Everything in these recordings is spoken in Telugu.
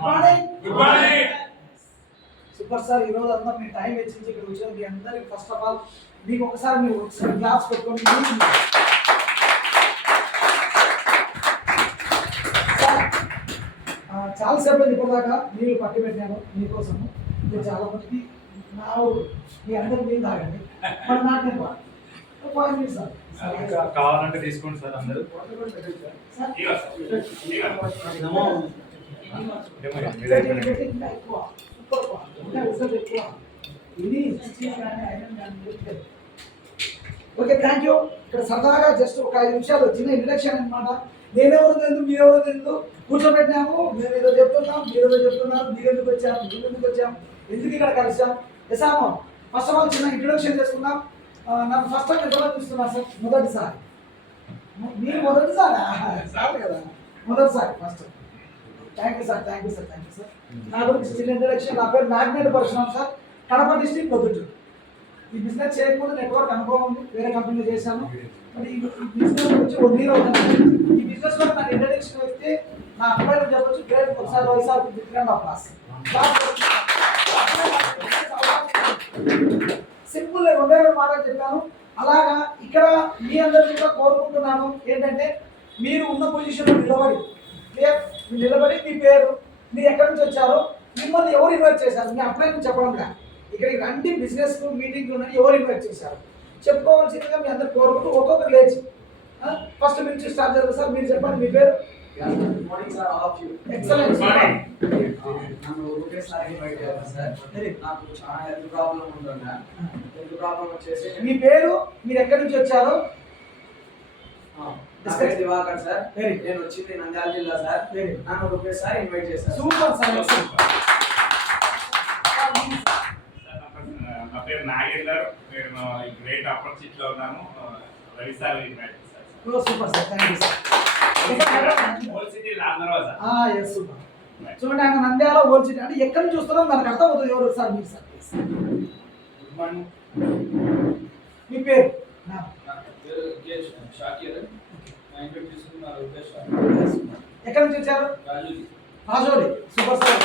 Good morning. Super sir. ఈ రోజు అంతా మీ టైం వెచ్చించి ఇక్కడ వచ్చారు. మీ అందరికి ఫస్ట్ ఆఫ్ ఆల్ మీకు ఒకసారి మీరు ఒకసారి క్లాస్ పెట్టుకోండి. చాలాసేపు ఇప్పటిదాకా నీళ్ళు పట్టి పెట్టాను మీకోసము. మీరు చాలా మందికి నా మీ అందరికి నీళ్ళు తాగండి. మరి నాకు నేను పాయింట్ సార్ కావాలంటే తీసుకోండి సార్. అందరూ ఓకే, థ్యాంక్ యూ. ఇక్కడ సరదాగా జస్ట్ ఒక 5 నిమిషాలు చిన్న ఇంట్రడక్షన్ అనమాట. నేనెవరు తెలుసు, మీరెవరు తెలుసు కూర్చోబెట్టినాము. మేము ఏదో చెప్తున్నాం, మీరేదో చెప్తున్నారు. మీరు ఎందుకు వచ్చాము, మీరు ఎందుకు వచ్చాము, ఎందుకు ఇక్కడ కలిసాం ఎసాము. ఫస్ట్ ఆఫ్ ఆల్ చిన్న ఇంట్రొడక్షన్ చేసుకుందాం. నాకు ఫస్ట్ టైం ఎవరో చూస్తున్నారు సార్, మొదటిసారి. మీరు మొదటిసారా సార్ కదా, మొదటిసారి first. Thank you sir, thank you sir, thank you sir. నా గురించి చిన్న ఇంట్రడక్షన్. నా పేరు magnet Parashuram sir, Kadapa district Proddatur. ఈ బిజినెస్ చేయకముందు నెట్వర్క్ అనుభవం ఉంది, వేరే కంపెనీలో చేశాను. మరి ఈ బిజినెస్ వచ్చి 1 year అవుతుంది. ఈ బిజినెస్ లో నాకు ఇంట్రడక్షన్ వస్తే నా అబ్బాయిలు చెప్పొచ్చు గ్రేట్ ఒకసారి వైసార్ డిఫరెంట్ ఆఫ్ క్లాస్. సింపుల్ 2 మాటలు చెప్పాను. అలాగా ఇక్కడ మీ అందరికీ కూడా కోరుకుంటున్నాను ఏంటంటే మీరు ఉన్న పొజిషన్లో నిలబడి మీ పేరు, మీరు ఎక్కడి నుంచి వచ్చారో, మిమ్మల్ని ఎవరు ఇన్వైట్ చేశారు, మీ అప్లై నుంచి చెప్పడం కాదు. ఇక్కడికి రండి, బిజినెస్ మీటింగ్లు ఉన్నాయి, ఎవరు ఇన్వైట్ చేశారు చెప్పుకోవాల్సిందిగా మీ అందరు కోరుకుంటూ ఒక్కొక్కరు లేచి ఫస్ట్ నుంచి స్టార్ట్ చేద్దాం సార్. మీరు చెప్పండి మీ పేరు. Good morning, sir, all of you. Excellent. నన్ను ఒకేసారి ఇన్వైట్ చేశారు సార్. నాకు చాలా హెల్త్ ప్రాబ్లం ఉంటుందా. హెల్త్ ప్రాబ్లం వచ్చేసి మీ పేరు, మీరు ఎక్కడి నుంచి వచ్చారు? దివాకర్ సార్. నేను వచ్చింది నంద్యాల జిల్లా సార్. నన్ను ఒకేసారి ఇన్వైట్ చేశారు. Super sir. నా పేరు నాగేందర్. నేను గ్రేట్ ఆపర్చునిటీ లో ఉన్నాను. రవి సార్ ఇన్వైట్ చేశారు. Super sir, thank you sir. Old city లాందరవాజ. Yes super. చూడండి, ఆయన నంద్యాల ఓల్డ్ సిటీ అంటే ఎక్కడి నుంచి చూస్తున్నాం మనకు అర్థం అవుతుంది. ఎవరు సార్ మీరు సార్? Good morning. మీ పేరు? నా పేరు షాకీర్. నా ఇంట్లో తీసుకున్న రూపేష్. ఎక్కడి నుంచి వచ్చారు? Rajoli. Super sir.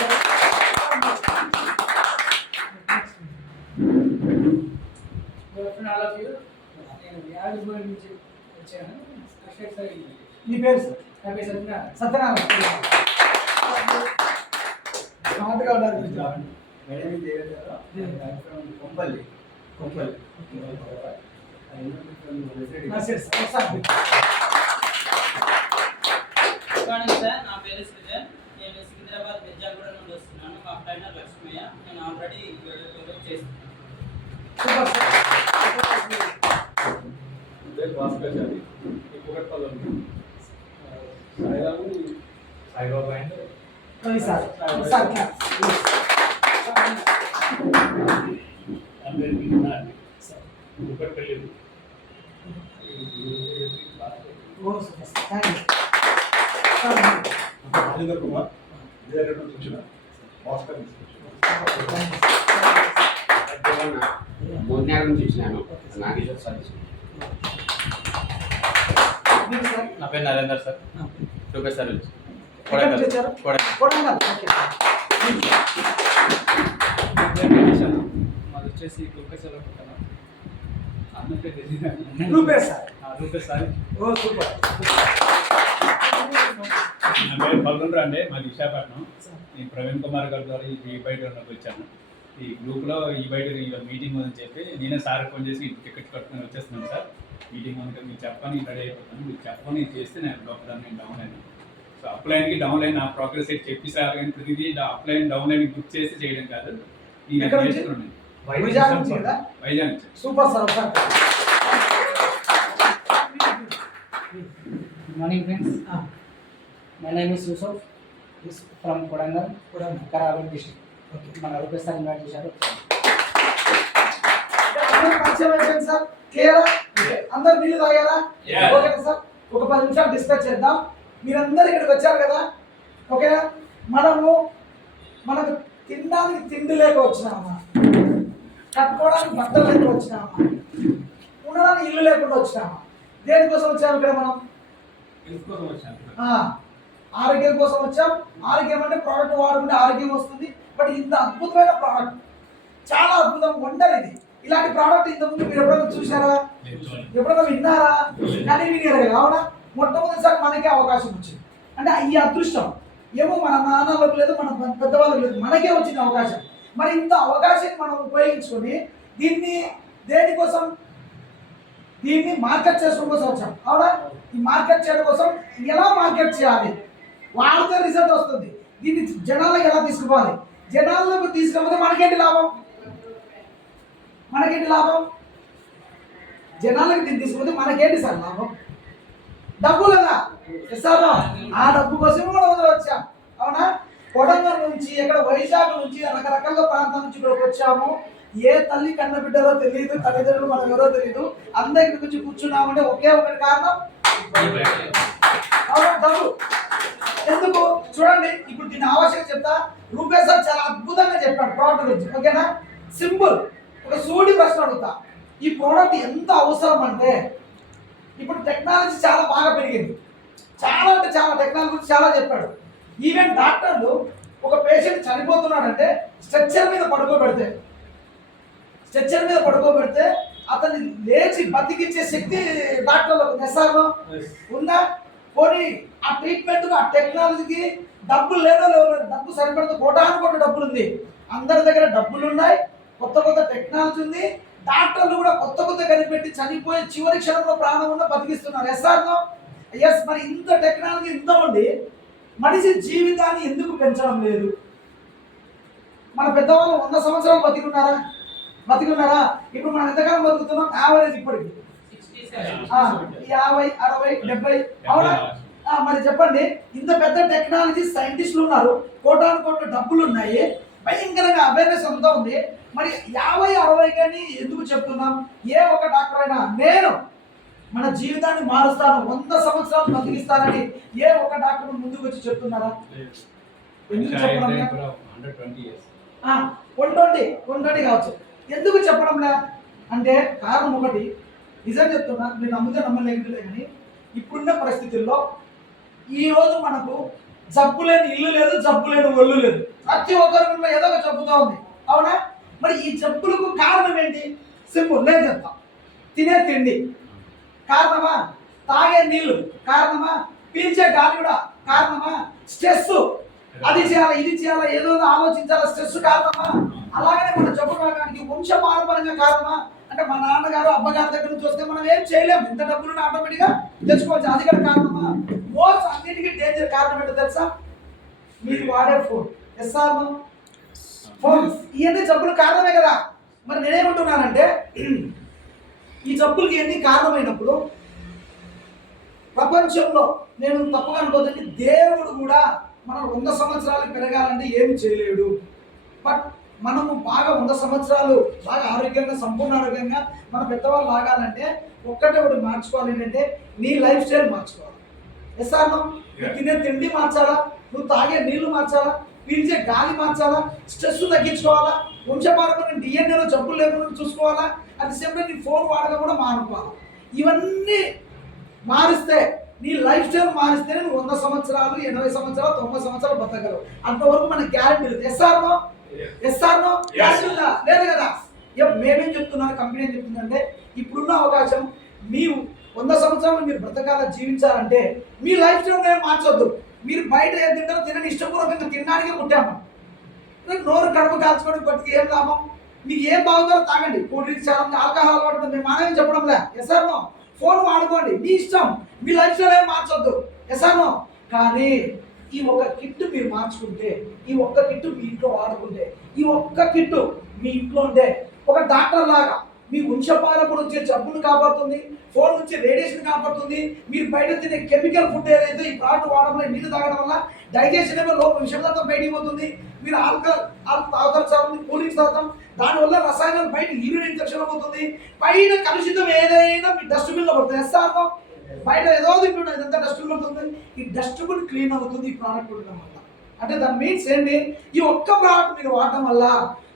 All of you. నేను యాదగిరి నుంచి వచ్చాను. మీ పేరు సార్? నా పేరు సత్యనారాయణ. స్మార్ట్గా ఉన్నారు. మేడం దేవేంద్ర కొంపల్లి. సార్, నా పేరు సృజన్. నేను సికింద్రాబాద్ మిర్జాగూడ నుండి వస్తున్నాను. మా ఫ్రెండ్ లక్ష్మయ్య. నేను ఆల్రెడీ చేస్తున్నాను. Saibaba and Ravi sir. Sir class. Kukatpally. Oh super sir, thank you. Rajendra Kumar Vizianagaram నుంచి వచ్చిన భాస్కర్ మోదినగర్ నుంచి వచ్చినాను. నాగేశ్వర సర్వీస్. నా పేరు నరేందర్ సార్. రూపేష్ సర్వీస్. ఎక్కడి నుంచి వచ్చారు? కొడంగల్. ఓకే. మాది వచ్చేసి Rupesh Rupesh sir. Rupesh sir. Oh super. నా పేరు బల్గుండ్రా అండి. మాది విశాఖపట్నం. నేను ప్రవీణ్ కుమార్ గారి ద్వారా ఈ బయటలోకి వచ్చాను. ఈ గ్రూప్లో ఈ బయట మీటింగ్ ఉందని చెప్పి నేనే సార్ ఫోన్ చేసి టికెట్ కట్టుకొని వచ్చేస్తున్నాను సార్. మీటింగ్ ఉంది మీరు చెప్పని రెడీ అయిపోతాను. మీరు చెప్పని చేస్తే నేను లోపల డౌన్ అయినా. సో అప్లైన్కి డౌన్ అయిన నా ప్రోగ్రెస్ అయితే చెప్పి సార్ కానీ ప్రతిదీ అప్లైన్ డౌన్ అయిన బుక్ చేసి చేయడం కాదు. నేర్చుకున్నాను. వైజాగ్ నుంచి కదా? వైజాగ్ నుంచి. Super sir. Sir Good morning, friends. My name is Yusuf from Kodangal, Karawali district. మన రూపేష్ సార్ ఇన్వైట్ చేశారు. సార్ క్లియరా? అందరు నీళ్ళు తాగారా? Okay sir. ఒక 10 నిమిషాలు డిస్కస్ చేద్దాం. మీరందరూ ఇక్కడికి వచ్చారు కదా, ఓకేనా? మనకు తినడానికి తిండి లేక వచ్చినామా, కట్టుకోవడానికి బట్టలు లేక వచ్చినామా, ఉండడానికి ఇల్లు లేకుండా వచ్చినామా? దేనికోసం వచ్చాము ఇక్కడ మనం? ఆరోగ్యం కోసం వచ్చాం. ఆరోగ్యం అంటే ప్రోడక్ట్ వాడుకుంటే ఆరోగ్యం వస్తుంది. బట్ ఇంత అద్భుతమైన ప్రోడక్ట్, చాలా అద్భుతం, వండర్ ఇది. ఇలాంటి ప్రోడక్ట్ ఇంతకుముందు మీరు ఎప్పుడైనా చూసారా, ఎప్పుడైనా విన్నారా? కానీ వినేరు కావున మొట్టమొదటిసారి మనకే అవకాశం వచ్చింది. అంటే ఈ అదృష్టం ఏమో మన నాన్నలకు లేదు, మన పెద్దవాళ్ళకి లేదు, మనకే వచ్చిన అవకాశం. మరి ఇంత అవకాశాన్ని మనం ఉపయోగించుకొని దీన్ని దేనికోసం, దీన్ని మార్కెట్ చేసుకోవడం కోసం వచ్చాం. అవునా? ఈ మార్కెట్ చేయడం కోసం ఎలా మార్కెట్ చేయాలి, వాడితే రిజల్ట్ వస్తుంది. దీన్ని జనాలకు ఎలా తీసుకుపోవాలి, జనాలకు తీసుకపోతే మనకేంటి లాభం, మనకేంటి లాభం, జనాలకు దీన్ని తీసుకుపోతే మనకేంటి సార్ లాభం? డబ్బు కదా సార్. ఆ డబ్బు కోసమే మనం అందరూ వచ్చాం. అవునా? కొడంగల్ నుంచి, ఎక్కడ వైజాగ్ నుంచి, రకరకాల ప్రాంతాల నుంచి ఇక్కడికి వచ్చాము. ఏ తల్లి కన్న బిడ్డలో తెలియదు, తల్లిదండ్రులు మనం ఎవరో తెలియదు. అందరి గురించి కూర్చున్నామంటే ఒకే ఒకటి కారణం, డబ్బు. ఎందుకు చూడండి, ఇప్పుడు దీని ఆవశ్యకత చెప్తా. రూపేష్ సార్ చాలా అద్భుతంగా చెప్పాడు ప్రోడక్ట్ గురించి. ఓకేనా? సింపుల్. ఒక సూడి ప్రశ్న అడుగుతా. ఈ ప్రోడక్ట్ ఎంత అవసరం అంటే, ఇప్పుడు టెక్నాలజీ చాలా బాగా పెరిగింది. చాలా అంటే చాలా టెక్నాలజీ గురించి చాలా చెప్పాడు. ఈవెన్ డాక్టర్లు ఒక పేషెంట్ చనిపోతున్నాడంటే స్ట్రెచ్చర్ మీద పడుకోబెడితే అతన్ని లేచి బతికించే శక్తి డాక్టర్లకు ఎస్ఆర్లో ఉందా? పోనీ ఆ ట్రీట్మెంట్, ఆ టెక్నాలజీకి డబ్బులు లేదో డబ్బు సరిపడదు, కోటాను డబ్బులు ఉంది. అందరి దగ్గర డబ్బులు ఉన్నాయి, కొత్త కొత్త టెక్నాలజీ ఉంది. డాక్టర్లు కూడా కొత్త కనిపెట్టి చనిపోయే చివరి క్షణంలో ప్రాణం ఉన్న బతికిస్తున్నారు. ఎస్ఆర్లో ఎస్. మరి ఇంత టెక్నాలజీ ఇంత ఉండి మనిషి జీవితాన్ని ఎందుకు పెంచడం లేదు? మన పెద్దవాళ్ళు 100 సంవత్సరాలు బతికున్నారా? ఇప్పుడు మనం ఎంతకాలం బతుకుతున్నాం? యావరేజ్ ఇప్పటికి 50, 60, 70. అవునా? మరి చెప్పండి, ఇంత పెద్ద టెక్నాలజీ, సైంటిస్టులు ఉన్నారు, కోటాను డబ్బులు ఉన్నాయి, భయంకరంగా అవేర్నెస్ అంతా ఉంది. మరి 50, 60 కానీ ఎందుకు చెప్తున్నాం? ఏ ఒక డాక్టర్ అయినా నేను మన జీవితాన్ని మారుస్తాను, 100 సంవత్సరాలు బతికిస్తానని ఏ ఒక డాక్టర్ ముందుకు వచ్చి చెప్తున్నారా? ఎందుకు చెప్పడం? 120 కావచ్చు. ఎందుకు చెప్పడంలా అంటే కారణం ఒకటి, నిజం చెప్తున్నా, నేను నమ్మితే నమ్మలేకపోతే కానీ ఇప్పుడున్న పరిస్థితుల్లో ఈరోజు మనకు జబ్బు లేని ఇల్లు లేదు, జబ్బు లేని ఒళ్ళు లేదు. ప్రతి ఒక్కరిలో ఏదో ఒక జబ్బుతో ఉంది. అవునా? మరి ఈ జబ్బులకు కారణం ఏంటి? సింపుల్, నేను చెప్తాను. తినే తిండి కారణమా? తాగే నీళ్లు కారణమా? పీల్చే గాలి కూడా కారణమా? స్ట్రెస్, అది చేయాలి, ఇది చేయాలి, ఏదో ఆలోచించాలి, స్ట్రెస్ కారణమా? అలాగనే మన జబ్బు రావడానికి వంశపారంపర్యంగా కారణమా? అంటే మా నాన్నగారు, అబ్బగారి దగ్గర నుంచి వస్తే మనం ఏం చేయలేము, ఇంత డబ్బులు ఆటోమేటిక్గా తెచ్చుకోవచ్చు, అది కూడా కారణమా? మోస్ట్ అన్నిటికీ డేంజర్ కారణం ఏంటో తెలుసా? మీరు వాడే ఫోన్. ఎస్ఆర్ ఫోన్, ఇవన్నీ జబ్బులు కారణమే కదా. మరి నేనేమంటున్నానంటే, ఈ జబ్బులకి ఎన్ని కారణమైనప్పుడు ప్రపంచంలో నేను తప్పుగా అనుకోదండి, దేవుడు కూడా మనం 100 సంవత్సరాలు పెరగాలంటే ఏమి చేయలేడు. బట్ మనము బాగా 100 సంవత్సరాలు బాగా ఆరోగ్యంగా, సంపూర్ణ ఆరోగ్యంగా మన పెద్దవాళ్ళు లాగాలంటే ఒకటి మార్చుకోవాలి. ఏంటంటే నీ లైఫ్ స్టైల్ మార్చుకోవాలి. ఎస్ఆర్ నువ్వు తినే తిండి మార్చాలా, నువ్వు తాగే నీళ్లు మార్చాలా, పీల్చే గాలి మార్చాలా, స్ట్రెస్ తగ్గించుకోవాలా, వంశపారంపర్యం డిఎన్ఏలో జబ్బులు లేకుండా చూసుకోవాలా, అది సేమ్ నీ ఫోన్ వాడకం కూడా మానుకోవాలి. ఇవన్నీ మారిస్తే, నీ లైఫ్ స్టైల్ మారిస్తే నువ్వు 100 సంవత్సరాలు, 80 సంవత్సరాలు, 90 సంవత్సరాలు బతకగలవు. అంతవరకు మనకు గ్యారెంటీ లేదు. ఎస్ఆర్నో లేదు కదా. మేమేం చెప్తున్నారు, కంపెనీ ఏం చెప్తుందంటే, ఇప్పుడున్న అవకాశం మీరు 100 సంవత్సరాలు మీరు బ్రతకాల జీవించాలంటే మీ లైఫ్ స్టైల్ ఏం మార్చొద్దు. మీరు బయట ఏం తింటారో తినని, ఇష్టపూర్వకంగా తినడానికే పుట్టాము. నోరు కడుపు కాల్చుకోవడానికి బతికి ఏం లాభం? మీకు ఏం బాగుందో తాగండి, కూల్ డ్రింక్స్, చాలా ఆల్కహాల్ వాడుతుంది, మేము మానేం చెప్పడంలే. ఎస్ఆర్నో ఫోన్ వాడుకోండి, మీ ఇష్టం, మీ లైఫ్ స్టైల్ ఏం మార్చొద్దు. ఎస్ఆర్నో కానీ ఈ ఒక్క కిట్ మీరు మార్చుకుంటే, ఈ ఒక్క కిట్ మీ ఇంట్లో వాడుకుంటే, ఈ ఒక్క కిట్ మీ ఇంట్లో ఉంటే ఒక డాక్టర్ లాగా మీ వంశపారంపర్యం వచ్చే జబ్బును కాపాడుతుంది, ఫోన్ నుంచి రేడియేషన్ కాపాడుతుంది. మీరు బయట తినే కెమికల్ ఫుడ్ ఏదైతే ఈ ప్రోడక్ట్ వాడడం వల్ల, నీళ్ళు తాగడం వల్ల డైజెషన్ ఏమో లోపల విషపదార్థం బయటికి పోతుంది. మీరు ఆల్కహాల్ తాగుతారు, చాలా కూల్ డ్రింక్స్ తాగుతాం, దానివల్ల రసాయనాలు బయట యూరిన్ ఇన్ఫెక్షన్ అవుతుంది. పైన కలుషితం ఏదైనా మీ డస్ట్బిన్లో పడుతుంది. ఎస్ఆర్నో బయట ఏదో తింటున్నాయి, ఇదంతా డస్ట్బిన్ పడుతుంది. ఈ డస్ట్బిన్ క్లీన్ అవుతుంది ఈ ప్రోడక్ట్ ఉండడం వల్ల. అంటే దాని మీన్స్ ఏంటి? ఈ ఒక్క ప్రోడక్ట్ మీరు వాడటం వల్ల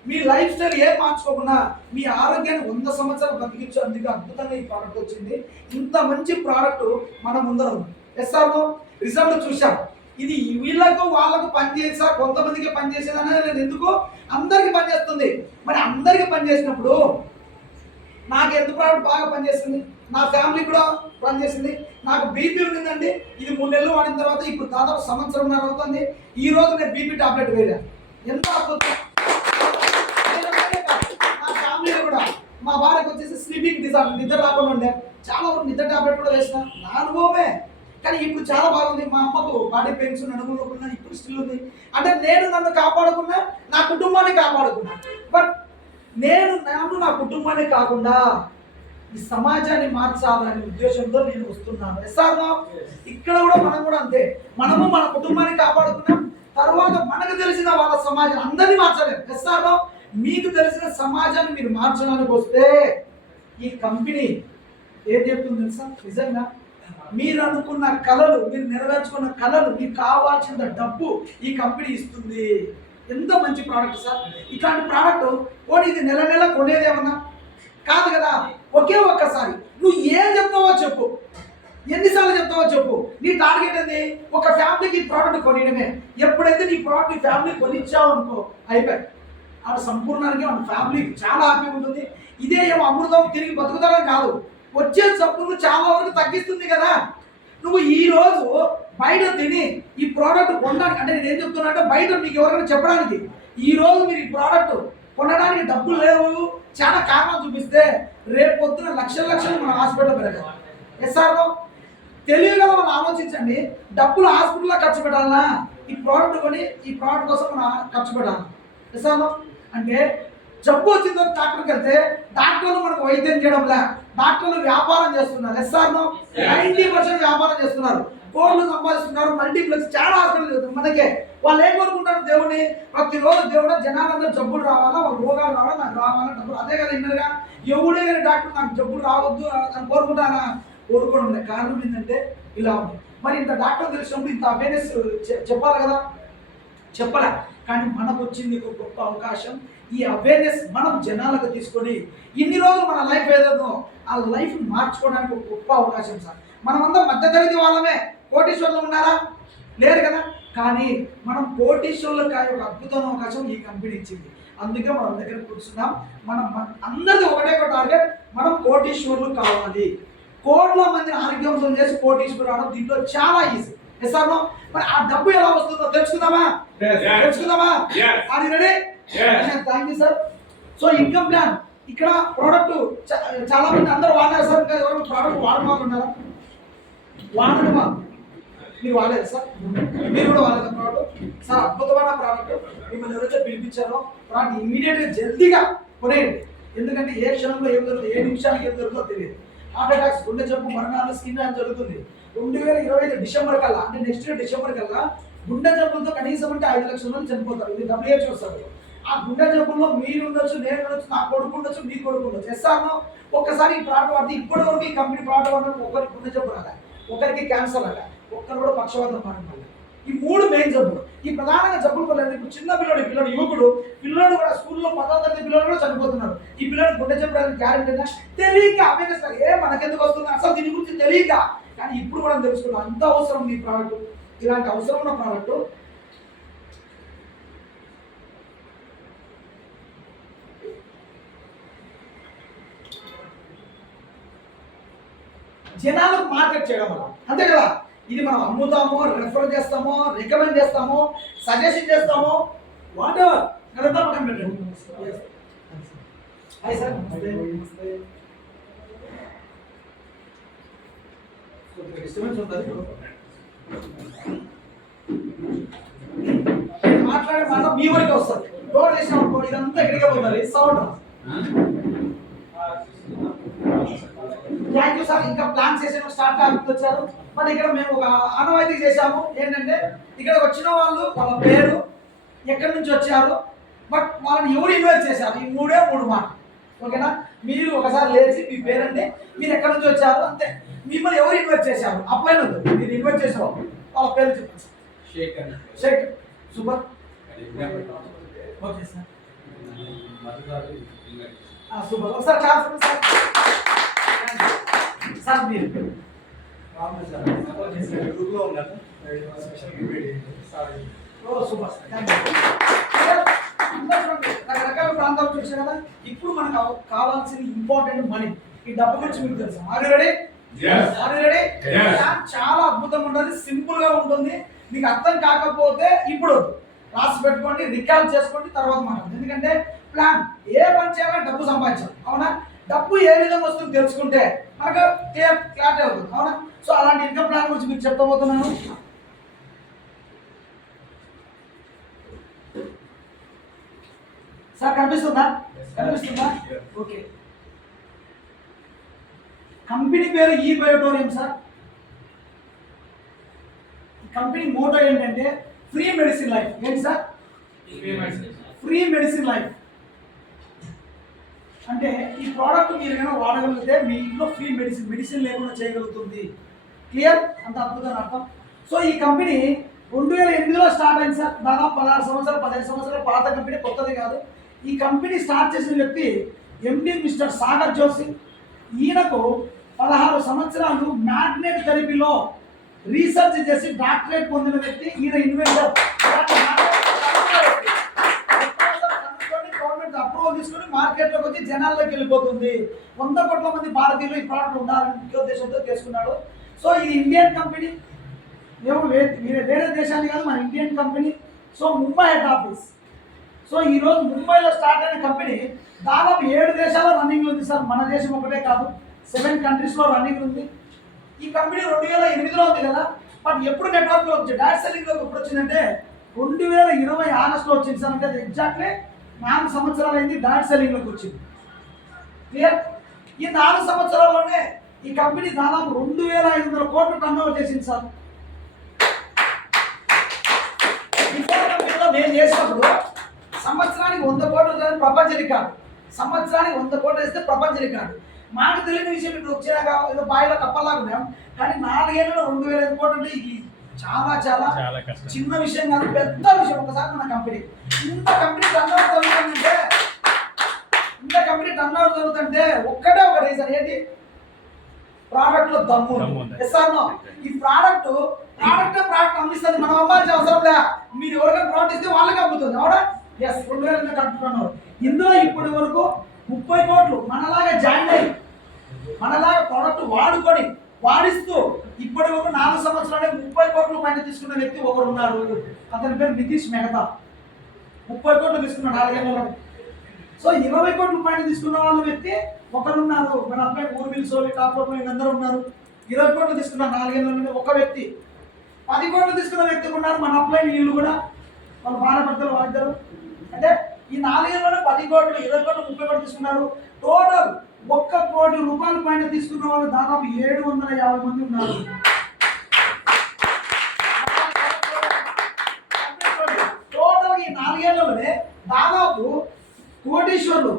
మీ లైఫ్ స్టైల్ ఏం మార్చుకోకుండా మీ ఆరోగ్యాన్ని 100 సంవత్సరాలు బతికించు. అందుకే అద్భుతంగా ఈ ప్రోడక్ట్ వచ్చింది. ఇంత మంచి ప్రోడక్ట్ మన ముందర ఉంది. ఎస్ఆర్నో రిజల్ట్ చూసాం. ఇది వీళ్ళకు వాళ్ళకు పనిచేసా కొంతమందికి పనిచేసేది అనేది లేదు. ఎందుకు అందరికి పనిచేస్తుంది. మరి అందరికి పనిచేసినప్పుడు నాకు ఎంత ప్రోడక్ట్ బాగా పనిచేస్తుంది, నా ఫ్యామిలీ కూడా పనిచేసింది. నాకు బీపీ ఉండిందండి, ఇది 3 నెలలు వాడిన తర్వాత ఇప్పుడు దాదాపు సంవత్సరంన్నర అవుతుంది. ఈ రోజు నేను బీపీ టాబ్లెట్ వేయా. ఎంత అద్భుతం. నా ఫ్యామిలీలో కూడా మా భార్యకు వచ్చేసి స్లీపింగ్ డిజార్డర్, నిద్ర రాకుండా ఉండే, చాలా వరకు నిద్ర టాబ్లెట్ కూడా వేసిన, నా అనుభవమే. కానీ ఇప్పుడు చాలా బాగుంది. మా అమ్మకు బాడీ పెయిన్స్ నడుములో ఉన్నా, ఇప్పుడు స్టిల్ ఉంది. అంటే నేను నన్ను కాపాడుకున్నా, నా కుటుంబాన్ని కాపాడుకున్నా. బట్ నేను నా కుటుంబాన్ని కాకుండా ఈ సమాజాన్ని మార్చాలనే ఉద్దేశంతో నేను వస్తున్నాను. ఇక్కడ కూడా మనం కూడా అంతే. మనము మన కుటుంబాన్ని కాపాడుకున్నాం, తర్వాత మనకు తెలిసిన వాళ్ళ సమాజం అందరినీ మార్చలేము. మీకు తెలిసిన సమాజాన్ని మీరు మార్చడానికి వస్తే ఈ కంపెనీ ఏం చెప్తుంది తెలుసా? నిజంగా మీరు అనుకున్న కళలు, మీరు నెరవేర్చుకున్న కళలు, మీకు కావాల్సిన డబ్బు ఈ కంపెనీ ఇస్తుంది. ఎంత మంచి ప్రోడక్ట్ సార్. ఇట్లాంటి ప్రోడక్ట్ పోనీ ఇది నెల నెల కొనేది ఏమన్నా కాదు కదా. ఒకే ఒక్కసారి నువ్వు ఏం చెప్తావో చెప్పు, ఎన్నిసార్లు చెప్తావో చెప్పు. నీ టార్గెట్ ఏంది? ఒక ఫ్యామిలీకి ప్రోడక్ట్ కొనియడమే. ఎప్పుడైతే నీ ప్రోడక్ట్ నీ ఫ్యామిలీ కొనిచ్చావు అనుకో, అయిపోయి ఆడ సంపూర్ణానికి మన ఫ్యామిలీకి చాలా హ్యాపీగా ఉంటుంది. ఇదే ఏమో అమృతం తిరిగి బతుకుతాడని కాదు, వచ్చే జబ్బులు చాలా వరకు తగ్గిస్తుంది కదా. నువ్వు ఈ రోజు బయట తిని ఈ ప్రోడక్ట్ కొనడానికి, అంటే నేను ఏం చెప్తున్నా అంటే బయట మీకు ఎవరైనా చెప్పడానికి, ఈ రోజు మీరు ఈ ప్రోడక్ట్ కొనడానికి డబ్బులు లేవు చాలా కారణాలు చూపిస్తే రేపు పొద్దున లక్షలు మన హాస్పిటల్లో పెరగాలి. ఎస్ఆర్ఓ తెలివిగా మనం ఆలోచించండి. డబ్బులు హాస్పిటల్లో ఖర్చు పెట్టాలన్నా ఈ ప్రోడక్ట్ కొని ఈ ప్రోడక్ట్ కోసం మనం ఖర్చు పెట్టాలి. ఎస్ఆర్ఓ అంటే జబ్బు వచ్చిన తర్వాత డాక్టర్కి వెళ్తే డాక్టర్లు మనకు వైద్యం చేయడం లే, డాక్టర్లు వ్యాపారం చేస్తున్నారు. ఎస్ఆర్ఓ 90% వ్యాపారం చేస్తున్నారు, కోట్లు సంపాదిస్తున్నారు, మల్టీప్లెక్స్ చాలా హాస్పిటల్ మనకే. వాళ్ళు ఏం కోరుకుంటారు? దేవుని ప్రతిరోజు దేవుడు జనాలందరూ జబ్బులు రావాలా, వాళ్ళ రోగాలు రావాలా, నాకు రావాలా డబ్బులు. అదే కదా ఇన్నర్గా ఎవడే కానీ డాక్టర్ నాకు జబ్బులు రావద్దు అని కోరుకుంటానా? కోరుకోవడం లేదు. కారణం ఏంటంటే ఇలా ఉంది. మరి ఇంత డాక్టర్ తెలిసినప్పుడు ఇంత అవేర్నెస్ చెప్పాలి కదా, చెప్పలే. కానీ మనకు వచ్చింది ఒక గొప్ప అవకాశం. ఈ అవేర్నెస్ మనం జనాలకు తీసుకొని ఇన్ని రోజులు మన లైఫ్ ఏదో ఆ లైఫ్ మార్చుకోవడానికి ఒక గొప్ప అవకాశం సార్. మనమంతా మధ్యతరగతి వాళ్ళమే, కోటీశ్వర్లు ఉన్నారా? లేరు కదా. కానీ మనం కోటీశ్వర్లకు ఒక అద్భుతమైన అవకాశం ఈ కంపెనీ ఇచ్చింది. అందుకే మనం దగ్గర కూర్చున్నాం. మనం అందరిది ఒకటే ఒక టార్గెట్, మనం కోటీశ్వర్లు కావాలి. కోట్ల మందిని ఆరోగ్యవంతం చేసి కోటీశ్వరులు రావడం దీంట్లో చాలా ఈజీ. ఎస్ఆర్నో? మరి ఆ డబ్బు ఎలా వస్తుందో తెలుసుకుందామా? అది ready? Thank you sir. So income plan ఇక్కడ ప్రోడక్ట్ చాలా మంది అందరూ వాడారు సార్. ఇంకా ఎవరు ప్రోడక్ట్ వాడని వాళ్ళు ఉన్నారా? వాడని వాళ్ళు మీరు వాడలేదు సార్, మీరు కూడా వాడలేదు ప్రోడక్ట్ సార్. అద్భుతమైన ప్రోడక్ట్. మిమ్మల్ని ఎవరైతే పిలిపించారో ప్రోడక్ట్ ఇమీడియట్గా జల్దీగా కొనేయండి. ఎందుకంటే ఏ క్షణంలో ఏం జరుగుతుంది, ఏ నిమిషానికి ఏం జరుగుతుందో తెలియదు. హార్ట్ అటాక్స్, గుండె జబ్బు, మరణాలు, స్కిన్ అని జరుగుతుంది. 2025 డిసెంబర్ కల్లా, అంటే నెక్స్ట్ ఇయర్ డిసెంబర్ కల్లా గుండె జబ్బులతో కనీసం అంటే 5 లక్షల మంది చనిపోతారు. ఇది WHO సార్. ఆ గుండె జబ్బుల్లో మీరు ఉండొచ్చు, నేను ఉండొచ్చు, నా కొడుకు ఉండొచ్చు, మీ కొడుకు ఉండొచ్చు. ఎస్ఆర్నో? ఒక్కసారి ఈ ప్రోడక్ట్ వాడితే ఇప్పటి వరకు ఈ కంపెనీ ప్రోడక్ట్ వాడడం ఒకరికి గుండె జబ్బు రాలే, ఒకరికి క్యాన్సర్ రాలే, ఒక్కరు కూడా పక్షవాతం మాట్లాడాలి. ఈ 3 మెయిన్ జబ్బులు, ఈ ప్రధానంగా జబ్బులు పడలేదు. ఇప్పుడు చిన్న పిల్లడు యువకుడు పిల్లడు కూడా స్కూల్లో 10వ తరగతి పిల్లలు కూడా చనిపోతున్నారు. ఈ పిల్లడు గుండె జబ్బు గ్యారెంటీ తెలియక అవేర్నెస్ మనకెందుకు వస్తుంది అసలు దీని గురించి తెలియక. కానీ ఇప్పుడు కూడా తెలుసుకున్నాం అంత అవసరం ఈ ప్రోడక్ట్. ఇలాంటి అవసరం ఉన్న ప్రోడక్ట్ జనాలకు మార్కెట్ చేయడం వల్ల, అంతే కదా. ఇది మనం అమ్ముతామో, రెఫర్ చేస్తామో, రికమెండ్ చేస్తామో, సజెషన్ చేస్తామో, వాట్ ఎవర్ అదంతా పక్కన పెట్టండి. Hi sir. డిస్టర్బెన్స్ ఉంటుంది. మాట్లాడే మాట మీ వరకే వస్తుంది. డోర్ చేసినప్పుడు ఇదంతా ఎక్కడికే పోతుంది సౌండ్. Thank you sir. ఇంకా ప్లాన్ చేసాము, స్టార్ట్ కాకుండా వచ్చారు. మరి ఇక్కడ మేము ఒక ఆనవాయితీ చేశాము. ఏంటంటే ఇక్కడ వచ్చిన వాళ్ళు వాళ్ళ పేరు, ఎక్కడి నుంచి వచ్చారు, బట్ వాళ్ళని ఎవరు ఇన్వైట్ చేశారు, ఈ 3 మాటలు. ఓకేనా? మీరు ఒకసారి లేచి మీ పేరండి, మీరు ఎక్కడి నుంచి వచ్చారు, అంతే. మిమ్మల్ని ఎవరు ఇన్వైట్ చేశారు, అప్లైన్ ఉంది, మీరు ఇన్వైట్ చేసావు వాళ్ళ పేరు చెప్పండి. Shaik super. Okay sir. Super. ఒకసారి కాన్ఫరెన్స్ సార్. మీరు గ్రూప్లో ఉన్నారు. Oh super sir, thank you. రకరకాల ప్రాంతాలు చూసారు కదా. ఇప్పుడు మనకు కావాల్సిన ఇంపార్టెంట్ మనీ. ఈ డబ్బు గురించి మీకు తెలుసా? Are you ready? Are you ready? చాలా అద్భుతంగా ఉంటుంది, సింపుల్ గా ఉంటుంది. మీకు అర్థం కాకపోతే ఇప్పుడు రాసి పెట్టుకోండి, రికాల్ చేసుకోండి, తర్వాత మాట్లాడండి. ఎందుకంటే ప్లాన్ ఏ పని చేయాలని డబ్బు సంపాదించాలి, అవునా? డబ్బు ఏ విధంగా వస్తుందో తెలుసుకుంటే మనకు క్లారిటీ అవుతుంది, అవునా? సో అలాంటి ఇన్కమ్ ప్లాన్ గురించి మీకు చెప్పబోతున్నాను. సార్ కనిపిస్తుందా? కనిపిస్తుందా? ఓకే. కంపెనీ పేరు ఈ బయోటోరియం సార్. కంపెనీ మోటో ఏంటంటే ఫ్రీ మెడిసిన్ లైఫ్. ఏంటి సార్? Free medicine life. అంటే ఈ ప్రోడక్ట్ మీరు ఏమైనా వాడగలిగితే మీ ఇంట్లో ఫ్రీ మెడిసిన్ లేకుండా చేయగలుగుతుంది. క్లియర్? అంత అద్భుతమైన అర్థం. సో ఈ కంపెనీ 2008లో స్టార్ట్ అయింది సార్. దాదాపు 16 సంవత్సరాలు 15 సంవత్సరాల పాత కంపెనీ, కొత్తది కాదు. ఈ కంపెనీ స్టార్ట్ చేసిన వ్యక్తి ఎండి మిస్టర్ సాగర్ జోషి. ఈయనకు 16 సంవత్సరాలు మ్యాగ్నెట్ థెరపీలో రీసెర్చ్ చేసి డాక్టరేట్ పొందిన వ్యక్తి ఈయన ఇన్వెంటర్. గవర్నమెంట్ అప్రూవల్ తీసుకొని మార్కెట్లోకి వచ్చి జనాల్లోకి వెళ్ళిపోతుంది. 100 కోట్ల మంది భారతీయులు ఈ ప్రోడక్ట్ ఉండాలని ముఖ్య ఉద్దేశంతో చేసుకున్నాడు. సో ఇది ఇండియన్ కంపెనీ, వేరే దేశాన్ని కాదు, మన Indian company. So Mumbai head office. So ఈరోజు ముంబైలో స్టార్ట్ అయిన కంపెనీ దాదాపు 7 దేశాల్లో రన్నింగ్ ఉంది సార్. మన దేశం ఒకటే కాదు, 7 కంట్రీస్లో రన్నింగ్ ఉంది. ఈ కంపెనీ 2008లో ఉంది కదా. బట్ ఎప్పుడు నెట్వర్క్లో వచ్చింది, డైరెక్ట్ సెల్లింగ్లోకి ఎప్పుడు వచ్చిందంటే 2020 ఆగస్టులో వచ్చింది సార్. అంటే ఎగ్జాక్ట్లీ 4 సంవత్సరాలు అయింది డైరెక్ట్ సెల్లింగ్లోకి వచ్చింది. క్లియర్? ఈ 4 సంవత్సరాల్లోనే ఈ కంపెనీ దాదాపు 2500 కోట్లు టర్నోవర్ చేసింది సార్. బిఫోర్ కంపెనీలో నేను చేసినప్పుడు సంవత్సరానికి 100 కోట్లు ప్రపంచ రికార్డు. సంవత్సరానికి 100 కోట్లు వేస్తే ప్రపంచ రికార్డు. మాకు తెలియని విషయం ఇప్పుడు వచ్చేలాగా ఏదో బాయిలో కప్పలాగా ఉన్నాం. కానీ 4 ఏళ్ళలో 2005 కోట్లు అంటే ఇది చాలా చాలా చిన్న విషయం కాదు, పెద్ద విషయం. ఒకసారి మన కంపెనీ ఇంత కంపెనీ టర్నోవర్ జరుగుతుంటే ఒక్కటే ఒక రీజన్ ఏంటి? ప్రోడక్ట్ లో దమ్ము. ఈ ప్రోడక్ట్ అమ్మిస్తుంది, మనం అమ్మాల్సిన అవసరం లే. మీరు ఎవరికైనా ప్రోడక్ట్ ఇస్తే వాళ్ళకి అమ్ముతుంది, అవునా? ఎస్, 2000 కట్టుకున్నారు. ఇందులో ఇప్పటి వరకు 30 కోట్లు మనలాగా జాయిన్ అయ్యి మనలాగా ప్రోడక్ట్ వాడిస్తూ ఇప్పటి వరకు 4 సంవత్సరాలే 30 కోట్లు పైన తీసుకున్న వ్యక్తి ఒకరు ఉన్నారు. అతని పేరు నితీష్ మెహతా. 30 కోట్లు తీసుకున్నాడు 4 ఏళ్ళలో. సో 20 కోట్లు పైన తీసుకున్న వాళ్ళ వ్యక్తి ఒకరు ఉన్నారు. మన అబ్బాయి ఊర్మిల్ సోలి, టాప్ అందరూ ఉన్నారు. 20 కోట్లు తీసుకున్న 4 ఏళ్ళలో ఒక వ్యక్తి. 10 కోట్లు తీసుకున్న వ్యక్తి ఉన్నారు. మన అబ్బాయి వీళ్ళు కూడా వాళ్ళ భార్యాభర్తలు వాడిద్దరు. అంటే ఈ 4 ఏళ్ళలో 10 కోట్లు, 20 కోట్లు, 30 కోట్లు తీసుకున్నారు. టోటల్ 1 కోటి రూపాయల పైన తీసుకున్న వాళ్ళు దాదాపు 750 మంది ఉన్నారు. టోటల్ ఈ 4 ఏళ్ళలోనే దాదాపు కోటీశ్వరులు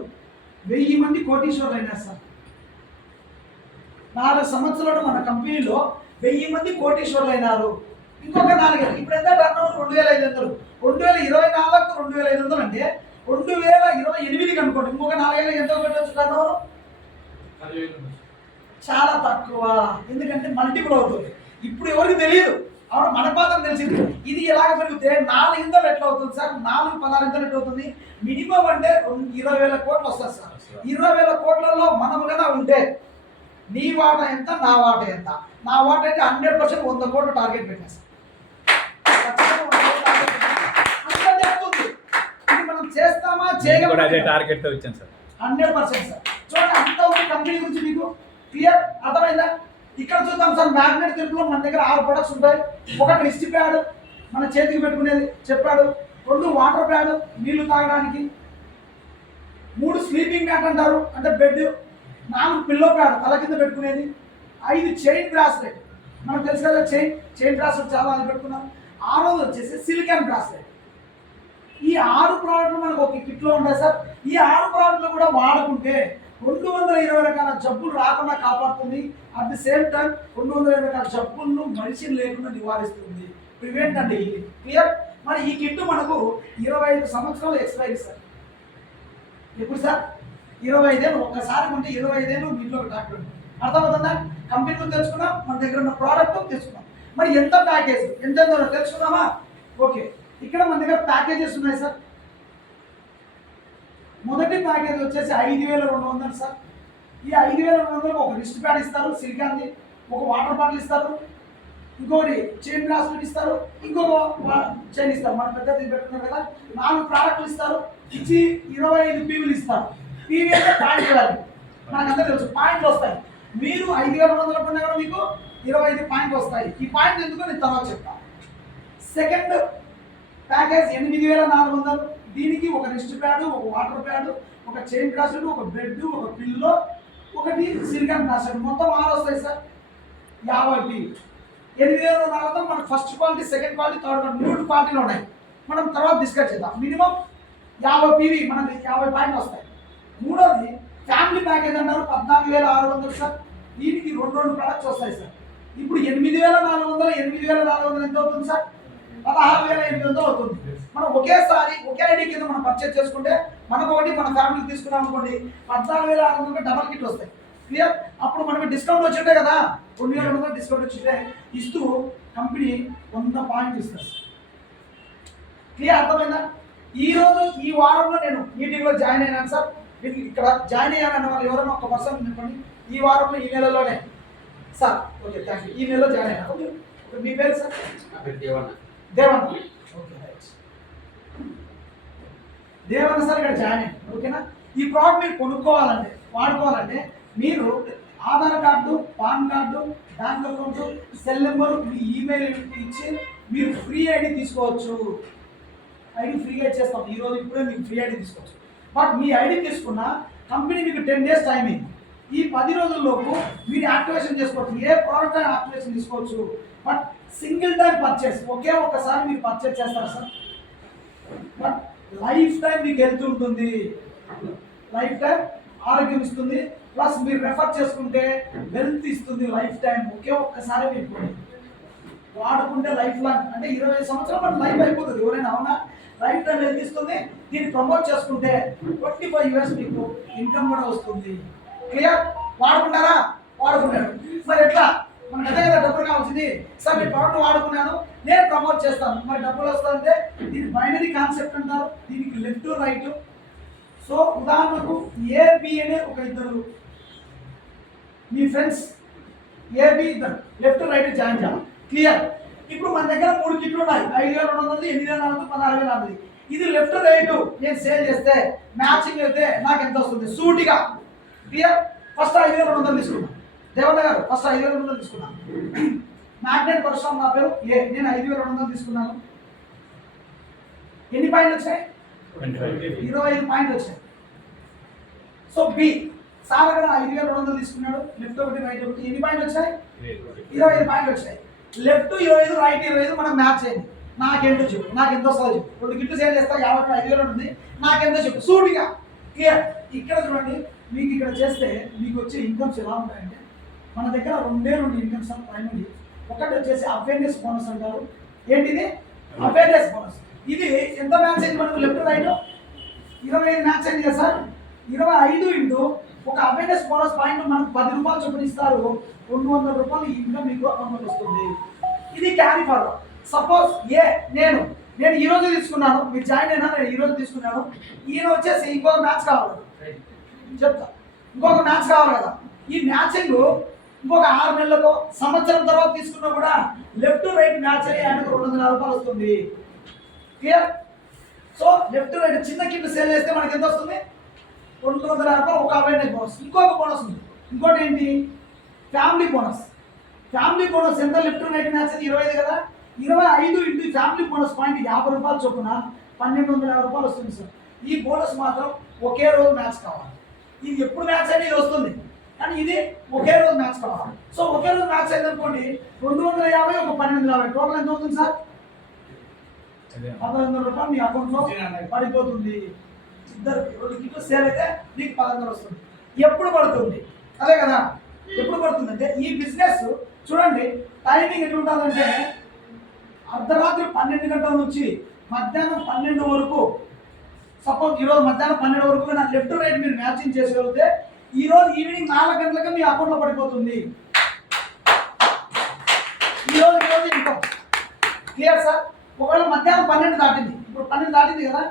1000 మంది కోటీశ్వరులు అయినారు సార్. 4 సంవత్సరాలు మన కంపెనీలో 1000 మంది కోటీశ్వరులు అయినారు. ఇంకొక 4 ఏళ్ళు ఇప్పుడు ఎంత టర్నోవర్? 2500. 2024 2500 అంటే 2028 అనుకోండి. ఇంకొక 4 ఏళ్ళు ఎంత పెట్టవచ్చు టర్నోవర్? చాలా తక్కువ. ఎందుకంటే మల్టిపుల్ అవుతుంది. ఇప్పుడు ఎవరికి తెలియదు, అవును మన పాత్ర తెలిసింది. ఇది ఎలాగ పెరిగితే 4 ఇంతలు ఎట్లా అవుతుంది సార్? 4 16 ఇంతలు ఎట్లా అవుతుంది? మినిమం అంటే 20,000 కోట్లు వస్తుంది సార్. 20,000 కోట్లలో మనం కదా ఉంటే నీ వాటా ఎంత, నా వాటా ఎంత? నా వాటా అయితే 100% 100 కోట్లు టార్గెట్ పెట్టాను సార్. ఇది మనం చేస్తామా చేయగలమా? టార్గెట్ తో ఇచ్చాను సార్. 100% సార్. చూడండి, అంత ఉంది కంపెనీ గురించి మీకు క్లియర్ అర్థమైందా? ఇక్కడ చూద్దాం సార్. మ్యాగ్నెట్ థెరపీలో మన దగ్గర 6 ప్రొడక్ట్స్ ఉంటాయి. ఒకటి రిస్ట్ ప్యాడ్ మన చేతికి పెట్టుకునేది చెప్పాడు. 2 వాటర్ ప్యాడ్ నీళ్లు తాగడానికి. 3 స్లీపింగ్ మ్యాట్ అంటారు, అంటే బెడ్. 4 పిల్లో ప్యాడ్ తల కింద పెట్టుకునేది. 5 చైన్ బ్రాస్లెట్, మనకు తెలుసు కదా చైన్ బ్రాస్లెట్ చాలా అది పెట్టుకున్నాం. 6వది వచ్చేసి సిలికాన్ బ్రాస్లెట్. ఈ 6 ప్రోడక్ట్లు మనకు ఒక కిట్లో ఉంటాయి సార్. ఈ 6 ప్రోడక్ట్లు కూడా వాడుకుంటే 220 రకాల జబ్బులు రాకుండా కాపాడుతుంది. అట్ ది సేమ్ టైం 220 రకాల జబ్బులను మనిషిని లేకుండా నివారిస్తుంది. ప్రివెంట్ అండి ఇది క్లియర్. మరి ఈ కిట్ మనకు 25 సంవత్సరాలు ఎక్స్పైరీ సార్. ఎప్పుడు సార్? 25 ఏళ్ళు. ఒక్కసారి కొంటే 25 ఏళ్ళు మీట్లో డాక్టర్. అర్థమవుతుందా? కంపెనీలో తెలుసుకున్నాం, మన దగ్గర ఉన్న ప్రోడక్ట్ తెలుసుకున్నాం. మరి ఎంత ప్యాకేజ్ ఎంత తెలుసుకుందామా? ఓకే, ఇక్కడ మన దగ్గర ప్యాకేజెస్ ఉన్నాయి సార్. మొదటి ప్యాకేజ్ వచ్చేసి 5,200 సార్. ఈ 5,200 ఒక రిస్ట్ ప్యాడ్ ఇస్తారు సిలికాన్ది, ఒక వాటర్ బాటిల్ ఇస్తారు, ఇంకోటి చైన్ బ్రాస్లెట్ ఇస్తారు, ఇంకొక చైన్ ఇస్తారు. మన పెద్ద పెట్టుకున్నారు కదా, 4 ప్రోడక్ట్లు ఇస్తారు. ఇచ్చి 25 పీవీలు ఇస్తారు. పీవీ అంటే పాయింట్ వాల్యూ, మనకంతా తెలుసు పాయింట్లు వస్తాయి. మీరు 5,200 కొన్నా కూడా మీకు 25 పాయింట్లు వస్తాయి. ఈ పాయింట్ ఎందుకో నేను తర్వాత చెప్తాను. Second package 8,400. దీనికి ఒక రిస్ట్ ప్యాడ్, ఒక వాటర్ ప్యాడ్, ఒక చైన్ బ్రాస్లెట్, ఒక బెడ్, ఒక పిల్లో, ఒకటి సిలికాన్ బ్రాస్లెట్, మొత్తం 6 వస్తాయి సార్. 50 పీవీ. 8,400 మనకు first quality, second quality, third quality 3 క్వాలిటీలు ఉన్నాయి. మనం తర్వాత డిస్కస్ చేద్దాం. మినిమం 50 పీవీ మనకి 50 పాయింట్లు వస్తాయి. మూడోది ఫ్యామిలీ ప్యాకేజ్ అంటారు, 14,600 సార్. దీనికి 2 ప్రొడక్ట్స్ వస్తాయి సార్. ఇప్పుడు 8,400 ఎంత అవుతుంది సార్? 16,800 అవుతుంది. మనం ఒకేసారి ఒకే ఐడి కింద మనం పర్చేజ్ చేసుకుంటే మనకు ఒకటి మన ఫ్యామిలీకి తీసుకున్నాం అనుకోండి, 14,600 డబల్ కిట్ వస్తాయి. క్లియర్? అప్పుడు మనకి డిస్కౌంట్ వచ్చింటే కదా, 2,200 డిస్కౌంట్ వచ్చింటే ఇస్తూ కంపెనీ 100 పాయింట్లు ఇస్తారు. క్లియర్? అర్థమైందా? ఈరోజు ఈ వారంలో నేను మీటింగ్లో జాయిన్ అయినాను సార్. మీకు ఇక్కడ జాయిన్ అయ్యానన్న వాళ్ళు ఎవరైనా ఒక పర్సన్ అనుకోండి, ఈ వారంలో ఈ నెలలోనే సార్. Okay, thank you. ఈ నెలలో జాయిన్ అయినా. ఓకే, మీ పేరు sir? Devanna. Devanna. Okay, right. Devanna sir ఇక్కడ జాయిన్ అయ్యాను. ఓకేనా? ఈ ప్రోడక్ట్ మీరు కొనుక్కోవాలంటే, వాడుకోవాలంటే మీరు Aadhaar card, pan card, bank account, cell number, మీ ఈమెయిల్ ఇచ్చి మీరు ఫ్రీ ఐడి తీసుకోవచ్చు. ఐడి ఫ్రీగా ఇచ్చేస్తాం ఈరోజు, ఇప్పుడే మీకు ఫ్రీ ఐడి తీసుకోవచ్చు. బట్ మీ ఐడి తీసుకున్న కంపెనీ మీకు 10 డేస్ టైమింగ్. ఈ 10 రోజుల్లోపు మీరు యాక్టివేషన్ చేసుకోవచ్చు. ఏ ప్రోడక్ట్ అయినా యాక్టివేషన్ తీసుకోవచ్చు. బట్ సింగిల్ టైం పర్చేస్, ఒకే ఒక్కసారి మీరు పర్చేస్ చేస్తారు సార్. బట్ లైఫ్ టైం మీకు హెల్త్ ఉంటుంది, లైఫ్ టైం ఆరోగ్యం ఇస్తుంది, ప్లస్ మీరు రెఫర్ చేసుకుంటే వెల్త్ ఇస్తుంది లైఫ్ టైం. ఒకే ఒక్కసారి మీకు వాడుకుంటే లైఫ్ లాంగ్, అంటే 20 సంవత్సరాలు మన లైఫ్ అయిపోతుంది. ఎవరైనా అవునా? లైఫ్ టైం హెల్త్ ఇస్తుంది. దీన్ని ప్రమోట్ చేసుకుంటే 25 years మీకు ఇన్కమ్ కూడా వస్తుంది. క్లియర్? వాడుకుంటారా? వాడుకున్నాడు. మరి ఎట్లా? మనకు అదే కదా డబ్బులు కావాల్సింది. సార్ నేను ప్రోడక్ట్ వాడుకున్నాను, నేను ప్రమోట్ చేస్తాను, మరి డబ్బులు వస్తుందంటే దీని బైనరీ కాన్సెప్ట్ అంటారు. దీనికి లెఫ్ట్ రైట్. సో ఉదాహరణకు ఏబి అనే ఒక ఇద్దరు మీ ఫ్రెండ్స్, ఏబి ఇద్దరు లెఫ్ట్ రైట్ జాయిన్ చేయాలి. క్లియర్? ఇప్పుడు మన దగ్గర 3 కిట్లు ఉన్నాయి. 5,200, 8,400, 16,400. ఇది లెఫ్ట్ రైట్ నేను సేల్ చేస్తే మ్యాచింగ్ అయితే నాకు ఎంత వస్తుంది సూటిగా? క్లియర్? ఫస్ట్ 5,200 తీసుకున్నాను. దేవన్న గారు ఫస్ట్ 5,200 తీసుకున్నాను. మ్యాగ్నెట్ పరశురామ్ నా పేరు ఏ. నేను 5,200 తీసుకున్నాను. ఎన్ని పాయింట్లు వచ్చాయి? 25 పాయింట్లు వచ్చాయి. సో బి సార్ అక్కడ 5,200 తీసుకున్నాడు. లెఫ్ట్ ఒకటి, రైట్ ఒకటి. ఎన్ని పాయింట్లు వచ్చాయి? 25 పాయింట్లు వచ్చాయి. Left 25, right 25. మనం మ్యాచ్ చేయండి. నాకెంతో చెప్పు, నాకు ఎంత వస్తుందో చెప్పు. 2 కిట్లు సేల్ చేస్తా, 5,000 ఉంది, నాకెంతో చెప్పు సూటిగా. క్లియర్? ఇక్కడ చూడండి, మీకు ఇక్కడ చేస్తే మీకు వచ్చే ఇన్కమ్స్ ఎలా ఉంటాయంటే, మన దగ్గర 2 ఇన్కమ్స్ ప్రైమరీ. ఒకటి వచ్చేసి అవేర్నెస్ బోనస్ అంటారు. ఏంటిది? Awareness bonus. ఇది ఎంత మ్యాచ్ అయింది మనకు? లెఫ్ట్ రైట్ 25 మ్యాచ్ అయింది కదా సార్. 25 ఇంటూ ఒక అవేర్నెస్ బోనస్ పాయింట్ మనకు 10 రూపాయలు చొప్పున ఇస్తారు. 200 రూపాయలు ఇన్కమ్ మీకు అకౌంట్లోకి వస్తుంది. ఇది క్యారీ ఫార్వర్డ్. సపోజ్ ఏ నేను ఈ రోజు తీసుకున్నాను, మీరు జాయిన్ అయినా, నేను ఈ రోజు తీసుకున్నాను. ఈయన వచ్చేసి ఇంకొక మ్యాచ్ కావాలి చెప్తా, ఇంకొక మ్యాచ్ కావాలి కదా. ఈ మ్యాచింగ్ ఇంకొక 6 నెలలకు, సంవత్సరం తర్వాత తీసుకున్నా కూడా లెఫ్ట్ రైట్ మ్యాచ్ అయ్యి ఆయనకు 200 రూపాయలు వస్తుంది. క్లియర్? సో లెఫ్ట్ రైట్ చిన్న కిట్ సేల్ చేస్తే మనకి ఎంత వస్తుంది? 200 రూపాయలు. ఒక అవేర్నెస్ బోనస్. ఇంకొక బోనస్ ఉంది. ఇంకోటి ఏంటి? Family bonus. ఫ్యామిలీ బోనస్ ఎంత? లెఫ్ట్ రైట్ మ్యాచ్ 25 కదా. 25 ఇంటూ ఫ్యామిలీ బోనస్ పాయింట్ 50 రూపాయలు చొప్పున 1,250 రూపాయలు వస్తుంది సార్. ఈ బోనస్ మాత్రం ఒకే రోజు మ్యాచ్ కావాలి. ఇది ఎప్పుడు మ్యాచ్ అనేది వస్తుంది, కానీ ఇది ఒకే రోజు మ్యాచ్ కావాలి. సో ఒకే రోజు మ్యాచ్ అయింది అనుకోండి, 250, ఒక 1,250, టోటల్ ఎంత అవుతుంది సార్? 1,100 రూపాయలు మీ అకౌంట్లో పడిపోతుంది. ఇద్దరు 2 కిట్లు సేల్ అయితే మీకు 1,100 వస్తుంది. ఎప్పుడు పడుతుంది? అదే కదా, ఎప్పుడు పడుతుందంటే ఈ బిజినెస్ చూడండి టైమింగ్ ఎట్లా ఉంటుందంటే, అర్ధరాత్రి 12 గంటల నుంచి మధ్యాహ్నం 12 వరకు. సపోజ్ ఈరోజు మధ్యాహ్నం 12 వరకు నా లెఫ్ట్ రైట్ మీరు మ్యాచింగ్ చేసుకోగలిగితే ఈరోజు ఈవినింగ్ 4 గంటలకు మీ అకౌంట్లో పడిపోతుంది. ఈరోజు క్లియర్ సార్? ఒకవేళ మధ్యాహ్నం 12 దాటింది, ఇప్పుడు 12 దాటింది కదా,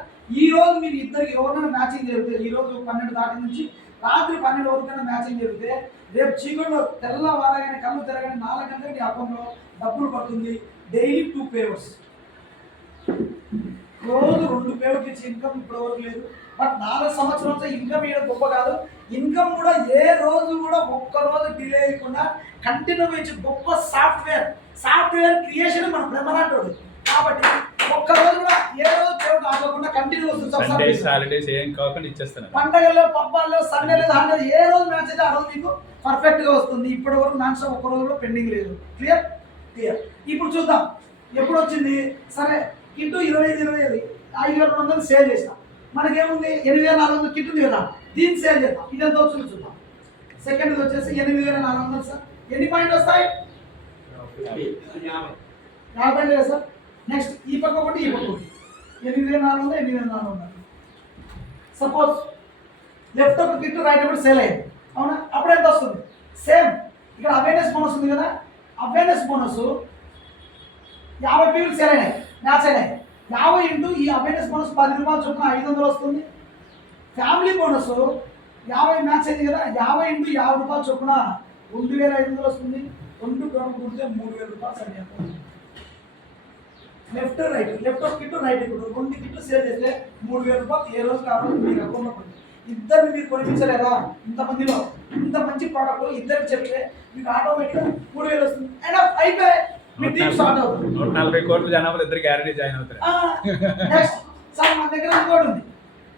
ఈ రోజు మీరు ఇద్దరికి ఎవరైనా మ్యాచింగ్ జరిగితే, ఈ రోజు 12 దాటి నుంచి రాత్రి 12 వరకైనా మ్యాచింగ్ జరిగితే, రేపు చీకట్లో తెల్లవారగానే కళ్ళు తెరగానే 4 గంటలకు నీ అకౌంట్లో డబ్బులు పడుతుంది. డైలీ 2 పేవర్స్, రోజు 2 పేవర్స్ ఇచ్చి ఇన్కమ్ ఇప్పటి వరకు లేదు. బట్ 4 సంవత్సరాలతో ఇన్కమ్ ఇవ్వడం గొప్ప కాదు. ఇన్కమ్ కూడా ఏ రోజు కూడా ఒక్క రోజు డిలే అయ్యకుండా కంటిన్యూ ఇచ్చే గొప్ప సాఫ్ట్వేర్ క్రియేషన్ మన బ్రహ్మనాథుడు. కాబట్టి ఒక్క రోజు కూడా ఏ రోజు పేరు ఆగకుండా కంటిన్యూ సండేస్ వస్తుంది. హాలిడేస్ ఏం కాకుండా ఇచ్చేస్తాను. పండగల్లో, పబ్బాల్లో, సండే లేదు, హాలిడే ఏ రోజు మ్యాచ్ అయితే ఆ రోజు మీకు పర్ఫెక్ట్ గా వస్తుంది. ఇప్పటి వరకు నాన్ స్టాప్ ఒక్క రోజు కూడా పెండింగ్ లేదు. క్లియర్? ఇప్పుడు చూద్దాం ఎప్పుడు వచ్చింది. సరే, కిట్టు 25 5,200 సేల్ చేస్తాం. మనకేముంది 8,400 కిట్ ఉంది కదా, దీన్ని సేల్ చేద్దాం. ఇదంతా వచ్చి చూద్దాం. సెకండ్ వచ్చేసి 8,400 సార్. ఎన్ని పాయింట్ వస్తాయి? 50 కదా సార్. నెక్స్ట్ ఈ పక్క ఒకటి, ఈ పక్క ఒకటి, 8,400 8,400. సపోజ్ లెఫ్ట్ ఒక కిట్, రైట్ ఒకటి సేల్ అయ్యింది, అవునా? అప్పుడు ఎంత వస్తుంది? సేమ్ ఇక్కడ అవేర్నెస్ బోనస్ ఉంది కదా, అవేర్నెస్ బోనస్ 50 పీపుల్ సేల్ అయినాయి, మ్యాచ్ అయినాయి. 50 ఇంటూ ఈ అవేర్నెస్ బోనస్ 10 రూపాయలు చొప్పున 500 వస్తుంది. ఫ్యామిలీ బోనస్ 50 మ్యాచ్ అయింది కదా, 50 ఇంటూ 50 రూపాయలు చొప్పున 2,500 వస్తుంది. 2 గ్రాములు కుడితే 3,000 రూపాయలు సరి. లెఫ్ట్ రైట్, లెఫ్ట్ ఒక కిట్, రైట్ ఇప్పుడు 2 కిట్లు సేల్ చేస్తే 3,000 రూపాయలు ఏ రోజు కావాలి మీకు అకౌంట్లో పడుతుంది. ఇద్దరిని మీరు కొనిపించలేదా? ఇంతమందిలో ఇంత మంచి ప్రోడక్ట్ ఇద్దరికి చెప్తే మీకు ఆటోమేటిక్గా 3,000 వస్తుంది. అండ్ అయిపోయి మీ టీమ్ స్టార్ట్ అవుతుంది. 140 కోట్ల జనాభాలు ఇద్దరు గ్యారెంటీ జాయిన్ అవుతారు. నెక్స్ట్ సార్ మన దగ్గర ఇంకోటి ఉంది,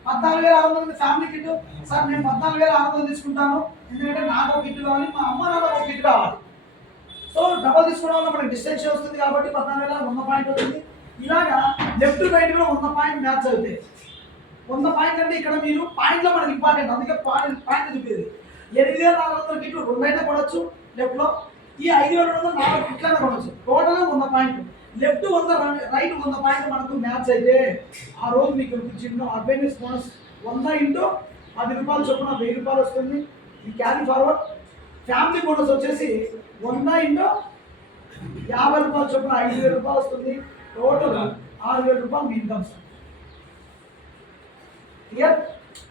14,600 ఫ్యామిలీ కిట్. సార్ నేను 14,600 తీసుకుంటాను, ఎందుకంటే నాకు ఒక కిట్ కావాలి, మా అమ్మ నాన్న ఒక కిట్ కావాలి. సో డబల్ తీసుకోవడం వల్ల మనకి డిస్టెన్స్ వస్తుంది కాబట్టి 14,100 పాయింట్ అవుతుంది. ఇలాగా లెఫ్ట్ రైట్ కూడా 100 పాయింట్ మ్యాచ్ అవుతాయి. 100 పాయింట్ అంటే ఇక్కడ మీరు పాయింట్లో మనకి ఇంపార్టెంట్, అందుకే పాయింట్ చూపేది. 8,400 కిట్లు 2 అయినా కొనవచ్చు లెఫ్ట్లో, ఈ 5,200 4 కిట్లైనా కొనవచ్చు. టోటల్గా 100 పాయింట్. లెఫ్ట్ 100, రైట్ 100 పాయింట్ మనకు మ్యాచ్ అయితే ఆ రోజు మీకు చిన్న అవేర్నెస్ బోనస్ 100 ఇంటూ 10 రూపాయలు చొప్పున 1000 రూపాయలు వస్తుంది. ఈ క్యారీ ఫార్వర్డ్. ఫ్యామిలీ బోనస్ వచ్చేసి 100 ఇంటూ 50 రూపాయలు చొప్పున 5,000 రూపాయలు వస్తుంది. టోటల్ 6,000 రూపాయలు మీ ఇన్కమ్. క్లియర్?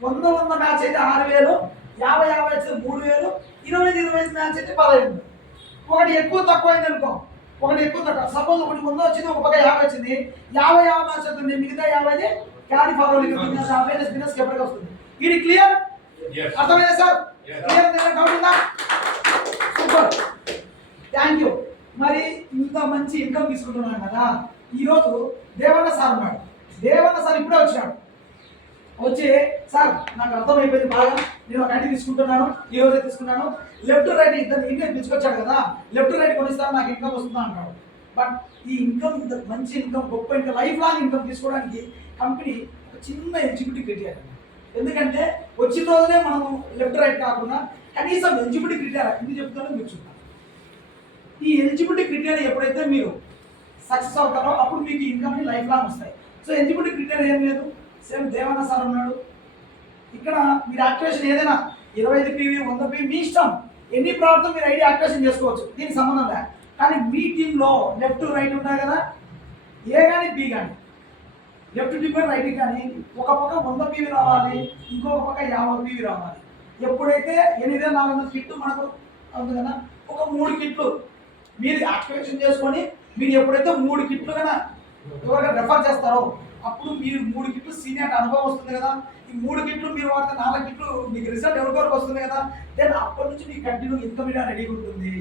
100 మ్యాచ్ అయితే 6,000, 50 అయితే 3,000, 20 మ్యాచ్ అయితే 15. ఒకటి ఎక్కువ తక్కువ అయింది అనుకో, ఒకటి ఎక్కువ తక్కువ. సపోజ్ ఒకటి 100 వచ్చింది, ఒక పక్క 50 వచ్చింది, 50 మ్యాచ్ అవుతుంది, మిగతా 50 క్యారీ ఫార్వర్డ్ బిజినెస్ ఎప్పటికీ వస్తుంది. ఇది క్లియర్? అర్థమైందా సార్? క్లియర్? డౌట్ ఉందా? Super, thank you. మరి ఇంత మంచి ఇన్కమ్ తీసుకుంటున్నాను కదా, ఈరోజు దేవన్న సార్ ఉన్నాడు. దేవన్న సార్ ఇప్పుడే వచ్చినాడు. వచ్చి సార్ నాకు అర్థమైపోయింది బాగా, నేను ఒక ఐడి తీసుకుంటున్నాను, ఈ రోజే తీసుకున్నాను, లెఫ్ట్ రైట్ ఇద్దరు ఇండియన్ పిలుచుకొచ్చాడు కదా, లెఫ్ట్ రైట్ కొనిస్తాను నాకు ఇన్కమ్ వస్తుందా అంటాడు. బట్ ఈ ఇన్కమ్ ఇంత మంచి ఇన్కమ్, గొప్ప ఇన్కమ్, లైఫ్ లాంగ్ ఇన్కమ్ తీసుకోవడానికి కంపెనీ ఒక చిన్న ఎలిజిబిలిటీ క్రైటీరియా. ఎందుకంటే వచ్చిన రోజునే మనం లెఫ్ట్ రైట్ కాకుండా కనీసం ఎలిజిబిలిటీ క్రైటీరియా ఎందుకు చెప్తానో మీరు చూద్దాం. ఈ ఎలిజిబిలిటీ క్రైటీరియా ఎప్పుడైతే మీరు సక్సెస్ అవుతారో అప్పుడు మీకు ఇన్కమ్ని లైఫ్ లాంగ్ వస్తాయి. సో ఎలిజిబిలిటీ క్రైటీరియా ఏం లేదు, సేమ్ దేవన్న సార్ ఉన్నాడు. ఇక్కడ మీరు యాక్టివేషన్ ఏదైనా 25 PV 100 PV మీ ఇష్టం, ఎన్ని ప్రోడక్ట్తో మీరు ఐడి యాక్టివేషన్ చేసుకోవచ్చు, దీనికి సంబంధం లేదు. కానీ మీ టీంలో లెఫ్ట్ రైట్ ఉంటాయి కదా, ఏ కానీ బి కానీ, లెఫ్ట్ టీం కానీ రైట్ కానీ ఒక పక్క 100 PV రావాలి, ఇంకొక పక్క 50 PV రావాలి. ఎప్పుడైతే 8,400 కిట్లు మనకు అవుతుంది కదా, ఒక 3 కిట్లు మీరు యాక్టివేషన్ చేసుకొని మీరు ఎప్పుడైతే 3 కిట్లు కన్నా ఎవరైనా రెఫర్ చేస్తారో అప్పుడు మీరు 3 కిట్లు సీనియర్ అనుభవం వస్తుంది కదా. ఈ 3 కిట్లు మీరు వాడితే 4 కిట్లు మీకు రిజల్ట్ ఎవరికొరకు వస్తుంది కదా. దెన్ అప్పటి నుంచి మీకు కంటిన్యూ ఇన్కమ్ రెడీగా ఉంటుంది.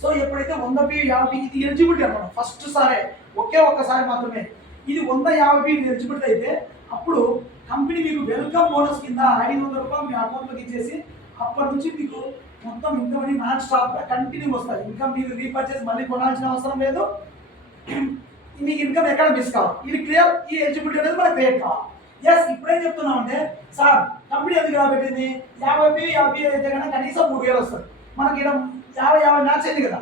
సో ఎప్పుడైతే 100 PV 50 ఇది ఎలిజిబిలిటీ అనమాట, ఫస్ట్ సారే ఒకే ఒక్కసారి మాత్రమే. ఇది 100 50 PV ఎలిజిబిలిటీ అయితే అప్పుడు కంపెనీ మీకు వెల్కమ్ బోనస్ కింద 500 రూపాయలు మీ అకౌంట్లోకి ఇచ్చేసి అప్పటి నుంచి మీకు మొత్తం ఇన్కమ్ అని నాన్ స్టాప్గా కంటిన్యూ వస్తుంది. ఇన్కమ్ మీరు రీపర్చేస్ మళ్ళీ కొనాల్సిన అవసరం లేదు, మీకు ఇన్కమ్ ఎక్కడ మిస్ కావాలి. ఇది క్లియర్? ఈ ఎలిజిబిలిటీ అనేది మనకు క్రియేట్ కావాలి. ఎస్, ఇప్పుడేం చెప్తున్నాం అంటే సార్ కంపెనీ ఎందుకు ఇలా పెట్టింది, 50 PV అయితే కన్నా కనీసం 3,000 వస్తుంది. మనకి ఇక్కడ 50 మ్యాచ్ అయింది కదా,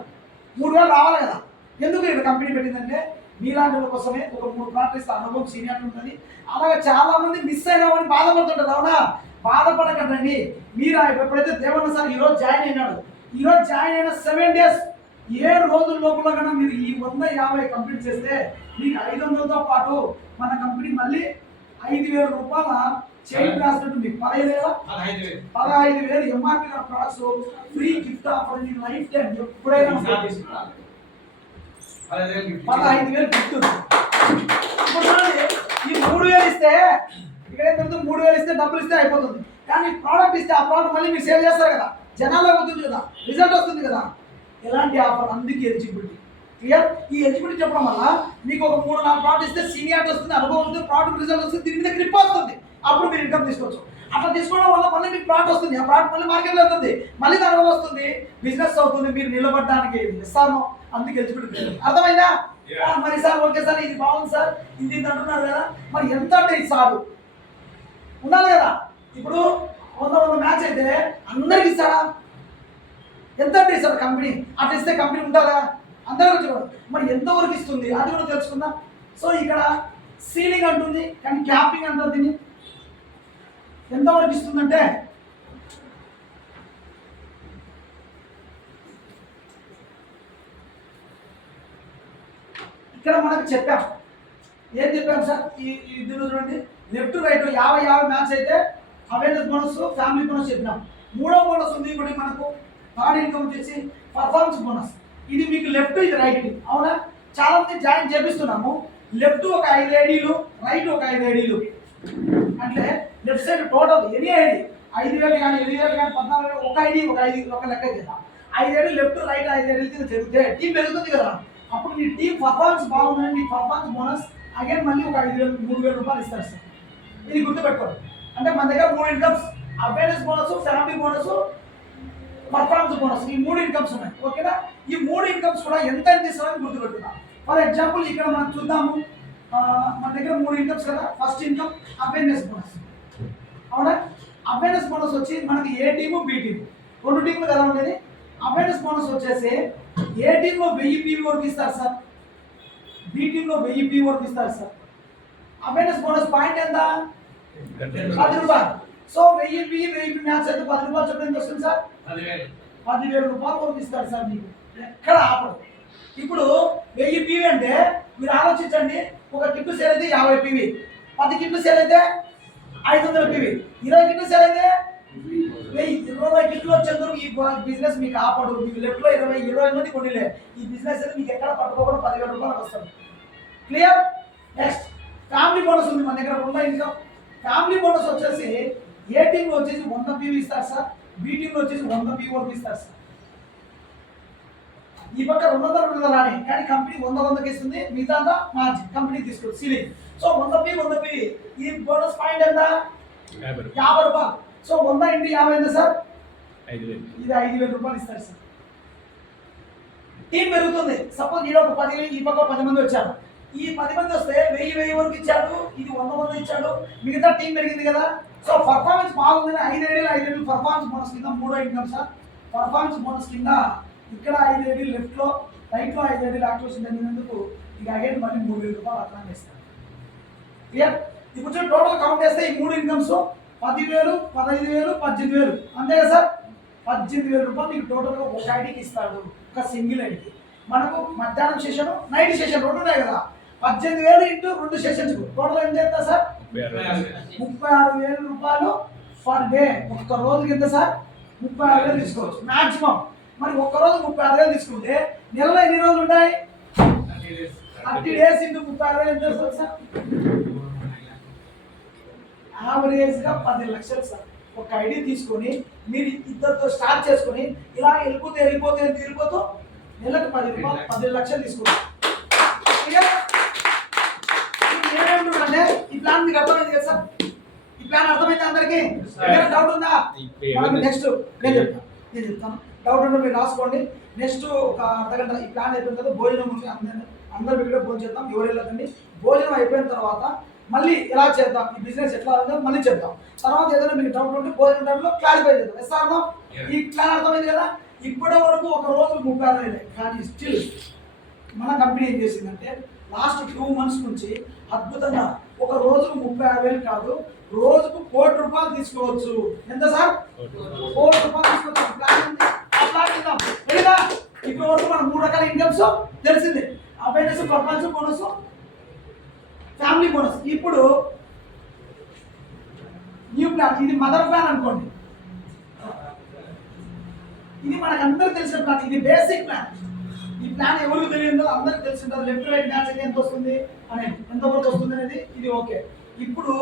3,000 రావాలి కదా. ఎందుకు ఇక్కడ కంపెనీ పెట్టిందంటే మీలాంటి వాళ్ళ కోసమే. ఒక 3 ప్రాక్టీస్ అనుభవం సీనియర్ ఉంటుంది. అలాగే చాలా మంది మిస్ అయినామని బాధపడుతుంటారు, అవునా? బాధపడకండి. మీరు ఎప్పుడైతే దేవన్న సార్ ఈరోజు జాయిన్ అయినాడు, ఈరోజు జాయిన్ అయిన 7 days 7 రోజుల లోపల కన్నా మీరు ఈ 150 కంప్లీట్ చేస్తే మీకు 500తో పాటు మన కంపెనీ మళ్ళీ 5,000 రూపాయల చైన్ బ్రాస్లెట్ మీకు 15,000 MRP products free gift offer అని లైఫ్ టైం ఎప్పుడైనా 15,000 గిఫ్ట్. ఇప్పుడు చూడండి, ఈ 3,000 ఇస్తే ఇక్కడ ఏం జరుగుతుంది, 3,000 ఇస్తే డబ్బులు ఇస్తే అయిపోతుంది. కానీ ప్రోడక్ట్ ఇస్తే ఆ ప్రోడక్ట్ మళ్ళీ మీరు సేల్ చేస్తారు కదా, జనాల్లో అవుతుంది కదా, రిజల్ట్ వస్తుంది కదా. ఎలాంటి ఆఫర్, అందుకే ఎలిజిబిలిటీ. క్లియర్? ఈ ఎలిజిబిలిటీ చెప్పడం వల్ల మీకు ఒక 3-4 ప్రోడక్ట్ ఇస్తే సీనియారిటీ వస్తుంది, అనుభవం వస్తుంది, ప్రోడక్ట్ రిజల్ట్ వస్తుంది, దీని మీద గ్రిప్ వస్తుంది. అప్పుడు మీరు ఇన్కమ్ తీసుకోవచ్చు. అట్లా తీసుకోవడం వల్ల మళ్ళీ మీకు ప్రోడక్ట్ వస్తుంది, ఆ ప్రోడక్ట్ మళ్ళీ మార్కెట్లో వెళ్తుంది, మళ్ళీ దానివల్ల వస్తుంది, బిజినెస్ అవుతుంది, మీరు నిలబడడానికి ఇస్తాను. అందుకే ఎలిజిబిలిటీ. అర్థమైందా? మరి సార్ ఓకే సార్ ఇది బాగుంది సార్ ఇది అంటున్నారు కదా, మరి ఎంత అంటే ఇది సార్ ఉండాలి కదా. ఇప్పుడు 100 మ్యాచ్ అయితే అందరికి ఇస్తాడా? ఎంత అంటే ఇస్తాడు కంపెనీ? అట్లా ఇస్తే కంపెనీ ఉంటుందా? అందరూ చూడండి, మరి ఎంతవరకు ఇస్తుంది అది కూడా తెలుసుకుందాం. సో ఇక్కడ సీలింగ్ అంటుంది, కానీ క్యాపింగ్ అంటారు దీన్ని. ఎంతవరకు ఇస్తుందంటే ఇక్కడ మనకు చెప్పాం. ఏం చెప్పాం సార్? దీనిలో చూడండి, లెఫ్ట్ రైట్ 50 మ్యాచ్ అయితే అవేర్నెస్ బోనస్, ఫ్యామిలీ బోనస్ చెప్పినాం. 3వ బోనస్ ఉంది ఇప్పుడు మనకు, థర్డ్ ఇన్కమ్ వచ్చేసి పర్ఫార్మెన్స్ బోనస్. ఇది మీకు లెఫ్ట్, ఇది రైట్. అవునా? చాలా మంది జాయిన్ చేపిస్తున్నాము. లెఫ్ట్ ఒక 5 ఐడీలు, రైట్ ఒక 5 ఐడీలు. అంటే left side total any ID 5,000 కానీ 7,000 కానీ 14,000 ఒక ఐడి ఒక లెక్క చేద్దాం. 5 ఐడీలు లెఫ్ట్ రైట్ 5 ఐడీలు జరిగితే టీం పెరుగుతుంది కదా. అప్పుడు మీ టీం పర్ఫార్మెన్స్ బాగుందని మీ పర్ఫార్మెన్స్ బోనస్ అగైన్ మళ్ళీ ఒక 5,000 3,000 రూపాయలు ఇస్తారు సార్. ఇది గుర్తుపెట్టుకోండి. అంటే మన దగ్గర 3 incomes, awareness bonus, family bonus, performance bonus, ఈ 3 ఇన్కమ్స్ ఉన్నాయి. ఓకేనా? ఈ 3 ఇన్కమ్స్ కూడా ఎంత ఇస్తారని గుర్తుపెట్టుకున్నాం. ఫర్ ఎగ్జాంపుల్ ఇక్కడ మనం చూద్దాము, మన దగ్గర 3 ఇన్కమ్స్ కదా. First income awareness bonus. అవునా? అవేర్నెస్ బోనస్ వచ్చి మనకి ఏ టీము బి టీము 2 టీములు కదా ఉండేది. అవేర్నెస్ బోనస్ వచ్చేసి ఏ టీంలో 1000 పీవీ వరకు ఇస్తారు సార్, బి టీంలో 1000 పీవీ వరకు ఇస్తారు సార్. అవేర్నెస్ బోనస్ పాయింట్ ఎంత? 10 రూపాయలు. సో 1000 పీ 1000 మ్యాచ్ అయితే 10 రూపాయలు చెప్పడం ఎంత వస్తుంది సార్? 10,000 రూపాయలు వరకు ఇస్తారు సార్ మీకు. ఎక్కడ ఆపడు. ఇప్పుడు 1000 పీవీ అంటే మీరు ఆలోచించండి, ఒక కిట్టు సేల్ అయితే 50 పీవీ, 10 కిట్లు సేల్ అయితే 500 పీవీ, 20 కిట్లు సేల్ అయితే 20 కిట్లు వచ్చేందుకు ఈ బిజినెస్ మీకు ఆపడు. మీకు లెఫ్ట్లో 20 మంది కొనిలే, ఈ బిజినెస్ అయితే మీకు ఎక్కడ పట్టుకోకుండా 10,000 రూపాయలకు వస్తుంది. క్లియర్? నెక్స్ట్ ఫ్యామిలీ బోనస్ ఉంది మన దగ్గర 2 ఇన్కమ్. ఫ్యామిలీ బోనస్ వచ్చేసి ఏ టీంలో వచ్చేసి 100 పీవీ ఇస్తారు సార్, బి టీంలో వచ్చేసి 100 పీవీ వరకు ఇస్తారు సార్. ఈ పక్క 200 రాని, కానీ కంపెనీ 100 ఇస్తుంది, మిగతా మార్జిన్ కంపెనీ తీసుకుంటుంది, ceiling. So 100 P E bonus point ఎంత? 50 రూపాయలు. సో 100 × 50 ఎంత సార్? 5,000. ఇది 5,000 రూపాయలు ఇస్తారు సార్. టీం పెరుగుతుంది. సపోజ్ ఈ ఒక 10, ఈ పక్క 10 మంది వచ్చారు. ఈ 10 మంది వస్తే 1000 వరకు ఇచ్చాడు, ఇది 100 మంది ఇచ్చాడు, మిగతా టీం పెరిగింది కదా. సో పర్ఫార్మెన్స్ బాగుందని 5 ఐడీలు పర్ఫార్మెన్స్ బోనస్ కింద 3వ ఇన్కమ్ సార్. పర్ఫార్మెన్స్ బోనస్ కింద ఇక్కడ 5 ఐడీలు లెఫ్ట్లో, రైట్లో 5 ఐడీలు యాక్టివేషన్ జరిగినందుకు ఇక అగైన్ మళ్ళీ 3,000 రూపాయలు అట్లా ఇస్తారు. క్లియర్? ఇప్పుడు టోటల్ కౌంట్ చేస్తే ఈ 3 ఇన్కమ్స్ 10,000, 15,000, 18,000 అంతే కదా సార్. 18,000 రూపాయలు మీకు టోటల్గా ఒక ఐడికి ఇస్తాడు, ఒక సింగిల్ ఐడికి. మనకు మధ్యాహ్నం సెషన్, నైట్ సెషన్ 2 ఉన్నాయి కదా. 18,000 × 2 సెషన్స్ టోటల్ ఎంత చేస్తారు సార్? 36,000 రూపాయలు ఫర్ డే. ఒక్క రోజుకి ఎంత సార్? 36,000 తీసుకోవచ్చు మాక్సిమం. మరి ఒక్క రోజు 36,000 తీసుకుంటే నెలలో ఎన్ని రోజులు ఉంటాయి? 30 days × 36,000 ఎంత వస్తుంది సార్? యావరేజ్గా 10 లక్షలు సార్. ఒక ఐడి తీసుకొని మీరు ఇద్దరితో స్టార్ట్ చేసుకొని ఇలా వెళ్ళిపోతే నెలకు 10 రూపాయలు 10 లక్షలు తీసుకుంటారు. ఏమేమిటంటే ఈ ప్లాన్ మీకు అర్థమైంది కదా సార్? ఈ ప్లాన్ అర్థమైంది అందరికీ? డౌట్ ఉందా? నెక్స్ట్ నేను చెప్తాను. డౌట్ ఉంటే మీరు రాసుకోండి. నెక్స్ట్ ఒక అర్ధగంట ఈ ప్లాన్ అయిపోయిన తర్వాత భోజనం ఉంది, అందరూ ఇక్కడ భోజనం చేద్దాం, ఎవరు వెళ్ళకండి. భోజనం అయిపోయిన తర్వాత మళ్ళీ ఎలా చేద్దాం, ఈ బిజినెస్ ఎట్లా ఉందో మళ్ళీ చెప్తాం. తర్వాత ఏదైనా మీకు డౌట్ ఉంటే భోజనం టైంలో క్లారిఫై చేద్దాం. ఎస్ ఈ ప్లాన్ అర్థమైంది కదా? ఇప్పటి వరకు ఒక రోజు 36,000, కానీ స్టిల్ మన కంపెనీ ఏం చేసిందంటే లాస్ట్ 2 months నుంచి అద్భుతంగా ఒక రోజుకు 36,000 కాదు, రోజుకు 1 కోటి రూపాయలు తీసుకోవచ్చు. ఎంత సార్? 1 కోటి రూపాయలు తీసుకోవచ్చు. ప్లాన్ ఉంది, ఇప్పుడు వరకు మనం 3 రకాల ఇన్కమ్స్ తెలిసిందే. Awareness, performance bonus, family bonus. ఇప్పుడు న్యూ ప్లాన్, ఇది మదర్ ప్లాన్ అనుకోండి. ఇది మనకు అందరికి తెలిసిన ప్లాన్, ఇది బేసిక్ ప్లాన్. ఈ ప్లాన్ ఎవరికి తెలియదో అందరికి తెలిసి ఉంటుంది. లెఫ్ట్ రైట్ మ్యాచ్ అయితే ఎంత వస్తుంది అనేది, ఎంతవరకు వస్తుంది అనేది ఇది ఓకే. ఇప్పుడు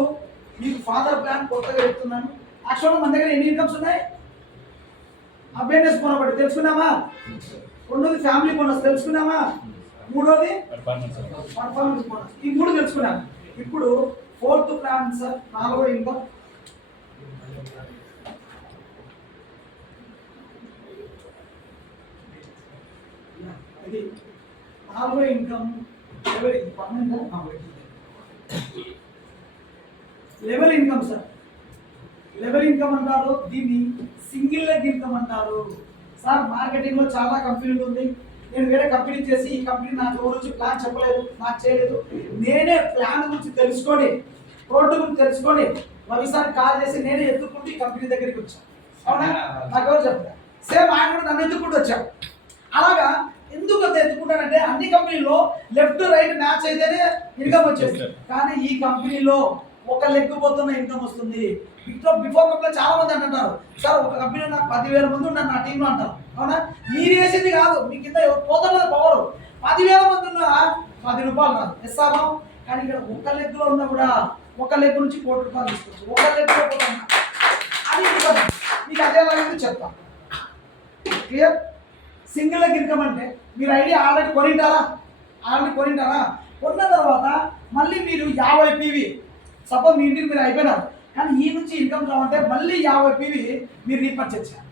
మీకు ఫాదర్ ప్లాన్ కొత్తగా చెప్తున్నాను. యాక్చువల్గా మన దగ్గర ఎన్ని ఇన్కమ్స్ ఉన్నాయి? అవేర్నెస్ బోనస్ ఒకటి తెలుసుకున్నామా, రెండోది ఫ్యామిలీ బోనస్ తెలుసుకున్నామా, మూడోది పర్ఫార్మెన్స్ బోనస్. ఈ 3 తెలుసుకున్నాం. ఇప్పుడు 4th ప్లాన్ సార్, 4వ ఇన్కమ్. ఇది 4వ income level income sir. Level income అంటారు, దీన్ని సింగిల్ లెగ్ ఇన్కమ్ అంటారు. సార్ మార్కెటింగ్ లో చాలా కంపెనీలు ఉంది. నేను వేరే కంపెనీ చేసి ఈ కంపెనీ నాకు ఎవరి నుంచి ప్లాన్ చెప్పలేదు, నాకు చేయలేదు. నేనే ప్లాన్ గురించి తెలుసుకొని, ప్రోడక్ట్ గురించి తెలుసుకొని రవిసారి కాల్ చేసి నేనే ఎత్తుకుంటూ ఈ కంపెనీ దగ్గరికి వచ్చాను. అవునా? నాకు ఎవరు చెప్తారు? సేమ్ ఆయన కూడా నన్ను ఎత్తుకుంటూ వచ్చాను. అలాగా ఎందుకు అంత ఎత్తుకుంటానంటే అన్ని కంపెనీలో లెఫ్ట్ రైట్ మ్యాచ్ అయితేనే ఇన్కమ్ వచ్చేది. కానీ ఈ కంపెనీలో ఒక లెగ్ పోతున్న ఇన్కమ్ వస్తుంది. బిఫోర్ కంపెనీలో చాలా మంది అంటుంటారు, సార్ ఒక కంపెనీలో నాకు 10,000 మంది ఉన్నారు నా టీంలో అంటారు. అవునా? మీరు వేసింది కాదు, మీ కింద పోతున్నది పవర్. 10,000 మంది ఉన్నా 10 రూపాయలు రాదు ఎస్ఆర్ఓ. కానీ ఇక్కడ ఒక లెగ్లో ఉన్నా కూడా ఒక లెగ్ నుంచి 1 కోటి రూపాయలు తీసుకోవచ్చు. ఒక లెగ్లో పోతున్నా అది ఇన్కమ్. మీకు అదేలాగా చెప్తాను. క్లియర్? సింగిల్ లెగ్ ఇన్కమ్ అంటే మీరు ఐడియా ఆల్రెడీ కొనింటారా? కొన్న తర్వాత మళ్ళీ మీరు 50 పీవీ, సపోజ్ మీ ఇంటికి మీరు అయిపోయినారు, కానీ ఈ నుంచి ఇన్కమ్ రావంటే మళ్ళీ 50 పీవీ మీరు రీపర్చేజ్ చేయాలి.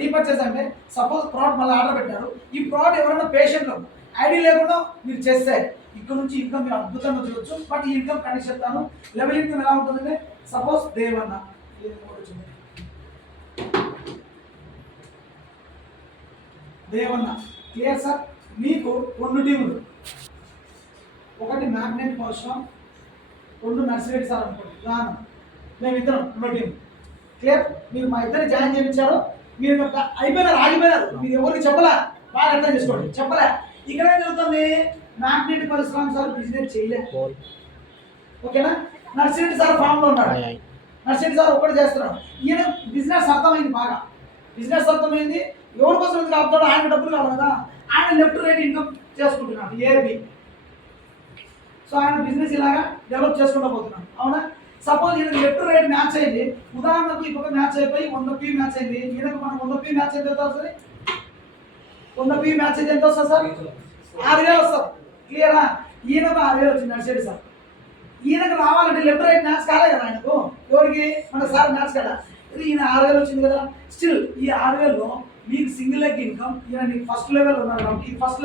రీపర్చేజ్ అంటే సపోజ్ ప్రోడక్ట్ మళ్ళీ ఆర్డర్ పెట్టారు. ఈ ప్రోడక్ట్ ఎవరైనా పేషెంట్లు ఐడి లేకుండా మీరు చేస్తే ఇక్కడ నుంచి ఇన్కమ్ మీరు అద్భుతంగా చూడొచ్చు. బట్ ఈ ఇన్కమ్ కండిషన్ చెప్తాను. లెవెల్ ఇన్కమ్ ఎలా ఉంటుందంటే సపోజ్ దేవన్న క్లియర్ సార్? మీకు 2 టీములు, ఒకటి మ్యాగ్నెట్ పరశురామ్, 2 నర్సిరెడ్డి సార్ అనుకోండి. రాను మేము ఇద్దరం 2 టీం. క్లియర్? మీరు మా ఇద్దరు జాయిన్ చేయించారు, మీరు అయిపోయినారు, ఆగిపోయినారు. మీరు ఎవరికి చెప్పలే, బాగా అర్థం చేసుకోండి. చెప్పలే. ఇక్కడ ఏం జరుగుతుంది? మ్యాగ్నెట్ పరశురామ్ సార్ బిజినెస్ చేయలేదు, ఓకేనా? నర్సిరెడ్డి సార్ ఫామ్ లో ఉన్నాడు. నర్సిరెడ్డి సార్ ఒక్కటి చేస్తున్నాడు. ఈయన బిజినెస్ అర్థమైంది, బాగా బిజినెస్ అర్థమైంది. ఎవరి కోసం ఎందుకు ఆపుతాడు? ఆయన డబ్బులు కావాలి కదా. ఆయన లెఫ్ట్ రైట్ ఇన్కమ్ చేసుకుంటున్నాడు, ఏబి. సో ఆయన బిజినెస్ ఇలాగా డెవలప్ చేసుకుంటూ పోతున్నాడు. అవునా? సపోజ్ ఈయనకు లెఫ్ట్ రైట్ మ్యాచ్ అయింది. ఉదాహరణకు ఇంకొక మ్యాచ్ అయిపోయి 100 పీ మ్యాచ్ అయింది. ఈయనకు మనం 100 పీ మ్యాచ్ అయితే ఎంత వస్తుంది? 100 పీ మ్యాచ్ అయితే ఎంత వస్తుంది సార్? 6,000 వస్తుంది. క్లియరా? ఈయనకు 6,000 వచ్చింది నడిచేది సార్. ఈయనకు రావాలంటే లెఫ్ట్ రైట్ మ్యాచ్ కాలే కదా ఆయనకు. ఎవరికి? మన సార్ మ్యాచ్ కదా. ఈయన 6,000 వచ్చింది కదా. స్టిల్ ఈ 6,000లో మీకు సింగిల్ లెగ్ ఇన్కమ్, ఈయన ఫస్ట్ లెవెల్ ఉన్నారు కాబట్టి, ఫస్ట్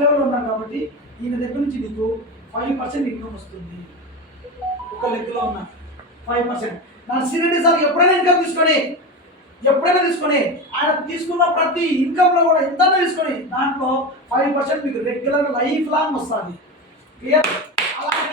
లెవెల్ ఉన్నారు కాబట్టి ఈయన దగ్గర నుంచి నీకు 5% ఇన్కమ్ వస్తుంది. ఒక లెగ్లో ఉన్న 5%. నర్సిరెడ్డి సార్ ఎప్పుడైనా ఇన్కమ్ తీసుకొని ఆయన తీసుకున్న ప్రతి ఇన్కమ్లో కూడా ఎంత తీసుకొని దాంట్లో 5% మీకు రెగ్యులర్ లైఫ్ లాంగ్ వస్తుంది. క్లియర్? అలాంటి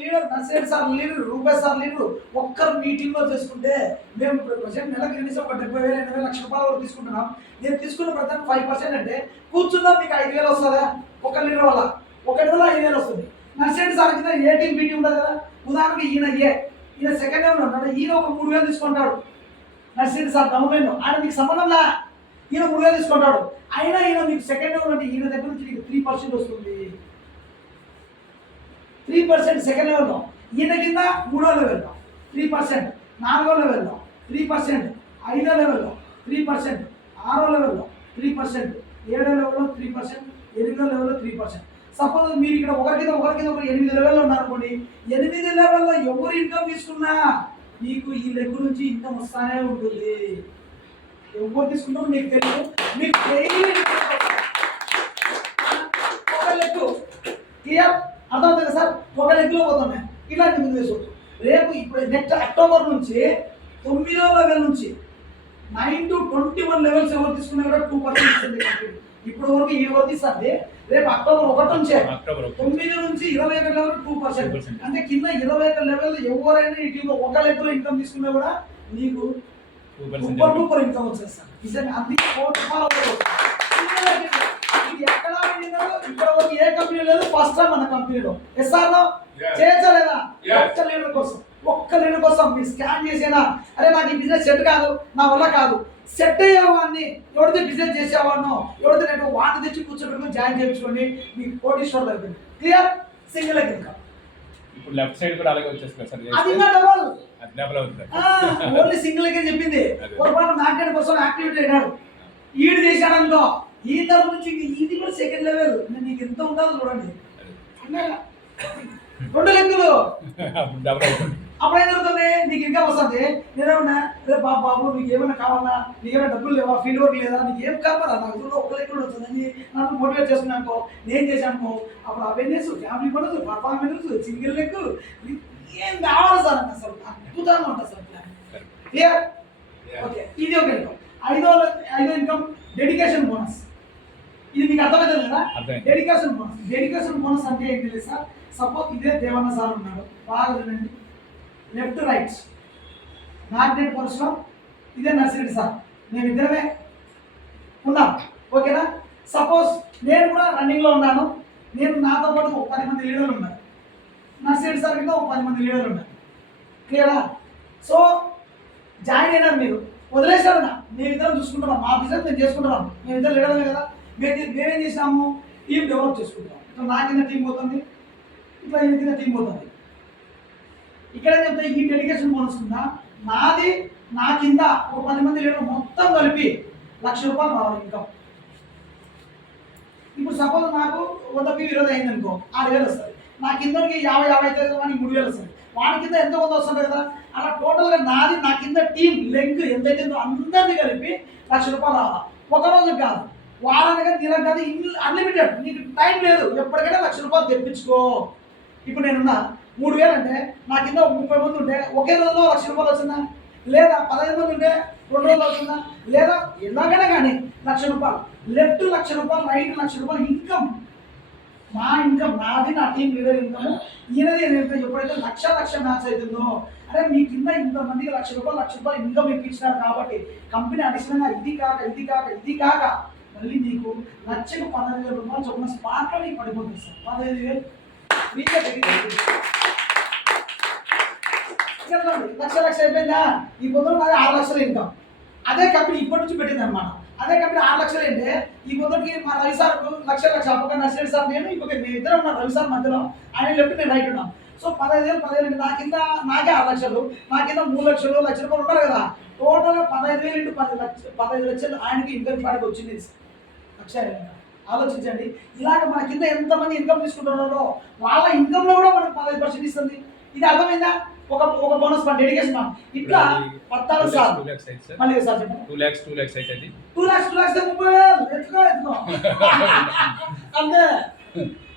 leader Narsireddy sir leader, Rupesh sir leader ఒక్కరు మీటింగ్లో చేసుకుంటే మేము ప్రజెంట్ నెలకు కనీసం ఒక 70,000 80,000 లక్షల రూపాయల వరకు తీసుకుంటున్నాం. నేను తీసుకున్న ప్రతి 5% అంటే కూర్చున్నా మీకు 5,000 వస్తుందా? ఒక లీడర్ వల్ల 5,000 వస్తుంది. నర్సిరెడ్డి సార్ కింద ఏ టీం మీటింగ్ ఉంటుంది కదా. ఉదాహరణకి ఈయన సెకండ్ లెవెల్ ఉంటాడు, ఈయన ఒక 3,000 తీసుకుంటాడు. నర్సిరెడ్డి సార్ డౌన్లైన్ ఆయన మీకు సంబంధంలా, ఈయన 3,000 తీసుకుంటాడు. అయినా ఈయన మీకు సెకండ్ లెవెల్ అంటే ఈయన దగ్గర నుంచి మీకు 3% వస్తుంది. 3% సెకండ్ లెవెల్లో, ఈయన కింద 3వ లెవెల్లో 3%, 4వ లెవెల్లో 3%, 5వ లెవెల్లో 3%, 6వ లెవెల్లో 3%, 7వ లెవెల్లో 3%, 8వ లెవెల్లో 3%. సపోజ్ మీరు ఇక్కడ ఒకరి కింద 8 లెవెల్లో ఉన్నారనుకోండి. 8 లెవెల్లో ఎవరు ఇన్కమ్ తీసుకున్నా మీకు ఈ లెగ్ నుంచి ఇన్కమ్ వస్తానే ఉంటుంది. ఎవరు తీసుకున్నారో మీకు తెలియదు. మీకు డైలీ ఒక లెగ్ క్లియర్ అర్థమవుతుంది సార్? ఒక లెగ్లో పోతున్నాయి. ఇలాంటి ముందు వేసుకోవచ్చు. రేపు ఇప్పుడు నెక్స్ట్ అక్టోబర్ నుంచి 9వ లెవెల్ నుంచి 9 to 21 లెవెల్స్ ఎవరు తీసుకున్నా కూడా 2% ఇస్తుంది కంపెనీ. ఇప్పుడు వరకు ఈ వరకు ఇస్తుంది. రేపు అక్టోబర్ 1 నుంచే 9 నుంచి 21 లెవెల్ 2%. అంటే కింద 21 లెవెల్ ఎవరైనా ఈ టీంలో ఒక లెగ్లో ఇన్కమ్ తీసుకున్నా కూడా నీకు సూపర్ ఇన్కమ్ వచ్చేస్తారు. నిజంగా అందుకే ₹1,00,00,000 ఇది ఎక్కడ వెళ్ళిందో ఇక్కడ వరకు ఏ కంపెనీ లేదు, ఫస్ట్ టైం మన కంపెనీలో. ఎస్ఆర్లో చేయలేదా? ఒక్క లీడర్ కోసం మీరు స్కాన్ చేసేనా, అరే నాకు ఈ బిజినెస్ సెట్ కాదు, నా వల్ల కాదు, సెట్ అయ్యేవాడిని, ఎవరితో బిజినెస్ చేసేవాడినో ఎవరితో నేను వాడిని తెచ్చి కూర్చోబెట్టుకుని జాయిన్ చేయించుకోండి, మీకు కోటీశ్వరులు అయిపోయింది. క్లియర్? Single income. ఇప్పుడు లెఫ్ట్ సైడ్ కూడా అలాగే వచ్చేస్తుంది సార్. అది ఇంకా డబల్. అది డబల్ అవుతుంది. ఓన్లీ సింగిల్ ఇన్కమ్ చెప్పింది. పొరపాటు మ్యాగ్నెట్ కోసం యాక్టివిటీ అయినాడు, ఈడు చేశాడు అనుకో, ఈ తరపు నుంచి ఇది కూడా సెకండ్ లెవెల్. నీకు ఎంత ఉంటుందో చూడండి, అంటే 2 లెక్కలు. డబల్ అవుతుంది. అప్పుడు ఏం జరుగుతుంది, నీకు ఇంకా వస్తుంది. నేనేమన్నా రే బాబు నీకు ఏమైనా కావాలా, నీకు ఏమైనా డబ్బులు లేవా, ఫీల్డ్ వర్క్ లేదా, నీకు ఏం కావాలా, నాకు చూడ 1 లెక్కలు వస్తుందని నన్ను మోటివేట్ చేసుకున్నానుకో, నేను చేశాను అప్పుడు అవేర్నెస్, ఫ్యామిలీ పనులు, పర్ఫార్మెన్స్, సింగిల్ లెగ్ ఏం కావాలి సార్ నాకు అసలు అద్భుతంగా ఉంటుంది సార్. క్లియర్? ఓకే, ఇది ఒక ఇన్కమ్. ఐదో ఇన్కమ్ డెడికేషన్ బోనస్. ఇది మీకు అర్థమవుతుంది కదా? Dedication bonus. డెడికేషన్ బోనస్ అంటే ఏంటి లేదు సార్, సపోజ్ ఇదే దేవన్న సార్ ఉన్నాడు, బాగా వినండి, లెఫ్ట్ రైట్ మ్యాగ్నెట్ పరశురాం, ఇదే నర్సిరెడ్డి సార్, మేమిద్దరమే ఉన్నాం. ఓకేనా? సపోజ్ నేను కూడా రన్నింగ్లో ఉన్నాను, నేను నాతో పాటు 10 మంది లీడర్లు ఉన్నారు, నర్సిరెడ్డి సార్ కింద 10 మంది లీడర్లు ఉన్నారు. క్లియరా? సో జాయిన్ అయినారు, మీరు వదిలేశారు నా, మేమిద్దరం చూసుకుంటున్నాం, మా బిజినెస్ మేము చేసుకుంటున్నాం, మేమిద్దరు లీడర్లే కదా. మేమేం చేసినాము, టీం డెవలప్ చేసుకుంటున్నాం. ఇట్లా నా కింద టీం పోతుంది, ఇట్లా ఈ కింద టీం పోతుంది. ఇక్కడ చెప్తే ఈ డెడికేషన్ బోనస్ ఉందా, నాది నా కింద ఒక 10 మంది లీడర్ మొత్తం కలిపి ₹1,00,000 రావాలి ఇన్కమ్. ఇప్పుడు సపోజ్ నాకు 100 అయింది అనుకో, 6,000 వస్తుంది. నా కిందకి 50 అయితే వానికి 3,000 వస్తుంది. వాడి కింద ఎంతో కొంత వస్తుంది కదా. అలా టోటల్గా నాది నా కింద టీం లెగ్ ఎంతైతే అందరినీ కలిపి ₹1,00,000 రావాలి. ఒక రోజు కాదు, వారానికి, నెలకు కాదు, అన్లిమిటెడ్. నీకు టైం లేదు, ఎప్పటికైనా ₹1,00,000 తెప్పించుకో. ఇప్పుడు నేనున్నా 3,000 అంటే నా కింద 30 మంది ఉంటే ఒకే రోజులో ₹1,00,000 వస్తుందా, లేదా 15 మంది ఉంటే 2 రోజులు వస్తుందా, లేదా ఎలాగైనా కానీ ₹1,00,000. Left ₹1,00,000, right ₹1,00,000 income. మా ఇన్కమ్ నాది, నా టీం లీడర్ ఇన్కమ్. ఈయనది ఎప్పుడైతే లక్ష మ్యాచ్ అవుతుందో, అరే మీ కింద ఇంతమందికి ₹1,00,000 ఇన్కమ్ ఇప్పించినారు కాబట్టి కంపెనీ అడిషనల్గా ఇది కాక మళ్ళీ నీకు లక్షకు ₹15,000 చొప్పున స్పాట్లో నీకు పడిపోతుంది సార్. 15,000 లక్ష అయిపోయిందా, ఈ పొద్దున నాది 6 లక్షల ఇన్కమ్. అదే కంపెనీ ఇప్పటి నుంచి పెట్టింది అనమాట. అదే కంపెనీ 6 లక్షలు అంటే ఈ పొద్దుకి మా రవి సార్ లక్ష ఒక నర్సిరెడ్డి సార్, నేను ఇంకొక మేమిద్దరం ఉన్నాం, రవి సార్ మధ్యలో, ఆయన లెఫ్ట్ నేను రైట్ ఉన్నాం. సో 15,000 నా కింద నాకే 6 లక్షలు, నా కింద 3 లక్షలు, ₹1,00,000 ఉన్నారు కదా. టోటల్గా 15,000 ఇంటూ 15 లక్షలు ఆయనకి ఇన్కమ్ పాడికి వచ్చింది. ఆలోచించండి, ఇలాగ మన కింద ఎంతమంది ఇన్కమ్ తీసుకుంటున్నారో వాళ్ళ ఇన్కమ్లో కూడా మనకు 15% ఇస్తుంది. ఇది అర్థమైందా? ఒక బోనస్ ఫండ్, డెడికేషన్ ఫండ్. ఇట్లా 14 సార్ మళ్ళీ సార్ చెప్పండి. 2 lakhs అయితే 2 lakhs 30,000 ఎత్తుకో అంతే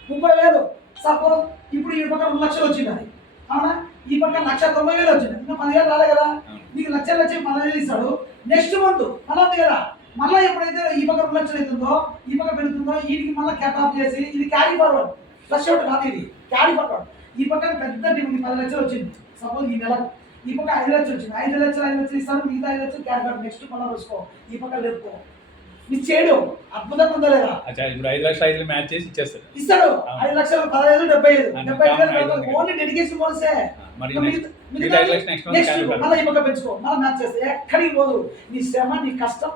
30,000. సపోజ్ ఇప్పుడు ఈ పక్క 2 లక్షలు వచ్చింది, అది అవునా, ఈ పక్క 1,90,000 వచ్చింది, ఇంకా 10,000 రాలే కదా. నీకు లక్షలు వచ్చి 15,000 ఇస్తాడు. నెక్స్ట్ మంత్ మళ్ళీ ఉంది కదా, మళ్ళీ ఎప్పుడైతే ఈ పక్క 2 లక్షలు అవుతుందో, ఈ పక్క పెరుగుతుందో, వీటికి మళ్ళీ క్యాట్ ఆఫ్ చేసి ఇది క్యారీ ఫార్వర్డ్. ఫ్లష్ అవుట్ కాదు, ఇది క్యారీ ఫార్వర్డ్. ఈ పక్క పెద్ద టీం ఉంది, 10 లక్షలు వచ్చింది సపోజ్ ఈ నెల, ఈ పక్క 5 లక్షలు వచ్చింది, 5 లక్షలు ఇస్తాను, మిగతా 5 లక్షలు క్యారీ ఫార్వర్డ్ నెక్స్ట్ మళ్ళీ వేసుకో, ఈ పక్క లేపుకో. ఇది చేయడం అద్భుతంగా ఉందా లేదా? ఇప్పుడు 5 లక్షలు మ్యాచ్ చేసి ఇచ్చేస్తాడు. ఇస్తాడు 5 లక్షలు 15,000 75,000 ఓన్లీ డెడికేషన్ బోనసే. మళ్ళీ ఈ పక్క పెంచుకో, మళ్ళీ మ్యాచ్ చేస్తే ఎక్కడికి పోదు. నీ శ్రమ, నీ కష్టం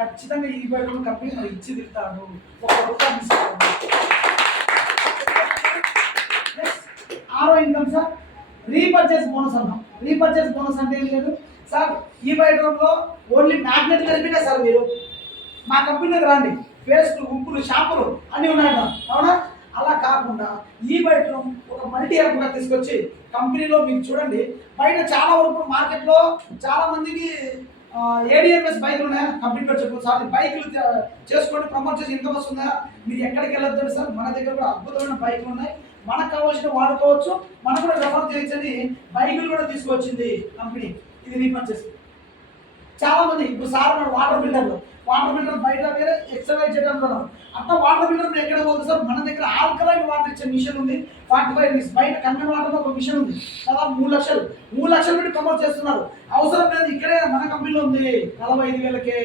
ఖచ్చితంగా ఈ బయట కంపెనీ మరి ఇచ్చి తిరుగుతాడు. ₹1 ఆరో ఇన్కమ్ సార్, రీపర్చేస్ బోనస్ అన్నాం. రీపర్చేస్ బోనస్ అంటే ఏం లేదు సార్, ఈ బయటలో ఓన్లీ మ్యాగ్నెట్ కలిపినా సార్ మీరు మా కంపెనీకి రండి, పేస్ట్లు, ఉప్పులు, షాంపులు అన్నీ ఉన్నాయట, అవునా? అలా కాకుండా ఈ బయట ఒక మల్టీ యాప్ కూడా తీసుకొచ్చి కంపెనీలో మీకు చూడండి, బయట చాలా వరకు మార్కెట్లో చాలా మందికి ADMS బైకులు ఉన్నాయా, కంపెనీ పేరు చెప్పు సార్, బైకులు చేసుకొని ప్రమోట్ చేసి ఇన్కమ్ వస్తుందా? మీరు ఎక్కడికి వెళ్ళొద్దు సార్, మన దగ్గర కూడా అద్భుతమైన బైకులు ఉన్నాయి, మనకు కావాల్సిన వాడుకోవచ్చు, మనకు కూడా రెఫర్ చేయొచ్చని బైకులు కూడా తీసుకొచ్చింది కంపెనీ. ఇది రీపర్చేస్. చాలా మంది ఇప్పుడు సార్ వాటర్ ఫిల్టర్ బయట వేరే ఎక్సర్సైజ్ చేయడం అట్లా వాటర్ ఫిల్టర్ ఎక్కడ పోతుంది సార్, మన దగ్గర ఆల్కలైన్ వాటర్ ఇచ్చే మిషన్ ఉంది. 45 డేస్ బయట కన్వెన్ వాటర్ ఒక మిషన్ ఉంది దాదాపు 3 లక్షలు పెట్టి ప్రమోట్ చేస్తున్నారు. అవసరం లేదు, ఇక్కడే మన కంపెనీలో ఉంది 45,000కే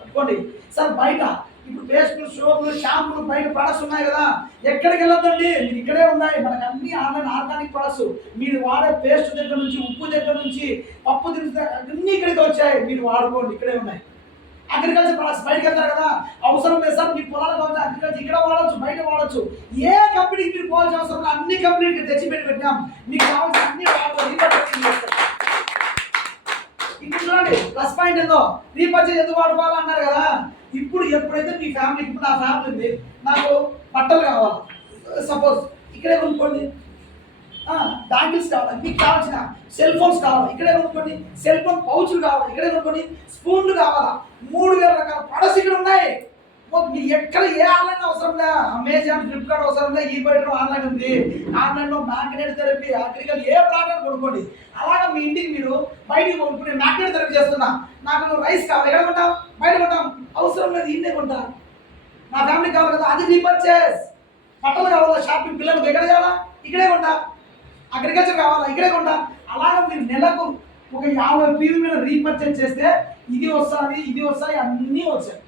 పట్టుకోండి సార్. బయట ఇప్పుడు పేస్టులు, సోపులు, షాంపులు బయట ప్రొడక్ట్స్ ఉన్నాయి కదా, ఎక్కడికి వెళ్ళొద్దండి, మీరు ఇక్కడే ఉన్నాయి. మనకు అన్ని ఆన్లైన్ ఆర్గానిక్ ప్రొడక్ట్స్, మీరు వాడే పేస్ట్ దగ్గర నుంచి, ఉప్పు దగ్గర నుంచి, పప్పు దినుసులు అన్నీ ఇక్కడికి వచ్చాయి, మీరు వాడుకోండి, ఇక్కడే ఉన్నాయి. అగ్రికల్చర్ ప్రొడక్ట్స్ బయటకు వెళ్తారు కదా, అవసరం లేదు సార్, మీ పొలాలు కావచ్చు, అగ్రికల్చర్ ఇక్కడ వాడచ్చు, బయట వాడచ్చు. ఏ కంపెనీకి మీరు పోవాల్సిన అవసరం లేదు, అన్ని కంపెనీకి తెచ్చి పెట్టాం. మీకు కావాల్సిన అన్ని రీపర్చేసింగ్. ఇప్పుడు చూడండి ప్లస్ పాయింట్ ఏందో, రీపర్చేజ్ ఎందుకు వాడుకోవాలి అన్నారు కదా. ఇప్పుడు ఎప్పుడైతే మీ ఫ్యామిలీకి, ఇప్పుడు నా ఫ్యామిలీ ఉంది, నాకు బట్టలు కావాలి, సపోజ్ ఇక్కడే కొనుక్కోండి. బ్యాంగిల్స్ కావాలి, మీకు కావాల్సిన సెల్ ఫోన్స్ కావాలి, ఇక్కడే కొనుక్కోండి. సెల్ ఫోన్ పౌచ్లు కావాలి, ఇక్కడే కొనుక్కోండి. స్పూన్లు కావాలా, 3000 రకాల ప్రొడక్ట్స్ ఇక్కడ ఉన్నాయి. మీకు ఎక్కడ ఏ ఆన్లైన్ అవసరం లే, అమెజాన్, ఫ్లిప్కార్ట్ అవసరం లే, ఈ బయట ఆన్లైన్ ఉంది. ఆన్లైన్లో మ్యాగ్నెట్ థెరపీ, అగ్రికల్చర్ ఏ ప్రోడక్ట్ కొనుక్కోండి. అలాగా మీ ఇంటికి మీరు బయటికి కొనుక్కుని మ్యాగ్నెట్ థెరపీ చేస్తున్నా, నాకు రైస్ కావాలి, ఎక్కడ కొంటాం, బయట కొంటాం, అవసరం లేదు, ఇంటే కొంటా. నా ఫ్యామిలీకి కావాలి కదా, అది రీపర్చేస్. బట్టలు కావాలా, షాపింగ్, పిల్లలకు ఎక్కడ చేయాలా, ఇక్కడే కొంటా. అగ్రికల్చర్ కావాలా, ఇక్కడే కొంటా. అలాగా మీరు నెలకు ఒక 50 PV మీద రీపర్చేస్ చేస్తే ఇది వస్తుంది, ఇది వస్తాయి, అన్నీ వచ్చాయి.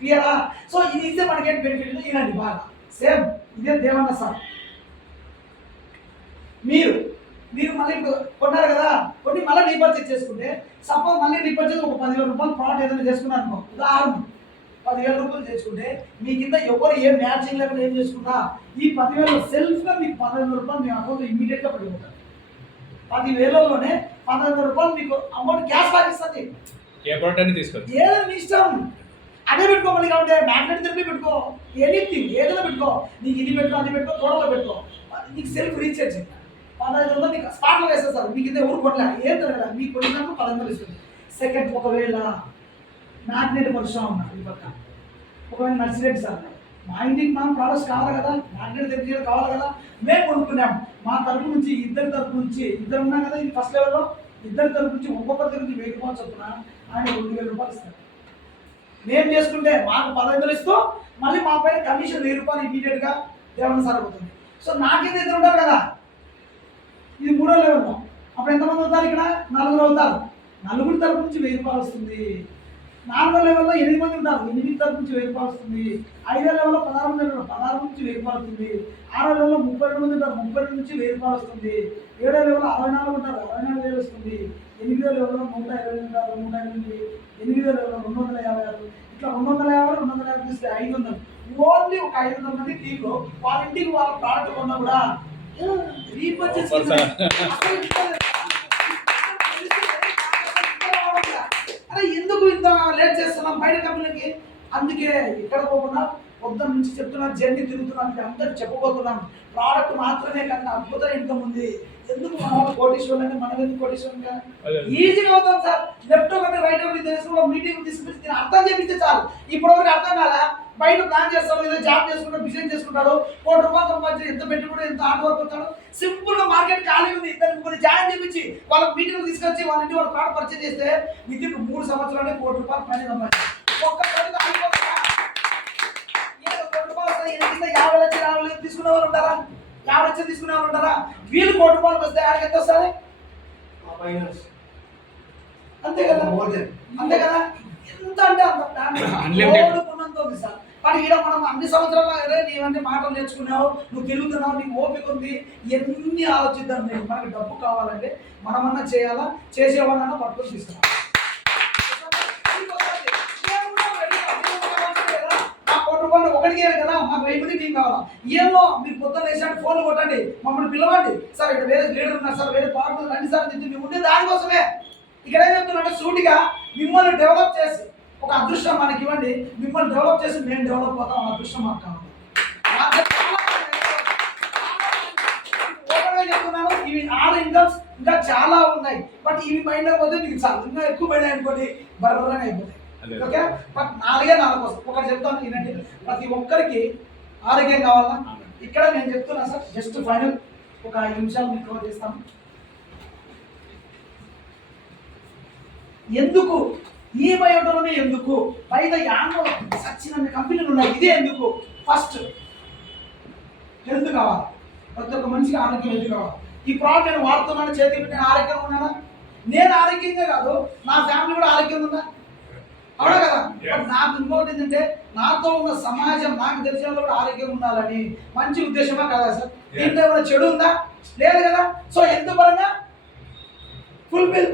క్లియరా? సో ఇది ఇస్తే మనకేం బెనిఫిట్ ఇదండి బాగా సేమ్ ఇదే దేవన్న సార్. మీరు మళ్ళీ కొన్నారు కదా, కొన్ని మళ్ళీ రీపర్చేజ్ చేసుకుంటే, సపోజ్ మళ్ళీ రీపర్చేజ్ ఒక 10,000 రూపాయలు ప్రోడక్ట్ ఏదైనా చేసుకున్నారు అనుకో, ఉదాహరణ 10,000 రూపాయలు చేసుకుంటే, మీ కింద ఎవరు ఏ మ్యాచింగ్ లేకుండా ఏం చేసుకున్నా ఈ 10,000 సెల్ఫ్గా మీకు 15,000 రూపాయలు మీ అకౌంట్లో ఇమీడియట్గా పడిపోతారు. 10,000లోనే 15,000 రూపాయలు మీకు అమౌంట్ క్యాష్ బ్యాక్ ఇస్తుంది. ఏ ప్రోడక్ట్ అని తీసుకోవచ్చు, ఏదైనా మీ ఇష్టం. అదే పెట్టుకోమని కాబట్టి మ్యాగ్నెట్ థెరపీ పెట్టుకో, ఎనీథింగ్ ఏదైనా పెట్టుకో, నీకు ఇది పెట్టుకో, అది పెట్టుకో, తోటలో పెట్టుకో, నీకు సెల్ఫ్ రీఛార్జ్ 15,000 నీకు స్పాట్లో వేసేస్తారు. మీకు ఇదే ఊరు కొనలే, ఏం జరగదు, మీకు కొనినప్పుడు 15,000 ఇస్తుంది. సెకండ్, ఒకవేళ మ్యాగ్నెట్ పరిశ్రమ ఉన్నారు ఈ పక్క, ఒకవేళ నర్సరీ సార్ మా ఇంటికి మా ప్రోడక్ట్స్ కావాలి కదా, మ్యాగ్నెట్ థెరపీ కావాలి కదా, మేము కొనుక్కున్నాం. మా తరపు నుంచి ఇద్దరు ఉన్నాం కదా, ఇది ఫస్ట్ లెవెల్లో, ఇద్దరు తరపు నుంచి ఒక్కొక్కరి తరపు నుంచి 1000 రూపాయలు చొప్పున ఆయన 2,000 రూపాయలు ఇస్తారు. మేము చేసుకుంటే మాకు 15,000 ఇస్తూ మళ్ళీ మా పైన కమిషన్ 1000 రూపాయలు ఇమీడియట్గా దేవన్న సార్ అవుతుంది. సో నాకేదో ఇద్దరు ఉంటారు కదా, ఇది 3వ లెవెల్లో. అప్పుడు ఎంతమంది అవుతారు, ఇక్కడ 4 అవుతారు. 4 తరపు నుంచి 1000 రూపాయలు వస్తుంది. 4వ లెవెల్లో 8 మంది ఉంటారు, 8 తరపు నుంచి 1000 రూపాయలు వస్తుంది. 5వ లెవెల్లో 16 మంది ఉంటారు, 16 నుంచి 1000 రూపాయలు వస్తుంది. 6వ లెవెల్లో 32 మంది ఉంటారు, 32 నుంచి 1000 రూపాయలు వస్తుంది. 7వ లెవెల్లో 64 ఉంటారు, 64,000 వస్తుంది. 8వ లెవెల్లో 120 ఉంటారు, 128. 8వ లెవెల్లో 256. ఇట్లా 250 తీస్తే 500. ఓన్లీ ఒక 500 మంది టీంలో వాళ్ళ ఇంటికి వాళ్ళ ప్రోడక్ట్ కొన్నా కూడా రీపర్చేస్. అరే ఎందుకు ఇంత లేట్ చేస్తున్నాం బయట కంపెనీకి? అందుకే ఇక్కడ పోకుండా పొద్దున్న నుంచి చెప్తున్నాం, జర్నీ తిరుగుతున్నాం, అందరికి చెప్పబోతున్నాం. ప్రోడక్ట్ మాత్రమే కన్నా అద్భుత ఇన్కమ్ ఉంది. ఎందుకు మన కోటీశ్వరులు, మనం ఎందుకు కోటీశ్వరులు? ఈజీగా అవుతాం సార్. లెఫ్ట్ ఒకటి రైట్ ఒకటి తెలుసుకోవడం, మీటింగ్ తీసుకొచ్చి దీన్ని అర్థం చేపిస్తే చాలు. ఇప్పటివరకు అర్థం కాదా? బయట ప్లాన్ చేస్తాడు, ఏదో జాబ్ చేసుకుంటాడు, బిజినెస్ చేసుకుంటాడు, 1 కోటి రూపాయలు సంపాదించి ఎంత పెట్టుబడి, ఎంత హార్డ్ వర్క్ వస్తాడు. సింపుల్ గా మార్కెట్ ఖాళీ ఉంది, ఇద్దరు కొన్ని జాయిన్ చేయించి వాళ్ళ మీటింగ్ తీసుకొచ్చి వాళ్ళ ఇంటి వాళ్ళ ప్రోడక్ట్ పర్చేజ్ చేస్తే విత్ 3 సంవత్సరాలే 1 కోటి రూపాయలు పైన సంపాదించారు. ఒక్క 1 కోటి రూపాయలు 50 లక్షలు తీసుకునే వాళ్ళు ఉంటారా? 50 లక్షలు తీసుకునే వాళ్ళు ఉంటారా? వీళ్ళు 1 కోటి రూపాయలు వస్తే ఆడికి ఎంత వస్తుంది? అంతే కదా, అంతే కదా. ఎంత అంటే అంత ఉన్నంత ఉంది సార్. కానీ ఇక్కడ మనం అన్ని సంవత్సరాలు నీవన్నీ మాటలు నేర్చుకున్నావు, నువ్వు తిరుగుతున్నావు, నీకు ఓపిక ఉంది, ఎన్ని ఆలోచిద్దాం. మనకి డబ్బు కావాలంటే మనమన్నా చేయాలా, చేసేవాళ్ళన్నా పట్టుకొని తీసుకున్నాం. ఒకటికే కదా, మాకు 1000 మంది టీం కావాలా? ఏమో మీరు పొద్దున్న వేసాడు, ఫోన్లు కొట్టండి, మమ్మల్ని పిలవండి సార్, ఇక్కడ వేరే లీడర్ ఉన్నారు సార్, వేరే పార్టీ రండి సార్ అని చెప్పి మేము ఉండే దానికోసమే. ఇక్కడ ఏం చెప్తున్నాంటే సూటిగా మిమ్మల్ని డెవలప్ చేసి ఒక అదృష్టం మనకి ఇవ్వండి, మిమ్మల్ని డెవలప్ చేసి మేము డెవలప్ అవుతాం. అదృష్టం మాకు కావాలి. చెప్తున్నాను, ఇవి 6 ఇన్కమ్స్ ఇంకా చాలా ఉన్నాయి. బట్ ఇవి మైండ్ పోతే మీకు చాలు, ఇంకా ఎక్కువ పైన అనుకోండి బర్రనే అయిపోతాయి. ఓకే, బట్ 4 కోసం ఒకటి చెప్తాను ఏంటంటే, ప్రతి ఒక్కరికి ఆరోగ్యం కావాలా. ఇక్కడ నేను చెప్తున్నా సార్, జస్ట్ ఫైనల్ ఒక 5 నిమిషాలు మీకు కవర్ చేస్తాను. ఎందుకు ఈ బయోటోలోనే, ఎందుకు బయట యానో సచ్చినన్ని కంపెనీలు ఉన్నాయి, ఇదే ఎందుకు? ఫస్ట్ హెల్త్ కావాలి. ప్రతి ఒక్క మనిషికి ఆరోగ్యం హెల్తీ కావాలి. ఈ ప్రోడక్ట్ నేను వాడుతున్నాను, చేతికి నేను ఆరోగ్యంగా ఉన్నానా? నేను ఆరోగ్యంగా కాదు, నా ఫ్యామిలీ కూడా ఆరోగ్యంగా ఉందా? అవునా కదా? బట్ నాకు ఇంకోటి ఏంటంటే నాతో ఉన్న సమాజం, నాకు తెలిసిన వాళ్ళు కూడా ఆరోగ్యంగా ఉండాలని మంచి ఉద్దేశమా కదా సార్? దీంట్లో ఏమైనా చెడు ఉందా? లేదు కదా. సో ఎంత పరంగా ఫుల్ఫిల్,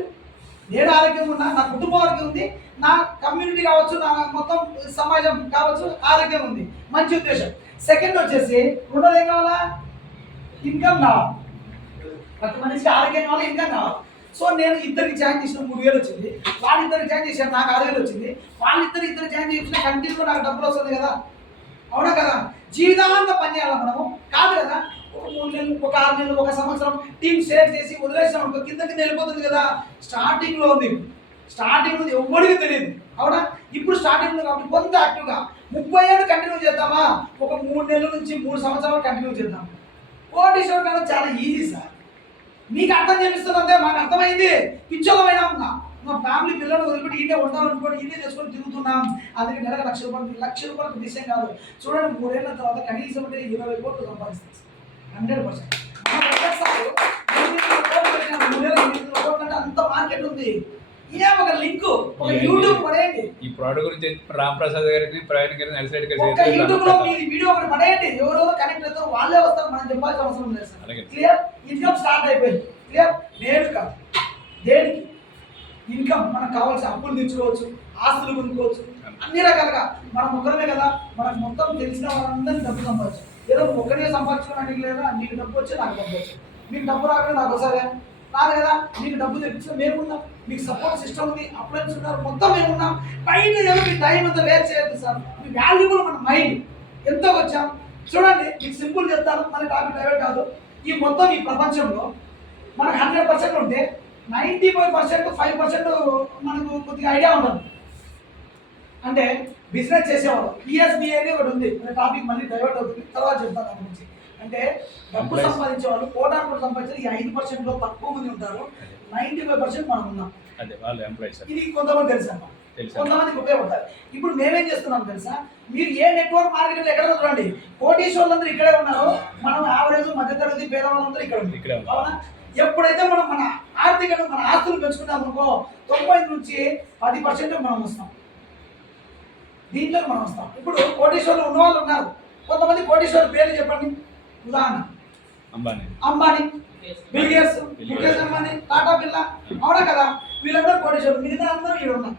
నేను ఆరోగ్యంగా ఉన్నా, నా కుటుంబం ఆరోగ్యం ఉంది, నా కమ్యూనిటీ కావచ్చు, నా మొత్తం సమాజం కావచ్చు ఆరోగ్యం ఉంది, మంచి ఉద్దేశం. సెకండ్ వచ్చేసి రెండోది ఏం కావాలా? ఇన్కమ్ కావాలి. ప్రతి మనిషికి ఆరోగ్యం కావాలి, ఇన్కమ్ కావాలి. సో నేను ఇద్దరికి జాయిన్ చేసిన 3,000 వచ్చింది, వాళ్ళిద్దరికి జాయిన్ చేశాను నాకు 6,000 వచ్చింది, ఇద్దరు జాయిన్ చేసిన కంటిన్యూ నాకు డబ్బులు వస్తుంది కదా. అవునా కదా? జీవితాంతం పని చేయాలి మనము కాదు కదా. ఒక 3 నెలలు, ఒక 6 నెలలు, ఒక సంవత్సరం టీం షేర్ చేసి వదిలేసాం అనుకో, కిందకి వెళ్ళిపోతుంది కదా. స్టార్టింగ్లో ఉంది, ఎవ్వడికి తెలియదు. అవునా? ఇప్పుడు స్టార్టింగ్ కాబట్టి కొంత యాక్టివ్గా 30 ఏళ్ళు కంటిన్యూ చేద్దామా? ఒక 3 నెలల నుంచి 3 సంవత్సరాలు కంటిన్యూ చేద్దాం. కోటీశ్వరుడు కన్నా చాలా ఈజీ సార్. మీకు అర్థం చేపిస్తుందంటే మాకు అర్థమైంది. పిచ్చోళమైనా ఉన్నా మా ఫ్యామిలీ పిల్లలు వదిలిపెట్టి ఈడే ఉంటాం అనుకోండి, ఈడే చేసుకొని తిరుగుతున్నాం. అందుకే నెలకు ₹1,00,000 విషయం కాదు. చూడండి 3 ఏళ్ళ తర్వాత కనీసం 20 కోట్లు సంపాదిస్తాం 100%. అంత మార్కెట్ ఉంది. ఇదే ఒక లింక్, ఒక యూట్యూబ్ పడేయండి. ఈ ప్రోడక్ట్ గురించి రామ్ ప్రసాద్ గారికి, ప్రవీణ్ గారిని నలిసెట్టి ఒక యూట్యూబ్ లో మీ వీడియో ఒకటి పడేయండి. ఎవరెవరో కనెక్ట్ అవుతారు, వాళ్ళే వస్తారు, మనం చెప్పాల్సిన అవసరం లేదు సార్. క్లియర్? ఇన్కమ్ స్టార్ట్ అయిపోయింది. క్లియర్? నేను కాదు, దేనికి ఇన్కమ్ మనకు కావాల్సిన అప్పులు తెచ్చుకోవచ్చు, ఆస్తులు కొనుక్కోవచ్చు, అన్ని రకాలుగా. మనం ఒక్కరమే కదా, మనకు మొత్తం తెలిసిన వాళ్ళందరినీ డబ్బు సంపాదించు. ఏదో ఒకరినే సంపాదించుకోవడానికి లేదా, నీకు డబ్బు వచ్చి నాకు డబ్బు వచ్చు, మీకు డబ్బు రాకుండా నాకు వస్తారా? రాదు కదా. మీకు డబ్బు తెప్పించిన మేమున్నాం, మీకు సపోర్ట్ సిస్టమ్ ఉంది, అప్లైన్స్ ఉన్నారు, మొత్తం మేమున్నాం. బయట ఏదో మీ టైం అంతా వేస్ట్ చేయొద్దు సార్. మీ వాల్యుబుల్ మన మైండ్ ఎంతో వచ్చాం. చూడండి మీకు సింపుల్ చెప్తాను, మన టాపిక్ డైవర్ట్ కాదు. ఈ మొత్తం ఈ ప్రపంచంలో మనకు 100% ఉంటే 95% 5% మనకు కొద్దిగా ఐడియా ఉండదు. అంటే బిజినెస్ చేసేవాళ్ళు ESBI అని ఒకటి ఉంది, టాపిక్ మళ్ళీ డైవర్ట్ అవుతుంది, తర్వాత చెప్తాను దాని గురించి. అంటే డబ్బు సంపాదించే వాళ్ళు కోటాను సంపాదించారు, ఈ 5%లో తక్కువ మంది ఉంటారు, 95% మనం ఉన్నాం. ఇది కొంతమంది తెలుసా, కొంతమందికి ఉపయోగపడతారు. ఇప్పుడు మేమేం చేస్తున్నాం తెలుసా? మీరు ఏ నెట్వర్క్ మార్కెటింగ్ ఎక్కడ చూడండి, కోటీశ్వర్లందరూ ఇక్కడే ఉన్నారు, మనం యావరేజ్ మధ్యతరగతి పేదవాళ్ళందరూ ఇక్కడ ఉంది. అవునా? ఎప్పుడైతే మనం మన ఆర్థికంగా మన ఆస్తులు పెంచుకున్నాం అనుకో, 90 నుంచి 10% మనం వస్తాం, దీంట్లో మనం వస్తాం. ఇప్పుడు కోటీశ్వర్లు ఉన్న వాళ్ళు ఉన్నారు, కొంతమంది కోటీశ్వర్ల పేర్లు చెప్పండి. ఉదాహరణ అంబానీ, బిల్ గేట్స్, ముఖేష్ అంబానీ, టాటా బిర్లా. అవునా కదా? వీళ్ళందరూ కోటీశ్వర్లు, మిగతా అందరూ ఇక్కడ ఉన్నాం.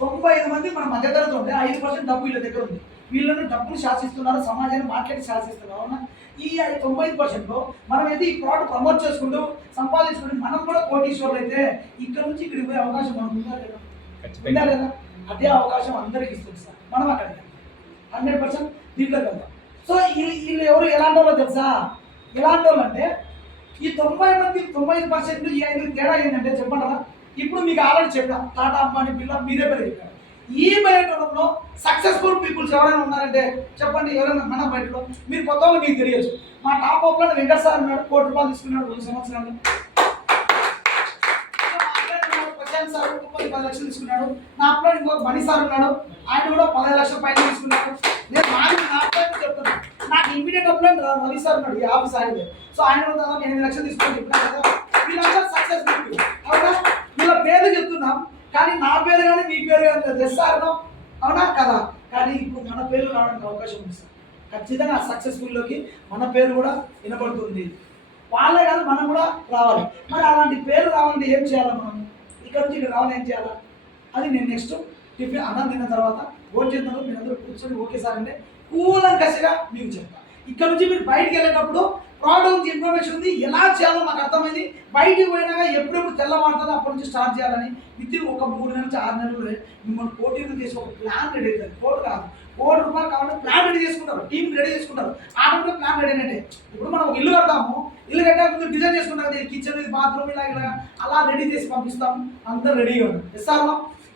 95 మంది మన మధ్యతరగతి ఉంటే 5% డబ్బు వీళ్ళ దగ్గర ఉంది. వీళ్ళని డబ్బులు శాసిస్తున్నారు, సమాజాన్ని మార్కెట్ శాసిస్తున్నారు. అవునా? ఈ 95%లో మనం అయితే ఈ ప్రోడక్ట్ ప్రమోట్ చేసుకుంటూ సంపాదించుకుంటూ మనం కూడా కోటీశ్వర్లు అయితే ఇక్కడ నుంచి ఇక్కడికి పోయే అవకాశం మనకు ఉందా లేదా? అదే అవకాశం అందరికి ఇస్తుంది సార్. మనం అక్కడికి 100% దీంట్లో వెళ్దాం. సో వీళ్ళు ఎవరు ఎలాంటి వాళ్ళు తెలుసా? ఎలాంటి వాళ్ళు అంటే ఈ 90 మంది 95% ఈ 5 తేడా ఏంటంటే చెప్పండి. ఇప్పుడు మీకు ఆల్రెడీ చెప్పా, టాటా అంబానీ బిర్లా మీరే పేరు చెప్పారు. ఈ బయటలో సక్సెస్ఫుల్ పీపుల్స్ ఎవరైనా ఉన్నారంటే చెప్పండి, ఎవరైనా మన బయటలో. మీరు కొత్త వాళ్ళు మీకు తెలియచ్చు. మా టాప్ ఆఫ్ లో వెంకట సార్ ఉన్నాడు, ₹1,00,000 తీసుకున్నాడు 2 సంవత్సరాలు. ప్రశాంత్ సార్ 10 లక్షలు తీసుకున్నాడు. నా అప్లో ఇంకొక మణి సార్ ఉన్నాడు, ఆయన కూడా 15 లక్షల పైన తీసుకున్నాడు. నేను నా అప్లైన్ చెప్తున్నాను. నాకు ఇమీడియట్ అప్లైన్ రవి సార్ ఉన్నాడు, ఈ ఆఫీస్ ఆయన. సో ఆయన 8 లక్షలు తీసుకుని చెప్పినాను కదా. వీళ్ళందరూ సక్సెస్ పీపుల్. అవునా? వీళ్ళ పేర్లు చెప్తున్నాం, కానీ నా పేరు కానీ మీ పేరు కానీ తెస్తారో. అవునా కదా? కానీ ఇప్పుడు మన పేరు రావడానికి అవకాశం ఉంది సార్. ఖచ్చితంగా సక్సెస్ఫుల్లోకి మన పేరు కూడా వినపడుతుంది. వాళ్ళే కాదు, మనం కూడా రావాలి. మరి అలాంటి పేరు రావాలంటే ఏం చేయాలి? మనం ఇక్కడ నుంచి ఇక్కడ రావాలి, ఏం చేయాలా? అది నేను నెక్స్ట్ టిఫిన్ అన్నం తిన్న తర్వాత భోజనం మీరు అందరూ కూర్చొని ఓకే సార్ అంటే కూలంకషగా మీకు చెప్తాను. ఇక్కడ నుంచి మీరు బయటికి వెళ్ళేటప్పుడు ప్రోడక్ట్ గురించి ఇన్ఫర్మేషన్ ఉంది, ఎలా చేయాలో మాకు అర్థమైంది. బయటికి పోయినాక ఎప్పుడెప్పుడు తెల్లవారుతుందో అప్పటి నుంచి స్టార్ట్ చేయాలని వితిన్ ఒక 3 నెలల నుంచి 6 నెలలు మిమ్మల్ని కోటీలు చేసి ఒక ప్లాన్ రెడీ అవుతుంది. కోటి కాదు, ₹1,00,000 కావాలంటే ప్లాన్ రెడీ చేసుకుంటారు, టీం రెడీ చేసుకుంటారు. ఆ టైంలో ప్లాన్ రెడీ అంటే ఇప్పుడు మనం ఒక ఇల్లు కడతాము, ఇల్లు కట్టే ముందు డిజైన్ చేసుకుంటాం కదా, కిచెన్ బాత్రూమ్ ఇలా అలా రెడీ చేసి పంపిస్తాము, అందరూ రెడీగా ఉంటారు. సార్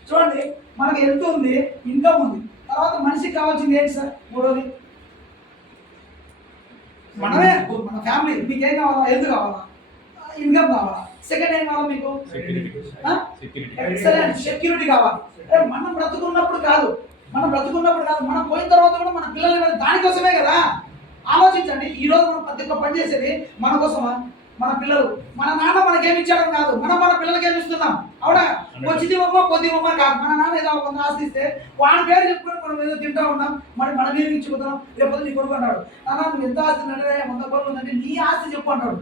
చూడండి, మనకి ఎంత ఉంది, ఇన్కమ్ ఉంది. తర్వాత మనిషికి కావాల్సింది ఏంటి సార్? మూడోది మనమే, మన ఫ్యామిలీ. మీకు ఏం కావాలా? హెల్త్ కావాలా? ఇన్కమ్ కావాలా? సెకండ్ ఏం కావాలి మీకు? ఎక్సలెంట్ సెక్యూరిటీ కావాలి. మనం బ్రతుకున్నప్పుడు కాదు, మనం పోయిన తర్వాత కూడా మన పిల్లలు దానికోసమే కదా. ఆలోచించండి. ఈ రోజు మనం ప్రతి ఒక్క పని చేసేది మన కోసమా? మన పిల్లలు, మన నాన్న మనకేమి ఇచ్చాడని కాదు, మనం మన పిల్లలకి ఏమి ఇస్తున్నాం? అవునా? వచ్చిదివమ్మో కొద్దివమ్మో కాదు. మన నాన్న ఏదో కొంత ఆస్తి ఇస్తే వాడి పేరు చెప్పుకొని మనం ఏదో తింటా ఉన్నాం, మనమేమి ఇచ్చిపోతున్నాం. రేపు నీ కొడుకు అన్నాడు, నాన్న నువ్వు ఎంత ఆస్తి అంటే 100 కోట్లు ఉందంటే నీ ఆస్తి చెప్పు అన్నాడు.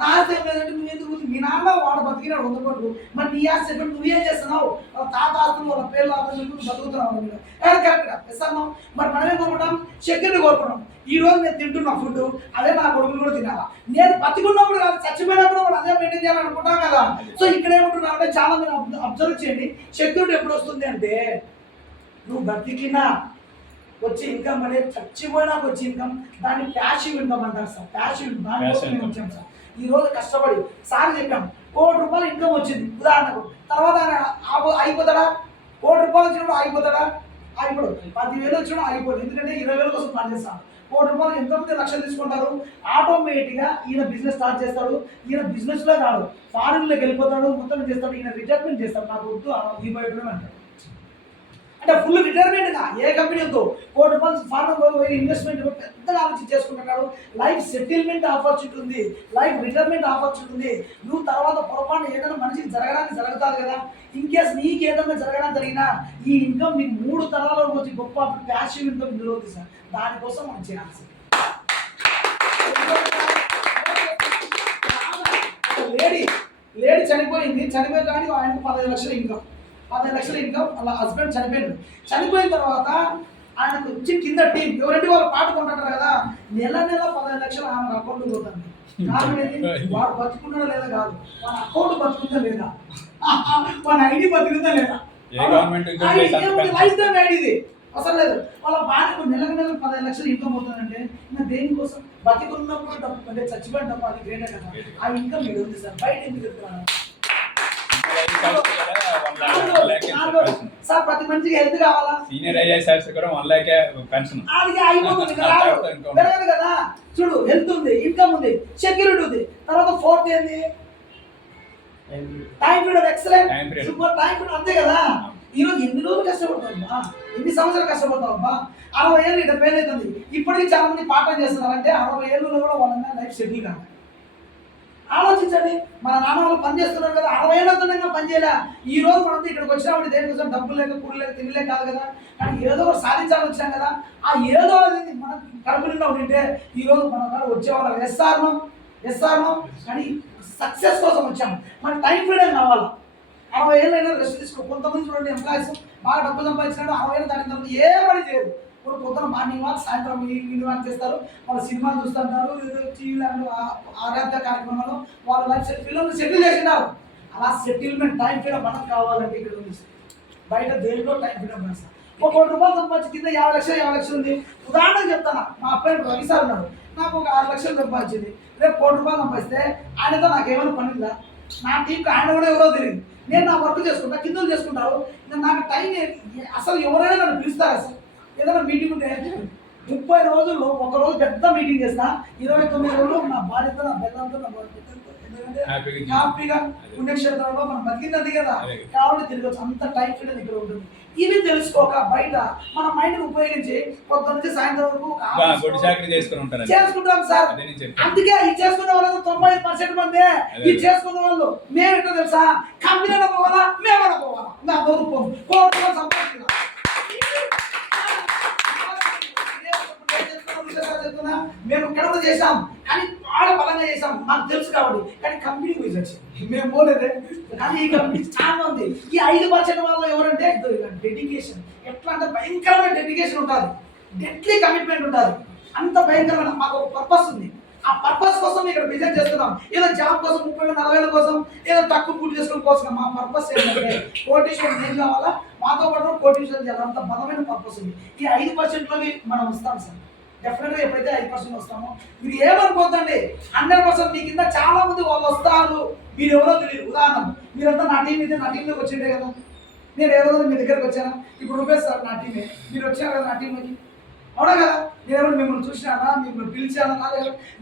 నా ఆస్తి ఏం లేదంటే నువ్వు ఎందుకు? మీ నాన్న వాడు బతికినాడు 100 కోట్లు, మరి నీ ఆస్తి చెప్పి నువ్వేం చేస్తున్నావు? వాళ్ళ తాత ఆస్తులు వాళ్ళ పేర్లు ఆస్తులు బతుకుతున్నావు మీద కరెక్ట్ ఇస్తాను. మరి మనమేం కోరుకుంటాం? సెక్యూరిటీ కోరుకుంటాం. ఈ రోజు నేను తింటున్నా ఫుడ్, అదే నా కొడుకులు కూడా తినాలా. నేను బతికున్నప్పుడు కాదు, చచ్చిపోయినప్పుడు కూడా అదే మెయింటైన్ చేయాలనుకుంటాం కదా. సో ఇక్కడ ఏమంటున్నా అంటే చాలా మీరు అబ్జర్వ్ చేయండి. సెక్యూరిటీ ఎప్పుడు వస్తుంది అంటే నువ్వు బతికినా వచ్చే ఇన్కమ్ అనేది చచ్చిపోయినాక వచ్చే ఇన్కమ్, దాన్ని ప్యాసివ్ ఇన్కమ్ అంటారు సార్. ప్యాసివ్ ఇన్కమ్ వచ్చాం సార్. ఈ రోజు కష్టపడి సార్ చెప్పాం ₹1 కోటి ఇన్కమ్ వచ్చింది ఉదాహరణకు, తర్వాత ఆయన అయిపోతాడా? ₹1 కోటి వచ్చినప్పుడు అయిపోతాడా? అయిపోడు. 10,000 వచ్చినప్పుడు అయిపోదు. ఎందుకంటే 20,000 కోసం ప్లాన్ చేస్తాను. ₹1 ఎంతమంది లక్షలు తీసుకుంటారు? ఆటోమేటిక్గా ఈయన బిజినెస్ స్టార్ట్ చేస్తాడు. ఈయన బిజినెస్ లో కాదు, ఫారిన్లోకి వెళ్ళిపోతాడు, మొత్తం చేస్తాడు. ఈయన రిటైర్మెంట్ చేస్తాడు. నాకు వద్దు ఈ బయట అంటాడు. అంటే ఫుల్ రిటైర్మెంట్గా ఏ కంపెనీ ఉందో ₹1 కోటి ఫారెన్ ఇన్వెస్ట్మెంట్ పెద్దగా ఆలోచించి చేసుకుంటున్నాడు. లైఫ్ సెటిల్మెంట్ ఆపర్చునిటీ ఉంది, లైఫ్ రిటైర్మెంట్ ఆపర్చునిటీ ఉంది. నువ్వు తర్వాత పొరపాటు ఏదైనా మనిషికి జరగడానికి జరుగుతుంది కదా. ఇన్ కేస్ నీకు ఏదైనా జరగడానికి జరిగినా ఈ ఇన్కమ్ నీకు 3 తరాల వచ్చి గొప్ప ప్యాసివ్ ఇన్కమ్ ఇందులో ఉంది సార్. దానికోసం మనం చేయాల్సి లేడీ చనిపోయింది, చనిపోయి కానీ ఆయనకు 15 లక్షల ఇన్కమ్, 15 లక్షల ఇన్కమ్. అలా హస్బెండ్ చనిపోయిన తర్వాత ఆయనకు వచ్చి కింద టీం ఎవరంటే వాళ్ళు పాట కొంటారు కదా, నెల 15 లక్షలు ఆయన అకౌంట్ పోతుంది. కారణం ఏంటి? వాడు బతుకున్నాడా లేదా కాదు, వాళ్ళ అకౌంట్ బతుకుందా లేదా, వాళ్ళ ఐడి బతుకుందా లేదా, లైఫ్ టైం ఐడిది అసలు లేదు. వాళ్ళ భార్యకు నెలకు 15 లక్షలు ఇన్కమ్ అవుతుందంటే ఇంకా దేనికోసం? బతికున్నప్పుడు డబ్బు అంటే చచ్చిపోయిన డబ్బు, అది గ్రేటే కదా. ఆ ఇన్కమ్ మీరు ఉంది సార్. బయట ఎందుకు చెప్తున్నాను సార్? ప్రతి మనిషికి హెల్త్ కావాలా? సీనియర్ ఐఏఎస్ ఆఫీసర్ కూడా 1 లక్ష పెన్షన్ అది అయిపోతుంది పెరగదు కదా. చూడు, హెల్త్ ఉంది, ఇన్కమ్ ఉంది, సెక్యూరిటీ ఉంది. తర్వాత 4th ఏంది? Time period excellent, super time period. అంతే కదా. ఈరోజు ఎన్ని రోజులు కష్టపడతావమ్మా, ఎన్ని సంవత్సరాలు కష్టపడతావమ్మా? 60 ఏళ్ళు 70 ఏళ్ళు అవుతుంది. ఇప్పటికీ చాలా మంది పాఠం చేస్తున్నారంటే 60 ఏళ్ళలో కూడా వాళ్ళ లైఫ్ సెటిల్ కాదు. ఆలోచించండి. మన నాన్న వాళ్ళు పని చేస్తున్నారు కదా, 60 ఏళ్ళ అవుతుండగా పని చేయలే. ఈ రోజు మనం ఇక్కడికి వచ్చినప్పుడు దేనికోసం? డబ్బులు లేక కూడు లేక తినలే కాదు కదా, కానీ ఏదో ఒకటి సాధించాలని వచ్చాం కదా. ఆ ఏదో అనేది మనకు కడుపు నిండా ఉంటే ఈ రోజు మన కాడ వచ్చేవాళ్ళం ఎస్ఆర్నో కానీ సక్సెస్ కోసం వచ్చాము. మన టైం ఫ్రీడమ్ కావాలి. 60 ఏళ్ళు అయినా రెస్ట్ తీసుకో. కొంతమంది చూడండి ఎంప్లాయీస్ బాగా డబ్బు సంపాదించినాడు, 60 ఏళ్ళు దాని తర్వాత ఏ పని చేయరు. ఇప్పుడు పొద్దున మార్నింగ్ వాక్, సాయంత్రం ఈవినింగ్ వాక్ చేస్తారు. వాళ్ళు సినిమాలు చూస్తుంటారు, టీవీలో ఆరాధ్య కార్యక్రమాలు వాళ్ళ లైఫ్ పిల్లలు సెటిల్ చేసినారు. అలా సెటిల్మెంట్ టైం ఫ్రీడమ్ మనకు కావాలంటే ఇక్కడ ఉంది. బయట దేనిలో టైం ఫ్రీడమ్ ఉంది సార్. ఒక ₹1 సంపాదించి కింద 50 లక్షలు ఉంది. ఉదాహరణకు చెప్తాను, మా అబ్బాయి రవి సార్ ఉన్నాడు, నాకు ఒక 6 లక్షలు సంపాదించింది. రేపు ₹1 సంపాదిస్తే ఆయనతో నాకేమైనా పని ఉందా? నా టీంకి ఆయన కూడా ఎవరో తెలియదు. నేను నా వర్క్ చేసుకుంటా, కిందలు చేసుకుంటారు. నాకు టైం అసలు ఎవరైనా నన్ను పిలుస్తారా సార్? ఏదైనా మీటింగ్ ఉంటే 30 రోజుల్లో ఒక రోజు పెద్ద మీటింగ్ చేస్తా. 29 రోజులు నా భార్యతో, నా బెల్లంతో, నా హ్యాపీగా పుణ్యక్షేత్రంలో మనం బతికినది కదా. కాబట్టి తిరగచ్చు. అంత టైం ఫ్రీడమ్ ఇక్కడ ఉంటుంది. ఇవి తెలుసుకోక బయట మన మైండ్ ఉపయోగించి పొద్దు నుంచి సాయంత్రం వరకు చేసుకుంటాం సార్. అందుకే ఇది చేసుకునే వాళ్ళు 90% మంది ఇది చేసుకున్న వాళ్ళు. మేము ఎట్లా తెలుసా? కంపెనీలో పోవాలా, మేమైనా పోవాలా, నా దొరుకుతాం ₹1 సంపాదించిన మేము కడప చేసాం, కానీ బాగా బలంగా చేసాం, మాకు తెలుసు కాబట్టి. కానీ కంపెనీ పోయి మేము పోలేదే. కానీ ఈ కంపెనీ చాలా ఉంది. ఈ 5% వాళ్ళు ఎవరంటే డెడికేషన్. ఎట్లా అంటే భయంకరమైన డెడికేషన్ ఉంటుంది, డెడ్లీ కమిట్మెంట్ ఉంటుంది. అంత భయంకరమైన మాకు ఒక పర్పస్ ఉంది. ఆ పర్పస్ కోసం ఇక్కడ బిజినెస్ చేస్తున్నాం. ఏదో జాబ్ కోసం 30,000-40,000 కోసం, ఏదో తక్కువ పూర్తి చేసుకోవడం కోసం. మా పర్పస్ ఏంటంటే కోటీశ్వరం ఏం కావాలా, మాతో పాటు కోటీశ్వరం చేయాలి. అంత బలమైన పర్పస్ ఉంది. ఈ 5%లోకి మనం వస్తాం సార్. డెఫినెట్గా ఎప్పుడైతే 5% వస్తామో మీరు ఏమనుకోద్దండి, 100% మీ కింద చాలా మంది వాళ్ళు వస్తారు. మీరు ఎవరో తెలియదు. ఉదాహరణ, మీరంతా నా టీం అయితే నా టీంలోకి వచ్చిండే కదా. నేను ఏ రోజు మీ దగ్గరకు వచ్చానా? ఇప్పుడు రూపేష్ సార్ నా టీమే, మీరు వచ్చారు కదా నా టీంలోకి, అవునా కదా? నేను ఎవరు మిమ్మల్ని చూసినానా, మిమ్మల్ని పిలిచానా?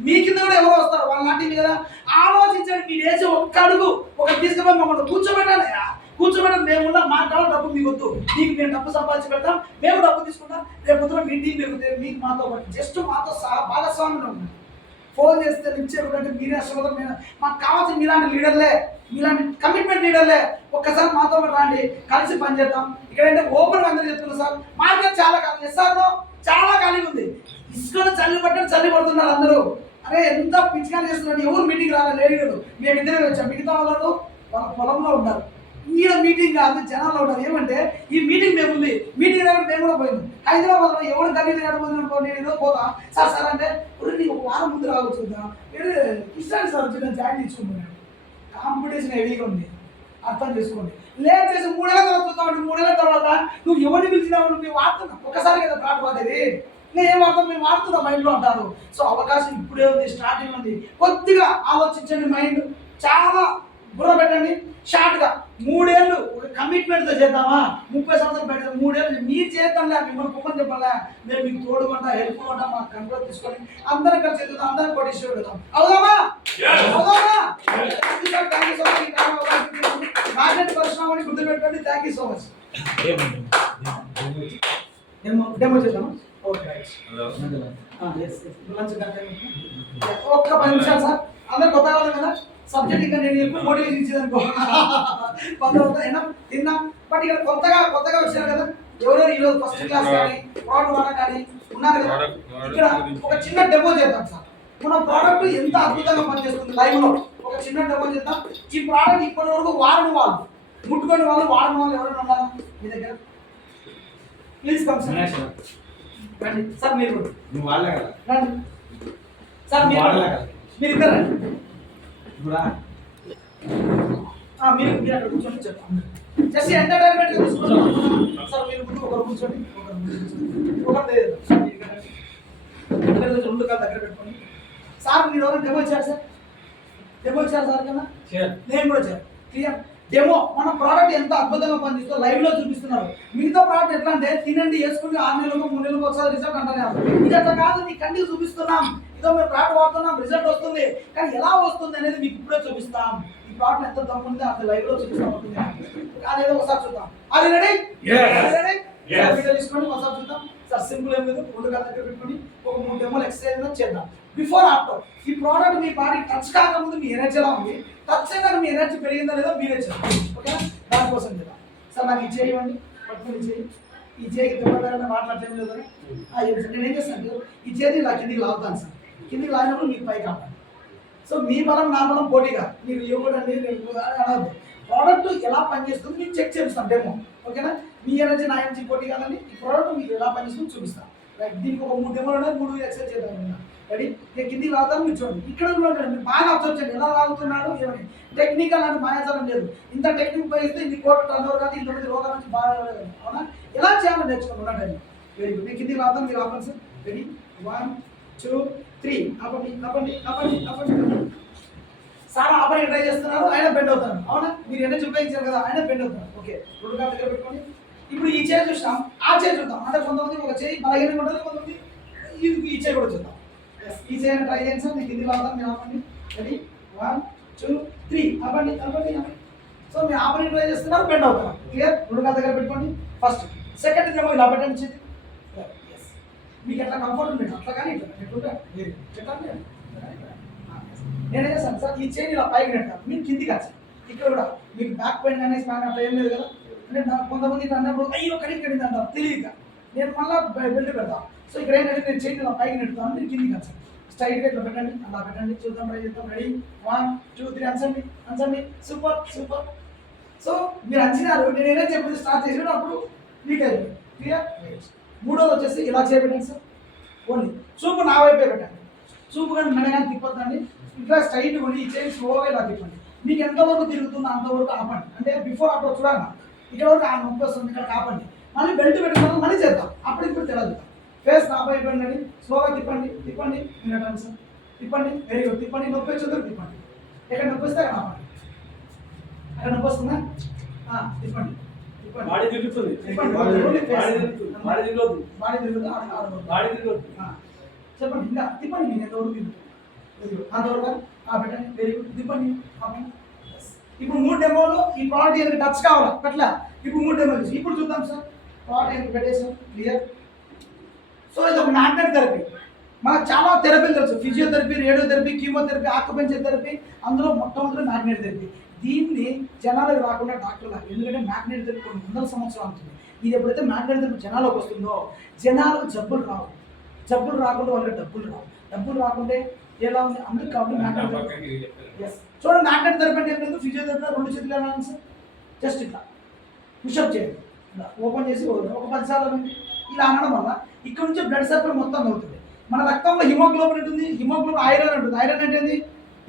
మీ కింద కూడా ఎవరో వస్తారు, వాళ్ళ నా టీం కదా. ఆలోచించండి. మీరు వేసి ఒక్క అడుగు ఒక తీసుకుపోయి మమ్మల్ని కూర్చోబెట్టాలి. కూర్చోబెట్టడం మేము ఉన్నా మా కాలం డబ్బు మీకు వద్దు, మీకు మేము డబ్బు సంపాదించి పెడతాం, మేము డబ్బు తీసుకుంటాం, రేపు పొద్దున మీ టీం పెరుగుతుంది, మీకు మాతో పాటు జస్ట్ మాతో భాగస్వామ్యం ఉంది. ఫోన్ చేస్తే లిఫ్ట్ చేయకుంటే మీరే అసలు మాకు కావాల్సిన మీలాంటి లీడర్లే, మీలాంటి కమిట్మెంట్ లీడర్లే ఒక్కసారి మాతో పాటు రండి, కలిసి పనిచేద్దాం. ఇక్కడంటే ఓపెన్ అందరూ చెప్తున్నారు సార్, మార్కెట్ చాలా ఖాళీ, ఎస్ఆర్లో చాలా ఖాళీగా ఉంది. ఇసుకలో చల్లి పట్టడం చల్లి పడుతున్నారు అందరూ. అరే ఎంత పిచ్చిగా చేస్తున్నారు, ఎవరు మీటింగ్ రాలేదు లేడీలు, మేము ఇద్దరే వచ్చాం, మిగతా వాళ్ళు వాళ్ళ పొలంలో ఉన్నారు. ఈడ మీటింగ్ కాదు, జనాల్లో ఉన్నారు. ఏమంటే ఈ మీటింగ్ మేము ఉంది, మీటింగ్ దగ్గర మేము కూడా పోయింది. హైదరాబాద్లో ఎవరు గల్లీలు ఎడబోతుంది, నేను ఏదో పోతా సార్ సార్ అంటే నీకు ఒక వారం ముందు రావచ్చు చూద్దాం, ఇష్టాన్ని సార్ వచ్చి నేను జాయిన్ తీసుకుంటున్నాను. కాంపిటీషన్ హెవీగా ఉంది, అర్థం చేసుకోండి. లేట్ చేసి 3 ఏళ్ళ తర్వాత చూద్దామండి, 3 ఏళ్ళ తర్వాత నువ్వు ఎవరిని పిలిచినావు, నువ్వు వాడుతున్నావు ఒక్కసారి కదా ప్రాట్ వాడేది, నేను ఏం వాడతాం మేము వాడుతున్నా మైండ్లో అంటారు. సో అవకాశం ఇప్పుడే ఉంది, స్టార్టింగ్ ఉంది. కొద్దిగా ఆలోచించండి, మైండ్ చాలా బుర్ర పెట్టండి. షార్ట్గా 3 ఏళ్ళు ఒక కమిట్మెంట్తో చేద్దామా, 30 సంవత్సరాలు పెట్టాము, 3 ఏళ్ళు మీరు చేద్దాంలే, మిమ్మల్ని కుమ్మని చెప్పాలా, మేము మీకు తోడు ఉంటా, హెల్ప్ ఉంటా, మాకు కంట్రోల్ తీసుకొని అందరం కలిసి చేద్దాం, అందరం కొట్టేసి పెడతాం. అవుదామా? అవుదామా? Thank you so much. Market పరిశ్రమని గుర్తుపెట్టుకోండి. Thank you so much. Demo చేద్దామా? ఓకే ఒక్క 10 నిమిషాలు సార్, అందరు కొత్త వాళ్ళు కదా, సబ్జెక్ట్ ఇంకా నేను ఎక్కువ మోటివేషన్ ఇచ్చేదనుకో అయినా తిన్నాం. బట్ ఇక్కడ కొత్తగా వచ్చారు కదా, ఎవరెవరు ఈరోజు ఫస్ట్ క్లాస్ కానీ ప్రోడక్ట్ వాడ కానీ ఉన్నారు కదా, ఇక్కడ ఒక చిన్న డెమో చేద్దాం సార్. మన ప్రోడక్ట్ ఎంత అద్భుతంగా పనిచేస్తుంది లైవ్ లో ఒక చిన్న డెమో చేద్దాం. ఈ ప్రోడక్ట్ ఇప్పటి వరకు వాడని వాళ్ళు, ముట్టుకొని వాళ్ళు, వాడని వాళ్ళు ఎవరైనా ఉన్నారా మీ దగ్గర? Please come sir. రండి సార్, మీరు నువ్వు వాళ్ళే కదా, రండి సార్, మీరు ఇద్దరు రండి. మీరు అక్కడ కూర్చొని చెప్తాను, జస్ట్ ఎంటర్టైన్మెంట్ తీసుకుంటాం సార్. మీరు ముందు ఒకరు కూర్చోండి, రెండు కాళ్ళు దగ్గర పెట్టుకోండి. సార్ మీరు ఎవరైనా డెమో ఇచ్చారు సార్? డెమో ఇచ్చారు సార్ కన్నా? నేను కూడా వచ్చాను. క్లియర్ డెమో మన ప్రోడక్ట్ ఎంత అద్భుతంగా పనిచేస్తుందో లైవ్ లో చూపిస్తున్నారు. మిగతా ప్రోడక్ట్ ఎట్లా అంటే తినండి, వేసుకుని 6 నెలలకు 3 నెలలకు ఒకసారి రిజల్ట్ అంటున్నారు. ఇది అట్లా కాదు, మీ కంటికి చూపిస్తున్నాం, ఇదో మేము ప్రోడక్ట్ వాడుతున్నాం, రిజల్ట్ వస్తుంది. కానీ ఎలా వస్తుంది అనేది మీకు ఇప్పుడే చూపిస్తాం. ఈ ప్రోడక్ట్ ఎంత దమ్ము ఉందో అంత లైవ్ లో చూపిస్తాం ఉంటుంది. అదేదో ఒకసారి చూద్దాం. అది రెడీ? వీడియో తీసుకోండి, ఒకసారి చూద్దాం సార్. సింపుల్ ఏం లేదు, 2 కాళ్ళ దగ్గర పెట్టుకొని ఒక 3 డెమోలు ఎక్సర్సైజ్ చేద్దాం. బిఫోర్ ఆఫ్టర్ ఈ ప్రోడక్ట్ మీ బాడీ టచ్ కాకముందు మీ ఎనర్జీ ఎలా ఉంది, టచ్ అయినాక మీ ఎనర్జీ పెరిగిందా లేదా మీరే చెప్పండి. ఓకేనా? దానికోసం చేద్దాం సార్. నాకు ఈ చేయండి, పట్టుకుని చేయి, ఈ చేయికి దెబ్బ మాట్లాడటం లేదు. నేను ఏం చేస్తాను, ఈ చేతి ఇలా కిందికి లాగుతాను సార్. కిందికి లాగినప్పుడు మీకు పైకి ఆపాలి. సో మీ బలం నా బలం పోటీగా మీరు ఇవ్వకూడదండి అనవద్దు. ప్రోడక్ట్ ఎలా పనిచేస్తుంది మీకు చెక్ చేస్తాం డెమో. ఓకేనా? మీ ఎనర్జీ నా ఎనర్జీ పోటీ కాదండి. ఈ ప్రోడక్ట్ మీకు ఎలా పనిచేస్తుంది చూపిస్తాం. రైట్, దీనికి ఒక 3 డెమోలు ఉన్నాయి, 3 ఎక్సర్సైజ్ చేద్దాం. రెడీ? నేను కిందికి లాగుతాను, మీరు చూడండి. ఇక్కడ కూడా మీరు బాగా అబ్జర్వ్ చేయండి, ఎలా లాగుతున్నాడు ఏమని. టెక్నికల్ అని మాయాచారం లేదు. ఇంత టెక్నిక్ పోయిస్తే ఇన్ని కోట్ల టర్నోవర్ కాదు, ఇంతమంది రోగాల నుంచి బాగా అవునా, ఎలా చేయాలో నేర్చుకోండి టైం. Very good. నేను కిందికి లాగుతాను, మీరు ఆపండి సార్. రెడీ? 1 2 3 అప్పండి అప్పండి అప్పండి అప్పండి. సార్ ఆపని ట్రై చేస్తున్నారు, ఆయన బెండ్ అవుతారు. అవునా? మీరు ఎనర్జీ ఉపయోగించారు కదా, ఆయన బెండ్ అవుతారు. ఓకే, 2 కాళ్ళ దగ్గర పెట్టుకోండి. ఇప్పుడు ఈ చేయి చూసినాం, ఆ చేయి చూద్దాం. అంటే కొంతమంది ఒక చేయి బలహీనంగా ఉంటుంది, కొంతమంది ఈ చేయి కూడా చూద్దాం. ఈ చేయాలని ట్రై చేయండి సార్. మీకు కిందికి లాగుతాం, మీరు ఆపండి. రెడీ? 1 2 3 అవ్వండి అవ్వండి అవ్వండి. సో మీరు ఆపని ట్రై చేస్తున్నారు, బెండ్ అవుతారు. క్లియర్? 2 కాళ్ళ దగ్గర పెట్టుకోండి. ఫస్ట్ సెకండ్ ఏమో ఇలా పెట్టండి చేతి. మీకు ఎట్లా కంఫర్ట్ ఉంది అట్లా కానీ ఇట్లా చెప్పండి. నేనే చేస్తాను సార్, ఈ చైన్ ఇలా పైకి నెట్టాను, మీరు కిందికి వచ్చాను. ఇక్కడ కూడా మీకు బ్యాక్ పెయిన్ కానీ స్పాన్ అట్లా ఏం లేదు కదా. అంటే కొంతమంది ఇట్లా అన్నప్పుడు అయ్యో కడిగి కడింది అంటారు తెలియక, నేను మళ్ళీ బెల్ట్ పెడతాను. సో ఇక్కడ ఏంటంటే నేను చైన్ ఇలా పైకి నెట్టుతాను, మీరు కిందికి వచ్చాను. స్ట్రైట్గా ఇట్లా పెట్టండి, అలా పెట్టండి, చూద్దాం, ట్రై చేద్దాం. రెడీ? 1 2 3 అంచండి అంచండి. Super super. సో మీరు అంచినారు, నేను ఏదైనా చెప్పేది స్టార్ట్ చేసేటప్పుడు మీకు అయిపోయింది. క్లియర్? మూడోది వచ్చేసి ఇలా చేయబెట్టండి సార్. ఓన్లీ చూపు నా వైపే పెట్టండి. చూపు కానీ మెడగానే తిప్పొద్దండి. ఇట్లా స్ట్రైట్ కొని ఈ చైన్ స్లోగా ఇలా తిప్పండి. మీకు ఎంతవరకు తిరుగుతుందో అంతవరకు ఆపండి. అంటే బిఫోర్ ఆఫ్టర్ చూడాలి, ఇక్కడ వరకు ఆ నొప్పి వస్తుంది, ఇక్కడ కాపండి. మళ్ళీ బెల్ట్ పెట్టుకున్నాం, మళ్ళీ చేద్దాం. అప్పుడు ఇప్పుడు తెలియదు. ఫేస్ నా వైపు పెట్టండి, స్లోగా తిప్పండి తిప్పండి. వినటండి సార్, తిప్పండి. Very good. తిప్పండి, నొప్పి వచ్చేది తిప్పండి. ఎక్కడ నొప్పి వస్తే అక్కడ ఆపండి. అక్కడ నొప్పి వస్తుందా? తిప్పండి. బాడీ తిరుగుతుంది, చెప్పండి. ఇంకా తిప్పండి, నేను ఎంతవరకు తిరుగుతుంది అంతవరకు పెట్టండి. Very good. తిప్పండి. ఇప్పుడు 3 డెమోలో ఈ ప్రోడక్ట్ ఏదైనా టచ్ కావాలా పెట్టలే. ఇప్పుడు 3 డెమోలు చూసి ఇప్పుడు చూద్దాం సార్. ప్రోడక్ట్ ఏదైనా పెట్టేసాం క్లియర్. సో ఇది ఒక మ్యాగ్నెట్ థెరపీ. మనకు చాలా థెరపీలు తెలుసు, physiotherapy, radiotherapy, chemotherapy, acupuncture therapy, అందులో మొట్టమొదటి మ్యాగ్నెట్ థెరపీ. దీన్ని జనాలకు రాకుండా డాక్టర్ రాదు, ఎందుకంటే మ్యాగ్నెట్ థెరపీ కొన్ని వందల సంవత్సరాలు ఉంటుంది. ఇది ఎప్పుడైతే మ్యాగ్నెట్ థెరపీ జనాలకు వస్తుందో జనాలకు జబ్బులు రావు, జబ్బులు రాకుండా వాళ్ళకి డబ్బులు రావు, డబ్బులు రాకుంటే ఎలా ఉంది అందుకు కాబట్టి మ్యాగ్నెట్ థెరపీ. ఎస్ చూడండి, మ్యాగ్నెట్ థెరపీ అంటే ఏం లేదు, ఫిజియోథెరపీ 2 చేతులు ఎలా సార్, జస్ట్ ఇట్లా పుషప్ చేయండి, ఇలా ఓపెన్ చేసి ఒక 10 సార్లు ఇలా అనడం వల్ల ఇక్కడ నుంచి బ్లడ్ సర్కిల్ మొత్తం అవుతుంది. మన రక్తంలో హిమోగ్లోబిన్ ఉంటుంది, హిమోగ్లోబిన్ ఐరన్ ఉంటుంది. ఐరన్ అంటే ఏంది?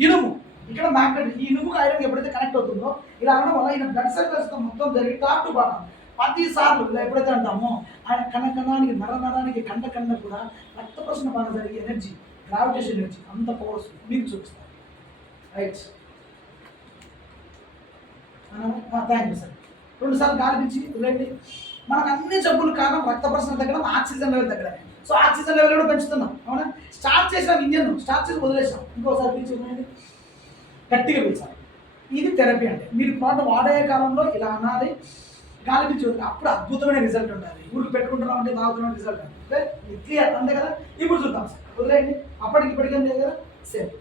ఇనుము. ఇక్కడ మ్యాగ్నెట్, ఈ ఇనుముకు ఐరన్ ఎప్పుడైతే కనెక్ట్ అవుతుందో ఇలా అనడం వల్ల ఈయన బ్లడ్ సర్కిల్స్ మొత్తం జరిగి టాప్ టు బాటం 10 సార్లు ఇలా ఎప్పుడైతే అంటామో ఆయన కణకణానికి నరానికి కండ కూడా రక్త ప్రసరణ బాగా జరిగే ఎనర్జీ, గ్రావిటేషన్ ఎనర్జీ అంత పవర్ వస్తుంది. మీకు చూపిస్తాను. Right, thank you sir. 2 సార్లు గాలి పిలిచి వదిలేండి. మనకు అన్ని జబ్బులు కారణం రక్త ప్రసరణ తగ్గడం, ఆక్సిజన్ లెవెల్ తగ్గడం. సో ఆక్సిజన్ లెవెల్ కూడా పెంచుతున్నాం, అవునా? స్టార్ట్ చేసాం ఇంజన్, స్టార్ట్ చేసి వదిలేసాం, ఇంకోసారి పిలిచి గట్టిగా పిలిచాలి. ఇది థెరపీ అంటే. మీరు పాట వాడే కాలంలో ఇలా అనాలి, గాలి పిలిచి వదిలి, అప్పుడు అద్భుతమైన రిజల్ట్ ఉంటుంది. ఊరికి పెట్టుకుంటున్నాం అంటే తాగుతున్న రిజల్ట్ అంటే క్లియర్, అంతే కదా? ఇప్పుడు చూద్దాం సార్, వదిలేయండి. అప్పటికి ఇప్పటికేం లేదు కదా, సేమ్.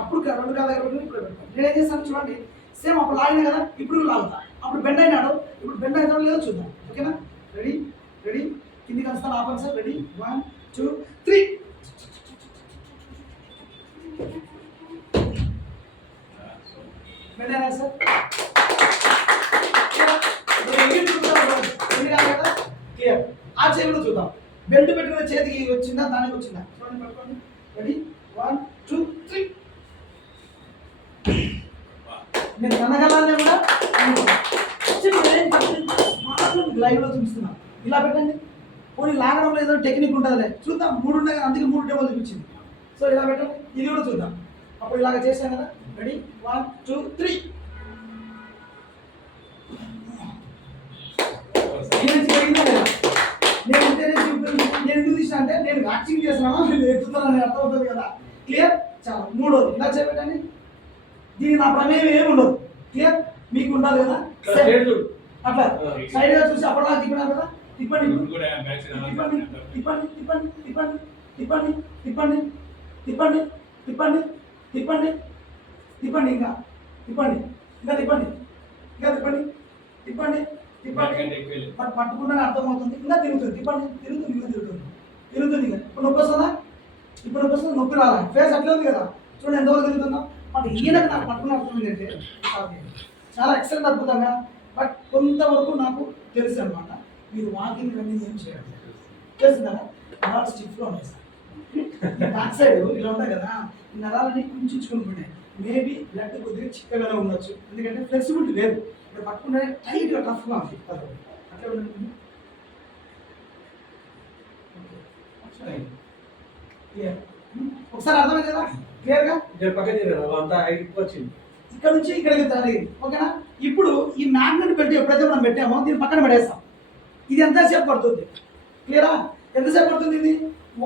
అప్పుడు 2 కాళ్ళ దగ్గర పెట్టుకుని ఇప్పుడు పెట్టుకోండి. నేను ఏం చేస్తాను చూడండి, సేమ్ అప్పుడు లాగిన కదా ఇప్పుడు లాగుతా. అప్పుడు బెండ్ అయినాడు, ఇప్పుడు బెండ్ అవుతాడో లేదో చూద్దాం. ఓకేనా? రెడీ రెడీ, కిందికి వస్తాను, ఆపండి సార్. రెడీ 1 2 3. బెండ్ అయినా సార్, క్లియర్. ఆ చేతిలో చూద్దాం, బెల్ట్ పెట్టుకున్న చేతికి వచ్చిందా దానికి వచ్చిందా చూడండి, పట్టుకోండి. రెడీ 1 2 3. నేను కనగలానే కూడా లైవ్లో చూపిస్తున్నాను. ఇలా పెట్టండి, పోనీ లాగడంలో ఏదో టెక్నిక్ ఉంటుందిలే, చూద్దాం. 3 ఉన్నాయి కదా, అందుకే 3 డెమోలు చూపించింది. సో ఇలా పెట్టండి, ఇది కూడా చూద్దాం. అప్పుడు ఇలాగ చేశాం కదా. రెడీ 1 2 3. నేను ఎందుకు తీసిన అంటే నేను యాక్టింగ్ చేస్తున్నాను, నేను ఎత్తుతున్నాను అర్థమవుతుంది కదా. క్లియర్. చాలా. 3వది ఇలా చేపెట్టండి. దీని నా ప్రమేయం ఏమి ఉండదు. క్లియర్, మీకు ఉండాలి కదా. అట్లా సైడ్ గా చూసి అప్పటిలా తిప్పినా కదా, తిప్పండి తిప్పండి తిప్పండి తిప్పండి తిప్పండి తిప్పండి తిప్పండి తిప్పండి తిప్పండి తిప్పండి తిప్పండి ఇంకా తిప్పండి ఇంకా తిప్పండి ఇంకా తిప్పండి తిప్పండి తిప్పండి. పట్టుకుంటే అర్థమవుతుంది. ఇంకా తిరుగుతుంది, తిప్పండి, తిరుగుతుంది, ఇంకా తిరుగుతుంది, తిరుగుతుంది. ఇంకా ఇప్పుడు నొప్పి వస్తుందా? ఇప్పుడు నొప్పి వస్తుంది, నొప్పి రాలా? ఫేస్ అట్లే ఉంది కదా, చూడండి ఎంతవరకు తిరుగుతుందా. బట్ ఈయనకు నాకు పట్టుకున్న అర్థం ఏంటంటే చాలా ఎక్సలెంట్, అద్భుతంగా. బట్ కొంతవరకు నాకు తెలుసు అనమాట. మీరు వాకింగ్ రన్నింగ్ ఏం చేయాలి తెలుస్తుందా? నరాలు స్టిఫ్గా ఉన్నాయి సార్. బ్యాక్ సైడ్ ఇలా ఉంటాయి కదా, ఈ నరాలని కుంచుకొని పోయినాయి. మేబీ బ్లడ్ కొద్దిగా చిక్కగానే ఉండొచ్చు, ఎందుకంటే ఫ్లెక్సిబిలిటీ లేదు. ఇక్కడ పట్టుకుంటే టైట్గా టఫ్గా ఉంది. అట్లా ఉంటుంది. ఒకసారి అర్థమైంది కదా క్లియర్గా? ఇక్కడ నుంచి ఇక్కడికి జరిగింది. ఓకేనా? ఇప్పుడు ఈ మ్యాగ్నెట్ బెల్ట్ ఎప్పుడైతే మనం పెట్టామో దీన్ని పక్కన పడేస్తాం. ఇది ఎంతసేపు పడుతుంది? క్లియరా? ఎంతసేపు పడుతుంది ఇది?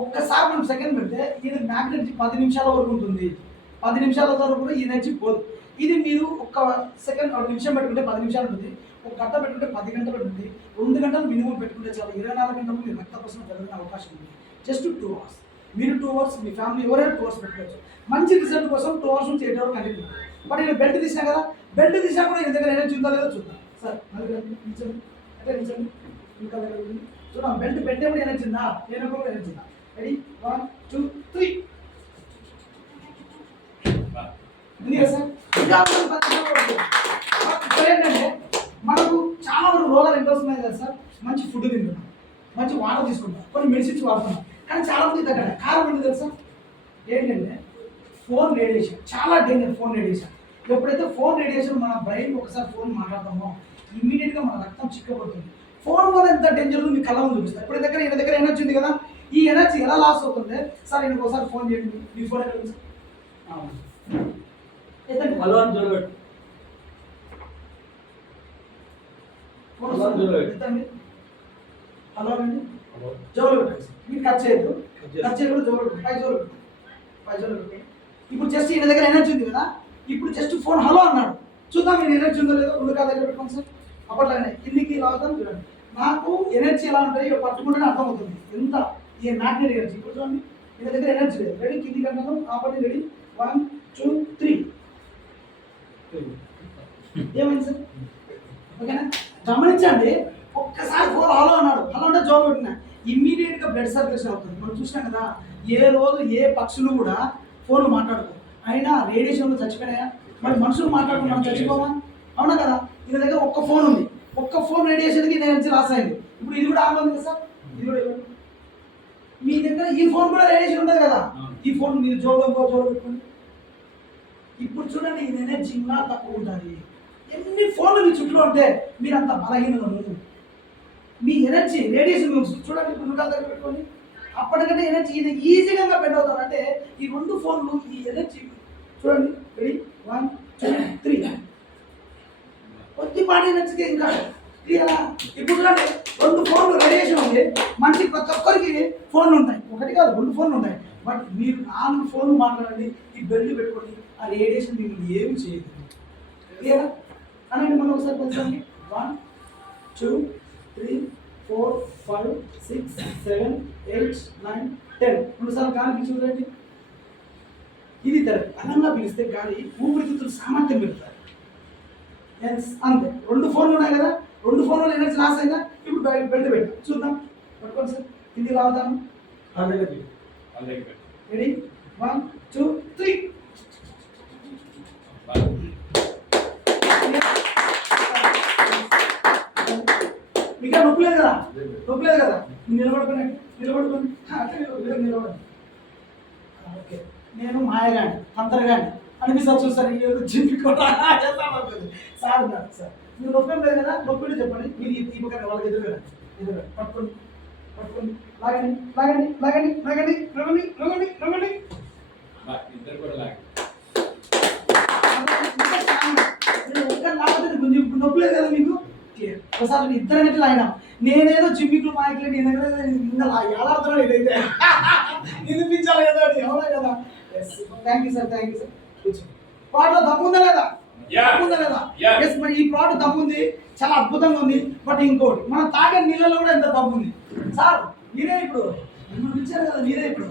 ఒక్కసారి మనం సెకండ్ పెడితే ఇది మ్యాగ్నెట్ 10 నిమిషాల వరకు ఉంటుంది. 10 నిమిషాల వరకు కూడా ఈ ఎనర్జీ పోదు. ఇది మీరు ఒక సెకండ్, 1 నిమిషం పెట్టుకుంటే 10 నిమిషాలు ఉంటుంది. ఒక గంట పెట్టుకుంటే 10 గంటలు ఉంటుంది. 2 గంటలు మినిమం పెట్టుకుంటే చాలా 24 గంటలు మీరు రక్త ప్రసరణ జరిగిన అవకాశం ఉంది. Just 2 hours. మీరు 2 అవర్స్, మీ ఫ్యామిలీ ఎవరైనా 2 అవర్స్ పెట్టుకోవచ్చు. మంచి రిజల్ట్ కోసం 2 అవర్స్ నుంచి 8 అవర్స్ కంటిన్యూ. బట్ నేను బెల్ట్ తీసినా కదా, బెల్ట్ తీసినా కూడా ఇంత దగ్గర ఎనర్జీ ఉందా లేదో చూద్దాం సార్. నిల్చండి, అదే నిల్చండి, ఇంకా దగ్గర చూద్దాం. బెల్ట్ పెట్టేప్పుడు ఎనర్జీ ఉందా, లేనప్పుడు కూడా ఎనర్జీ ఉందా? రెడీ 1 2 3. ఉంది కదా సార్? ఇంకా ఇప్పుడు ఏంటంటే మనకు చాలా వరకు రోగాలు ఎంత వస్తున్నాయి కదా సార్. మంచి ఫుడ్ తింటున్నాం, మంచి వాటర్ తీసుకుంటాం, కొన్ని మెడిసిన్స్ వాడుతున్నాం, కానీ చాలా మంది తగ్గడ కారణం ఏంటి తెలుసా? ఏంటంటే ఫోన్ రేడియేషన్ చాలా డేంజర్. ఫోన్ రేడియేషన్ ఎప్పుడైతే ఫోన్ రేడియేషన్ మన బ్రెయిన్ ఒకసారి ఫోన్ మాట్లాడతామో ఇమీడియట్గా మన రక్తం చిక్కబడుతుంది. ఫోన్ వల్ల ఎంత డేంజర్ ఉంది మీకు కళ్ళ ముందు చూపిస్తారు. ఇప్పుడు ఈయన దగ్గర ఎనర్జీ ఉంది కదా, ఈ ఎనర్జీ ఎలా లాస్ అవుతుంది సార్? ఈయనకు ఒకసారి ఫోన్ చేయండి. మీ ఫోన్ ఎక్కడ ఉంది సార్? హలో అని చూడబెట్టు. ఎత్తండి. హలో అండి, జోలు పెట్టండి. మీరు కట్ చేయొద్దు, కట్ చేయకుండా జోలు పెట్టండి. 5 జోలు పెట్టండి. ఇప్పుడు జస్ట్ ఈయన దగ్గర ఎనర్జీ ఉంది కదా, ఇప్పుడు జస్ట్ ఫోన్ హలో అన్నాడు, చూద్దాం నేను ఎనర్జీ ఉందో లేదో రెండు కాదు దగ్గర పెట్టుకోండి సార్. అప్పట్లానే కిందికి లాగుతాం చూడండి. నాకు ఎనర్జీ ఎలా ఉంటుంది ఇక పట్టుకుంటేనే అర్థమవుతుంది ఎంత ఈ మ్యాగ్నెటిక్ ఎనర్జీ. ఇప్పుడు చూడండి మీ దగ్గర ఎనర్జీ లేదు. రెడీ కిందికి అంటాను ఆపండి. రెడీ 1 2 3 ఏమైంది సార్? ఓకేనా? గమనించండి ఒక్కసారి ఫోన్ హలో అన్నాడు. హలో అంటే జోలు పెట్టినా ఇమ్మీడియట్గా బ్లడ్ సర్క్యులేషన్ అవుతుంది. మనం చూసినాం కదా ఏ రోజు ఏ పక్షులు కూడా ఫోన్లు మాట్లాడుకో అయినా రేడియేషన్లో చచ్చిపోయినాయా? మరి మనుషులు మాట్లాడుకుని మనం చచ్చిపోవా? అవునా కదా? ఇది దగ్గర ఒక్క ఫోన్ ఉంది. ఒక్క ఫోన్ రేడియేషన్కి ఎనర్జీ లాస్ అయింది. ఇప్పుడు ఇది కూడా ఆన్ ఉంది కదా సార్. ఇది కూడా మీ దగ్గర ఈ ఫోన్ కూడా రేడియేషన్ ఉంటుంది కదా. ఈ ఫోన్ మీరు జోలో పెట్టుకోండి. ఇప్పుడు చూడండి ఇది ఎనర్జీ ఇంకా తక్కువ ఉంటుంది. ఎన్ని ఫోన్లు మీ చుట్టూ ఉంటే మీరు అంత బలహీనము. మీ ఎనర్జీ రేడియేషన్ చూడండి. ఇప్పుడు నువ్వు దగ్గర పెట్టుకోండి. అప్పటికంటే ఎనర్జీ ఇది ఈజీగా బెండ్ అవుతారు. అంటే ఈ రెండు ఫోన్లు ఈ ఎనర్జీ చూడండి. రెడీ 1 2 3 కొద్దిపాటి ఎనర్జీకి ఇంకా క్లియరా? ఇప్పుడు చూడండి రెండు ఫోన్లు రేడియేషన్ ఉంది. మనిషికి ప్రతి ఒక్కరికి ఫోన్లు ఉంటాయి. ఒకటి కాదు రెండు ఫోన్లు ఉంటాయి. బట్ మీరు 4 ఫోన్లు మాట్లాడండి. ఈ బెల్ట్ పెట్టుకోండి. ఆ రేడియేషన్ మిమ్మల్ని ఏమి చేయదు. క్లియరా? అనండి మనం ఒకసారి కొంచెం 1 2 3 4 5 6 7 8 9 10 రెండుసార్లు గాలి చూడండి. ఇది థెరపీ. అనంగా పిలిస్తే గాలి ఊపిరితిత్తులు సామర్థ్యం పెడతారు. అంతే. రెండు ఫోన్లు ఉన్నాయి కదా. రెండు ఫోన్లు ఎనర్జీ లాస్ అయిందా? ఇప్పుడు బెల్ట్ పెట్టాం చూద్దాం. పట్టుకోండి సార్. కింది లాగుతాను. రెడీ 1 2 3 ఇంకా నొప్పి లేదు కదా? నొప్పి లేదు కదా? నిలబడుకోండి. అట్లా నిలబడండి. ఓకే నేను మాయగాని తంత్రగాని అనిపిస్తారు చూస్తారు. జిమ్ కూడా సార్ ఉన్నారు సార్. మీరు నొప్పి ఏం లేదు కదా? నొప్పి చెప్పండి. మీరు ఈ పక్కన వాళ్ళకి ఎదురుగా పట్టుకోండి. లాగండి లాగండి లాగండి లాగండి నవ్వండి నవ్వండి నవ్వండి. ఇద్దరు కూడా లాగండి. నొప్పి లేదు కదా మీకు? క్లియర్. ఒకసారి ఇద్దరు లాగినా నేనేదో జిమ్మికులు మాయకులు నీ దగ్గర ఇంకా ఎలాడుతున్నాడు ఇదైతే నిరూపించాలి కదా అది. అవునా కదా? Thank you sir. Thank you sir. కూర్చోండి. పాటలో దమ్ముందా లేదా? దమ్ముందా లేదా? ఎస్. మరి ఈ ప్రోడక్ట్ దమ్ముంది. చాలా అద్భుతంగా ఉంది. బట్ ఇంకోటి మనం తాగే నీళ్ళలో కూడా ఎంత దమ్ముంది సార్. మీరే ఇప్పుడు పిలిచారు కదా. మీరే ఇప్పుడు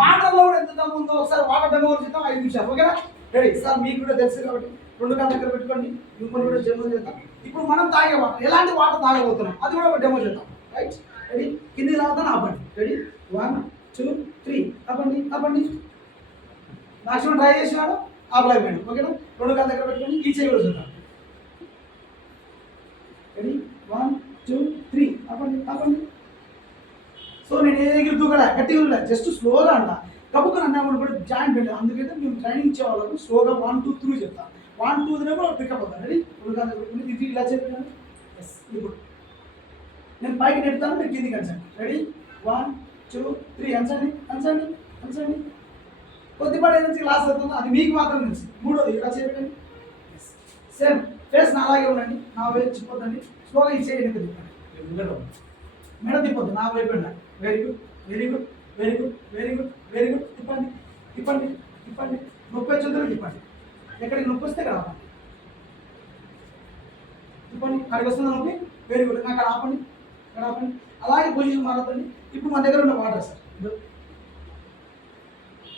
వాటర్లో కూడా ఎంత దమ్ము ఉందో ఒకసారి వాటర్ డెమో చూద్దాం. 5 నిమిషాలు ఓకేనా? Ready sir. మీకు కూడా తెలుసు కాబట్టి రెండు కాళ్ళ దగ్గర పెట్టుకోండి. మిమ్మల్ని కూడా డెమో చేద్దాం. ఇప్పుడు మనం తాగే వాటర్ ఎలాంటి వాటర్ తాగబోతున్నాం అది కూడా ఒక డెమో చేద్దాం. రైట్? రెడీ? కింది లాగుతాను ఆపండి. రెడీ 1 2 3 ఆపండి ఆపండి. మాక్సిమం ట్రై చేసినాడు ఆపలేకపోయాడు. ఓకేనా? రెండు కాళ్ళ దగ్గర పెట్టుకోండి. ఈ చేయి కూడా చూద్దాం. రెడీ 1 2 3 ఆపండి ఆపండి. సో నేను ఏ దగ్గర దూకడా గట్టిగా దూకడా జస్ట్ స్లోగా అంట. కబుక్కని అన్నప్పుడు కూడా జాయింట్ పెట్టాను. అందుకైతే మేము ట్రైనింగ్ ఇచ్చే వాళ్ళకు స్లోగా 1 2 3 చెప్తాం. 1 2 3 కూడా పికప్ అవుతాను. రెడీ? ఇది ఇలా చెప్పాను. ఎస్. ఇప్పుడు నేను పైకి నెడతాను. మీరు కిందికి అంచండి. రెడీ 1 2 3 అంచండి అంచండి అంచండి. కొద్దిపాటి ఎనర్జీ లాస్ అవుతుందో అది మీకు మాత్రం తెలుసు. మూడోది ఇలా చెప్పండి. సేమ్ ఫేస్ నా అలాగే ఉండండి. నా వైపు చిప్పొద్దండి. స్లోగా ఈ సైడ్ వెనక్కి తిప్పండి. మెడ తిప్పొద్దు. నా వైపు ఉండండి. Very good very good very good very good very good. తిప్పండి తిప్పండి తిప్పండి. నొప్పి వచ్చేందుకు తిప్పండి. ఎక్కడికి నొప్పి వస్తే ఇక్కడ ఆపండి. తిప్పండి. అక్కడికి వస్తుందా నొప్పి? Very good. అక్కడ ఆపండి అక్కడ ఆపండి. అలాగే పొజిషన్ మారదండి. ఇప్పుడు మన దగ్గర ఉన్న వాటర్ సార్.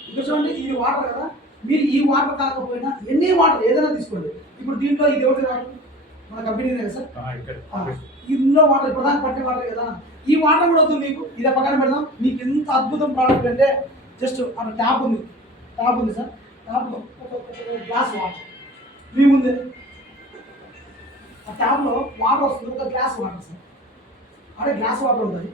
ఇక్కడ చూడండి ఇది వాటర్ కదా. మీరు ఈ వాటర్ కాకపోయినా ఎన్ని వాటర్ ఏదైనా తీసుకోండి. ఇప్పుడు దీంట్లో ఇది ఎవరి వాటర్? మన కంపెనీ కదా సార్. ఇందులో వాటర్ ప్రధాన పట్టే వాటర్ కదా. ఈ వాటర్ కూడా వద్దు మీకు. ఇదే పక్కన పెడదాం. మీకు ఎంత అద్భుతం ప్రోడక్ట్ అంటే జస్ట్ అక్కడ ట్యాప్ ఉంది. ట్యాప్ ఉంది సార్. ట్యాప్లో ఒక గ్లాస్ వాటర్ మీ ముందే. ఆ ట్యాప్లో వాటర్ వస్తుంది. ఒక గ్లాస్ వాటర్ సార్. అదే గ్లాస్ వాటర్ ఉంటుంది.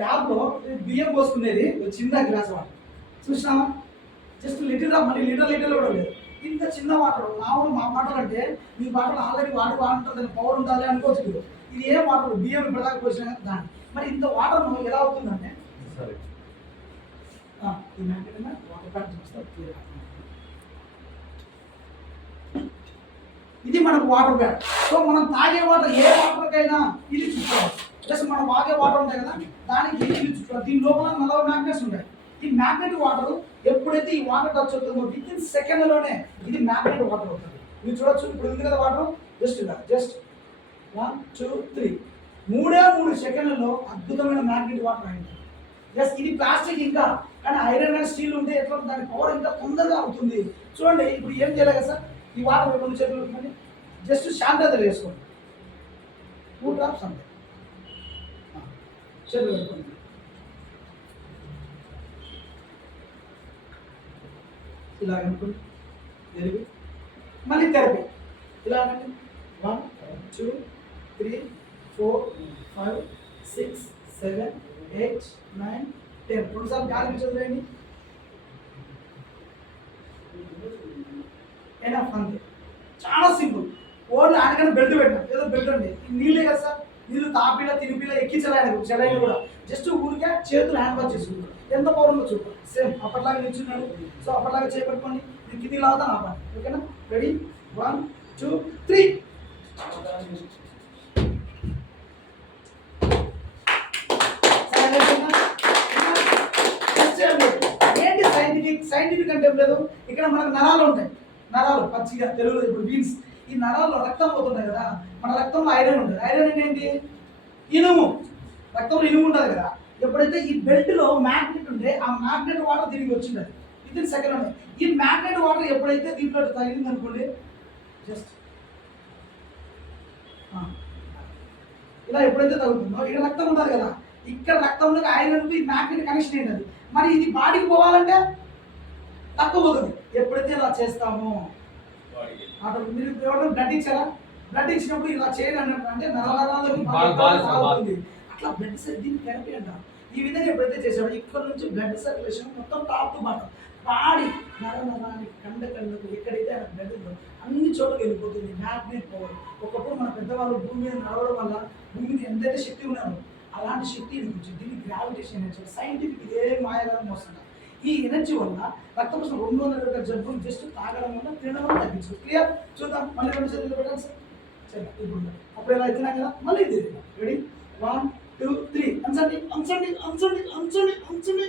ట్యాప్లో బియ్యం పోసుకునేది చిన్న గ్లాస్ వాటర్ చూసినామా? జస్ట్ లిటిల్ మళ్ళీ లీటర్ కూడా లేదు. ఇంత చిన్న వాటర్. మామూలు మా వాటర్ అంటే మీ వాటర్ ఆల్రెడీ వాడుతుంటారు. దాని పవర్ ఉండాలి అనుకోవచ్చు. మీరు ఇది ఏ వాటర్ బియ్యం ఇప్పటిదాకా పోసిన దాన్ని. మరి ఇంత వాటర్ ఎలా అవుతుందంటే వాటర్ ప్యాక్ చూస్తారు. ఇది మనకు వాటర్ బ్యాగ్. సో మనం తాగే వాటర్ ఏ వాటర్కైనా ఇది చూసుకోవాలి. ప్లస్ మనం వాగే వాటర్ ఉంటాయి కదా దానికి దీని లోపల 40 మ్యాగ్నెట్స్ ఉంటాయి. ఈ మ్యాగ్నెట్ వాటర్ ఎప్పుడైతే ఈ వాటర్ టచ్ అవుతుందో విత్ ఇన్ సెకండ్లోనే ఇది మ్యాగ్నెట్ వాటర్ అవుతుంది. మీరు చూడొచ్చు ఇప్పుడు ఉంది కదా వాటర్ జస్ట్ ఇలా జస్ట్ 1 2 3 3 సెకండ్లలో అద్భుతమైన మ్యాగ్నెట్ వాటర్ అయింది. ఎస్ ఇది ప్లాస్టిక్ ఇంకా కానీ ఐరన్ అండ్ స్టీల్ ఉంటే ఎట్లా దాని పవర్ ఇంకా తొందరగా అవుతుంది. చూడండి ఇప్పుడు ఏం చేయాలి కదా సార్ ఈ వాటర్ రెండు చేతులు పెట్టుకోండి జస్ట్ శానిటైజర్ వేసుకోండి 2 drops అంతే చేతులు పెట్టుకోండి. ఇలా అనుకోండి వెలుగు మళ్ళీ థెరపీ ఇలా అనండి 1 2 3 4 5 6 7 8 9 10 రెండుసార్లు గాలి చదివేయండి. ఎనఫ్ అంతే చాలా సింపుల్. ఓన్లీ ఆయనకన్నా బెల్ట్ పెట్టినా ఏదో బెల్ట్ అండి నీళ్ళే కదా సార్ నీళ్ళు తాపిలా తినిపిలా ఎక్కించలేడు చెలైన కూడా జస్ట్ ఊరికే చేతులు హ్యాండ్ వాష్ చేసుకుంటారు. ఎంత పవర్ ఉందో చూడండి సేమ్ అప్పట్లాగా నిల్చున్నాడు. సో అప్పట్లాగా చేపట్టుకోండి నేను కింది లాగుతాను ఆపండి ఓకేనా. రెడీ 1 2 3 ఏంటి సైంటిఫిక్ అంటే ఏం లేదు. ఇక్కడ మనకు నరాలు ఉంటాయి. నరాలు పచ్చిగా తెలుగులో ఇప్పుడు వీన్స్ ఈ నరాల్లో రక్తం పోతుంటాయి కదా మన రక్తంలో ఐరన్ ఉంటుంది. ఐరన్ ఏంటి ఇనుము రక్తంలో ఇనుము ఉంటుంది కదా. ఎప్పుడైతే ఈ బెల్ట్లో మ్యాగ్నెట్ ఉంటే ఆ మ్యాగ్నెట్ వాటర్ తిరిగి వచ్చింది విత్ ఇన్ సెకండ్ ఉన్నాయి. ఈ మ్యాగ్నెట్ వాటర్ ఎప్పుడైతే దీంట్లో తగిలింది అనుకోండి జస్ట్ ఇలా ఎప్పుడైతే తగ్గుతుందో ఇక్కడ రక్తం ఉంటుంది కదా ఇక్కడ రక్తంలో ఐరన్ ఈ మ్యాగ్నెట్ కనెక్షన్ ఏంటది మరి ఇది బాడీకి పోవాలంటే తక్కువ పోతుంది. ఎప్పుడైతే ఇలా చేస్తామో అక్కడ మీరు ఎవరైనా బ్లడ్ ఇచ్చారా బ్లడ్ ఇచ్చినప్పుడు ఇలా చేయాలి అన్నట్టు అంటే నరాలకి అట్లా బ్లడ్ దీన్ని థెరపీ అంటారు. ఈ విధంగా ఎప్పుడైతే చేసాడో ఇక్కడ నుంచి బ్లడ్ సర్క్యులేషన్ మొత్తం టాప్ టు బాటం బాడీ నరానికి కండకు ఎక్కడైతే ఆయన బ్లడ్ ఉందో అన్ని చోట్లకి వెళ్ళిపోతుంది మ్యాగ్నెట్ పవర్. ఒకప్పుడు మన పెద్దవాళ్ళు భూమి మీద నడవడం వల్ల భూమి మీద ఎంతైతే శక్తి ఉన్నారో అలాంటి శక్తి నుంచి దీన్ని గ్రావిటేషన్ ఎనర్జీ సైంటిఫిక్ ఇదే మాయగారం వస్తుంది. ఈ ఎనర్జీ వల్ల రక్తపోషణ 200 జబ్బులు జస్ట్ తాగడం వల్ల తినడం వల్ల తగ్గించు. క్లియర్ చూద్దాం మళ్ళీ 2 చేతులు పెట్టాలి సార్ సరే ఇప్పుడు అప్పుడు ఎలా అవుతున్నా కదా మళ్ళీ ఇది రెడీ 1 2 3 అంచండి అంచండి అంచండి అంచండి అంచండి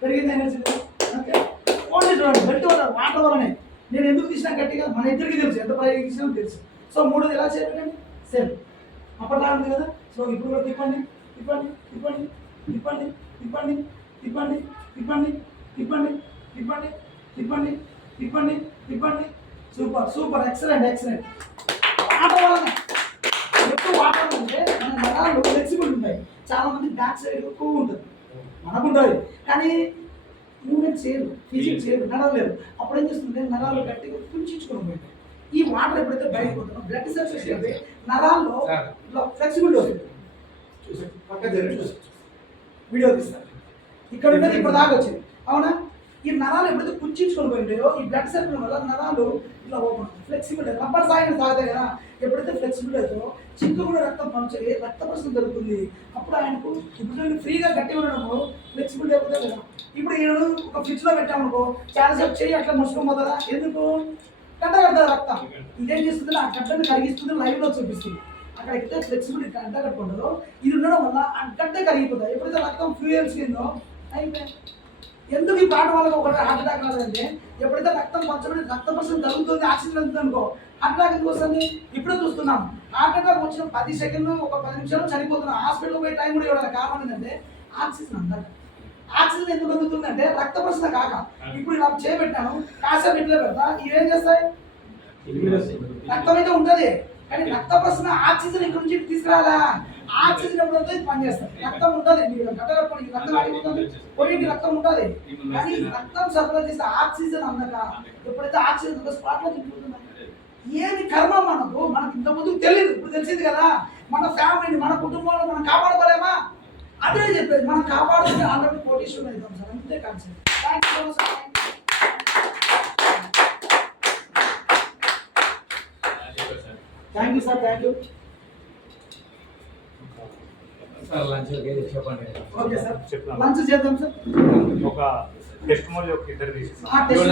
పెరిగింది ఎనర్జీ ఓకే. ఓన్లీ చూడండి బెల్ట్ వల్ల వాటర్ వల్లనే నేను ఎందుకు తీసినా గట్టిగా మన ఇద్దరికి తెలుసు ఎంత ప్రయోగించినా తెలుసు. సో 3 ఎలా చేయాలండి సేమ్ అప్పట్లా ఉంది కదా. సో ఇప్పుడు కూడా తిప్పండి తిప్పండి తిప్పండి తిప్పండి తిప్పండి తిప్పండి తిప్పండి తిప్పండి తిప్పండి తిప్పండి తిప్పండి తిప్పండి super super excellent excellent. Water వల్లనే ఎక్కువ వాటర్ ఉంటే మన నరాలు ఫ్లెక్సిబుల్ ఉంటాయి. చాలా మంది బ్యాక్ సైడ్ ఎక్కువ ఉంటుంది మనకు ఉంటుంది కానీ మూమెంట్ చేయరు ఫిజిక్స్ చేయరు నడవలేరు. అప్పుడు ఏం చేస్తుంది నరాలు గట్టిగా కుంచుకొని పోయింది. ఈ వాటర్ ఎప్పుడైతే బయటకు పోతుందో బ్లడ్ సర్క్యులేషన్ అయితే నరాల్లో ఇట్లా ఫ్లెక్సిబిలిటీ వస్తుంది. వీడియో తీస్తారు ఇక్కడ ఉండేది ఇప్పుడు దాకా వచ్చింది అవునా. ఈ నరాలు ఎప్పుడైతే కుంచుకొని పోయింటాయో ఈ బ్లడ్ సర్క్యులేషన్ వల్ల నరాలు ఇట్లా ఓపెన్ ఫ్లెక్సిబిలిటీ రబ్బర్ సాయిని తాగుతాయి కదా ఎప్పుడైతే ఫ్లెక్సిబిలిటీ అవుతుందో చింకు కూడా రక్తం పంచే రక్త ప్రసరణ జరుగుతుంది. అప్పుడు ఆయనకు ఇప్పుడు ఫ్రీగా గట్టిగా ఉండడము ఫ్లెక్సిబిలిటీ అయిపోతుంది కదా. ఇప్పుడు ఈయన ఒక ఫ్రిడ్జ్లో పెట్టామనుకో చాలాసేపు చేయి అట్లా ముసుకొని ఎందుకు గడ్డ కడతారు రక్తం. ఇదేం చేస్తుంది ఆ గడ్డని కరిగిస్తుంది లైవ్లో చూపిస్తుంది. అక్కడ ఎక్కడైతే ఫ్లెక్సిబిలిటీ గడ్డ కట్టుకుంటుందో ఇది ఉండడం వల్ల ఆ గడ్డ కరిగిపోతుంది. ఎప్పుడైతే రక్తం ఫ్యూయల్స్ కిందో అయిపోయి ఎందుకు ఈ పాట వాళ్ళకి ఒకటి హార్ట్ అటాక్ రాదంటే ఎప్పుడైతే రక్తం పంచబడి రక్త ప్రసరణ జరుగుతుంది ఆక్సిజన్ వెళ్తుంది అనుకో హార్ట్ అటాక్ ఎందుకు వస్తుంది ఇప్పుడు చూస్తున్నాం. హార్ట్ అటాక్ వచ్చిన 10 సెకండ్లు ఒక 10 నిమిషాలు చనిపోతున్నాం. హాస్పిటల్ పోయే టైం కూడా ఇవ్వడానికి కారణం ఏంటంటే ఆక్సిజన్ అందక. ఆక్సిజన్ ఎందుకు అందుతుందంటే రక్త ప్రసరణ కాక. ఇప్పుడు ఇలా చేపెట్టాను కాసేపు ఇట్లా పెడతా ఇవేం చేస్తాయి రక్తం అయితే ఉంటుంది కానీ రక్త ప్రసరణ ఆక్సిజన్ ఇక్కడ నుంచి తీసుకురాలా. ఆక్సిజన్ ఎప్పుడైతే పనిచేస్తుంది రక్తం ఉంటుంది మీరు గడ్డగట్టుకోండి రక్తం అడిగిపోతుంది కొన్నింటి రక్తం ఉంటుంది కానీ రక్తం సరఫరా చేస్తే ఆక్సిజన్ అందక ఎప్పుడైతే ఆక్సిజన్ స్పాట్లో తింటున్నాం. ఏమి కర్మ మనకు ఇంత ముందు తెలియదు ఇప్పుడు తెలిసింది కదా. మన ఫ్యామిలీని మన కుటుంబాన్ని మనం కాపాడుకోలేమా అదే చెప్పేది మనం కాపాడుకుంటే ఆల్రెడీ కోటీశ్వరులు అవుతాం సార్ అంతే concept. Thank you so much. Thank you sir thank you. Lunch చెప్పండి. ఓకే సార్ లంచ్ చేద్దాం సార్. ఒక టెస్ట్ మోడ్ ఒక ఇద్దరు తీసి ఆ టెస్ట్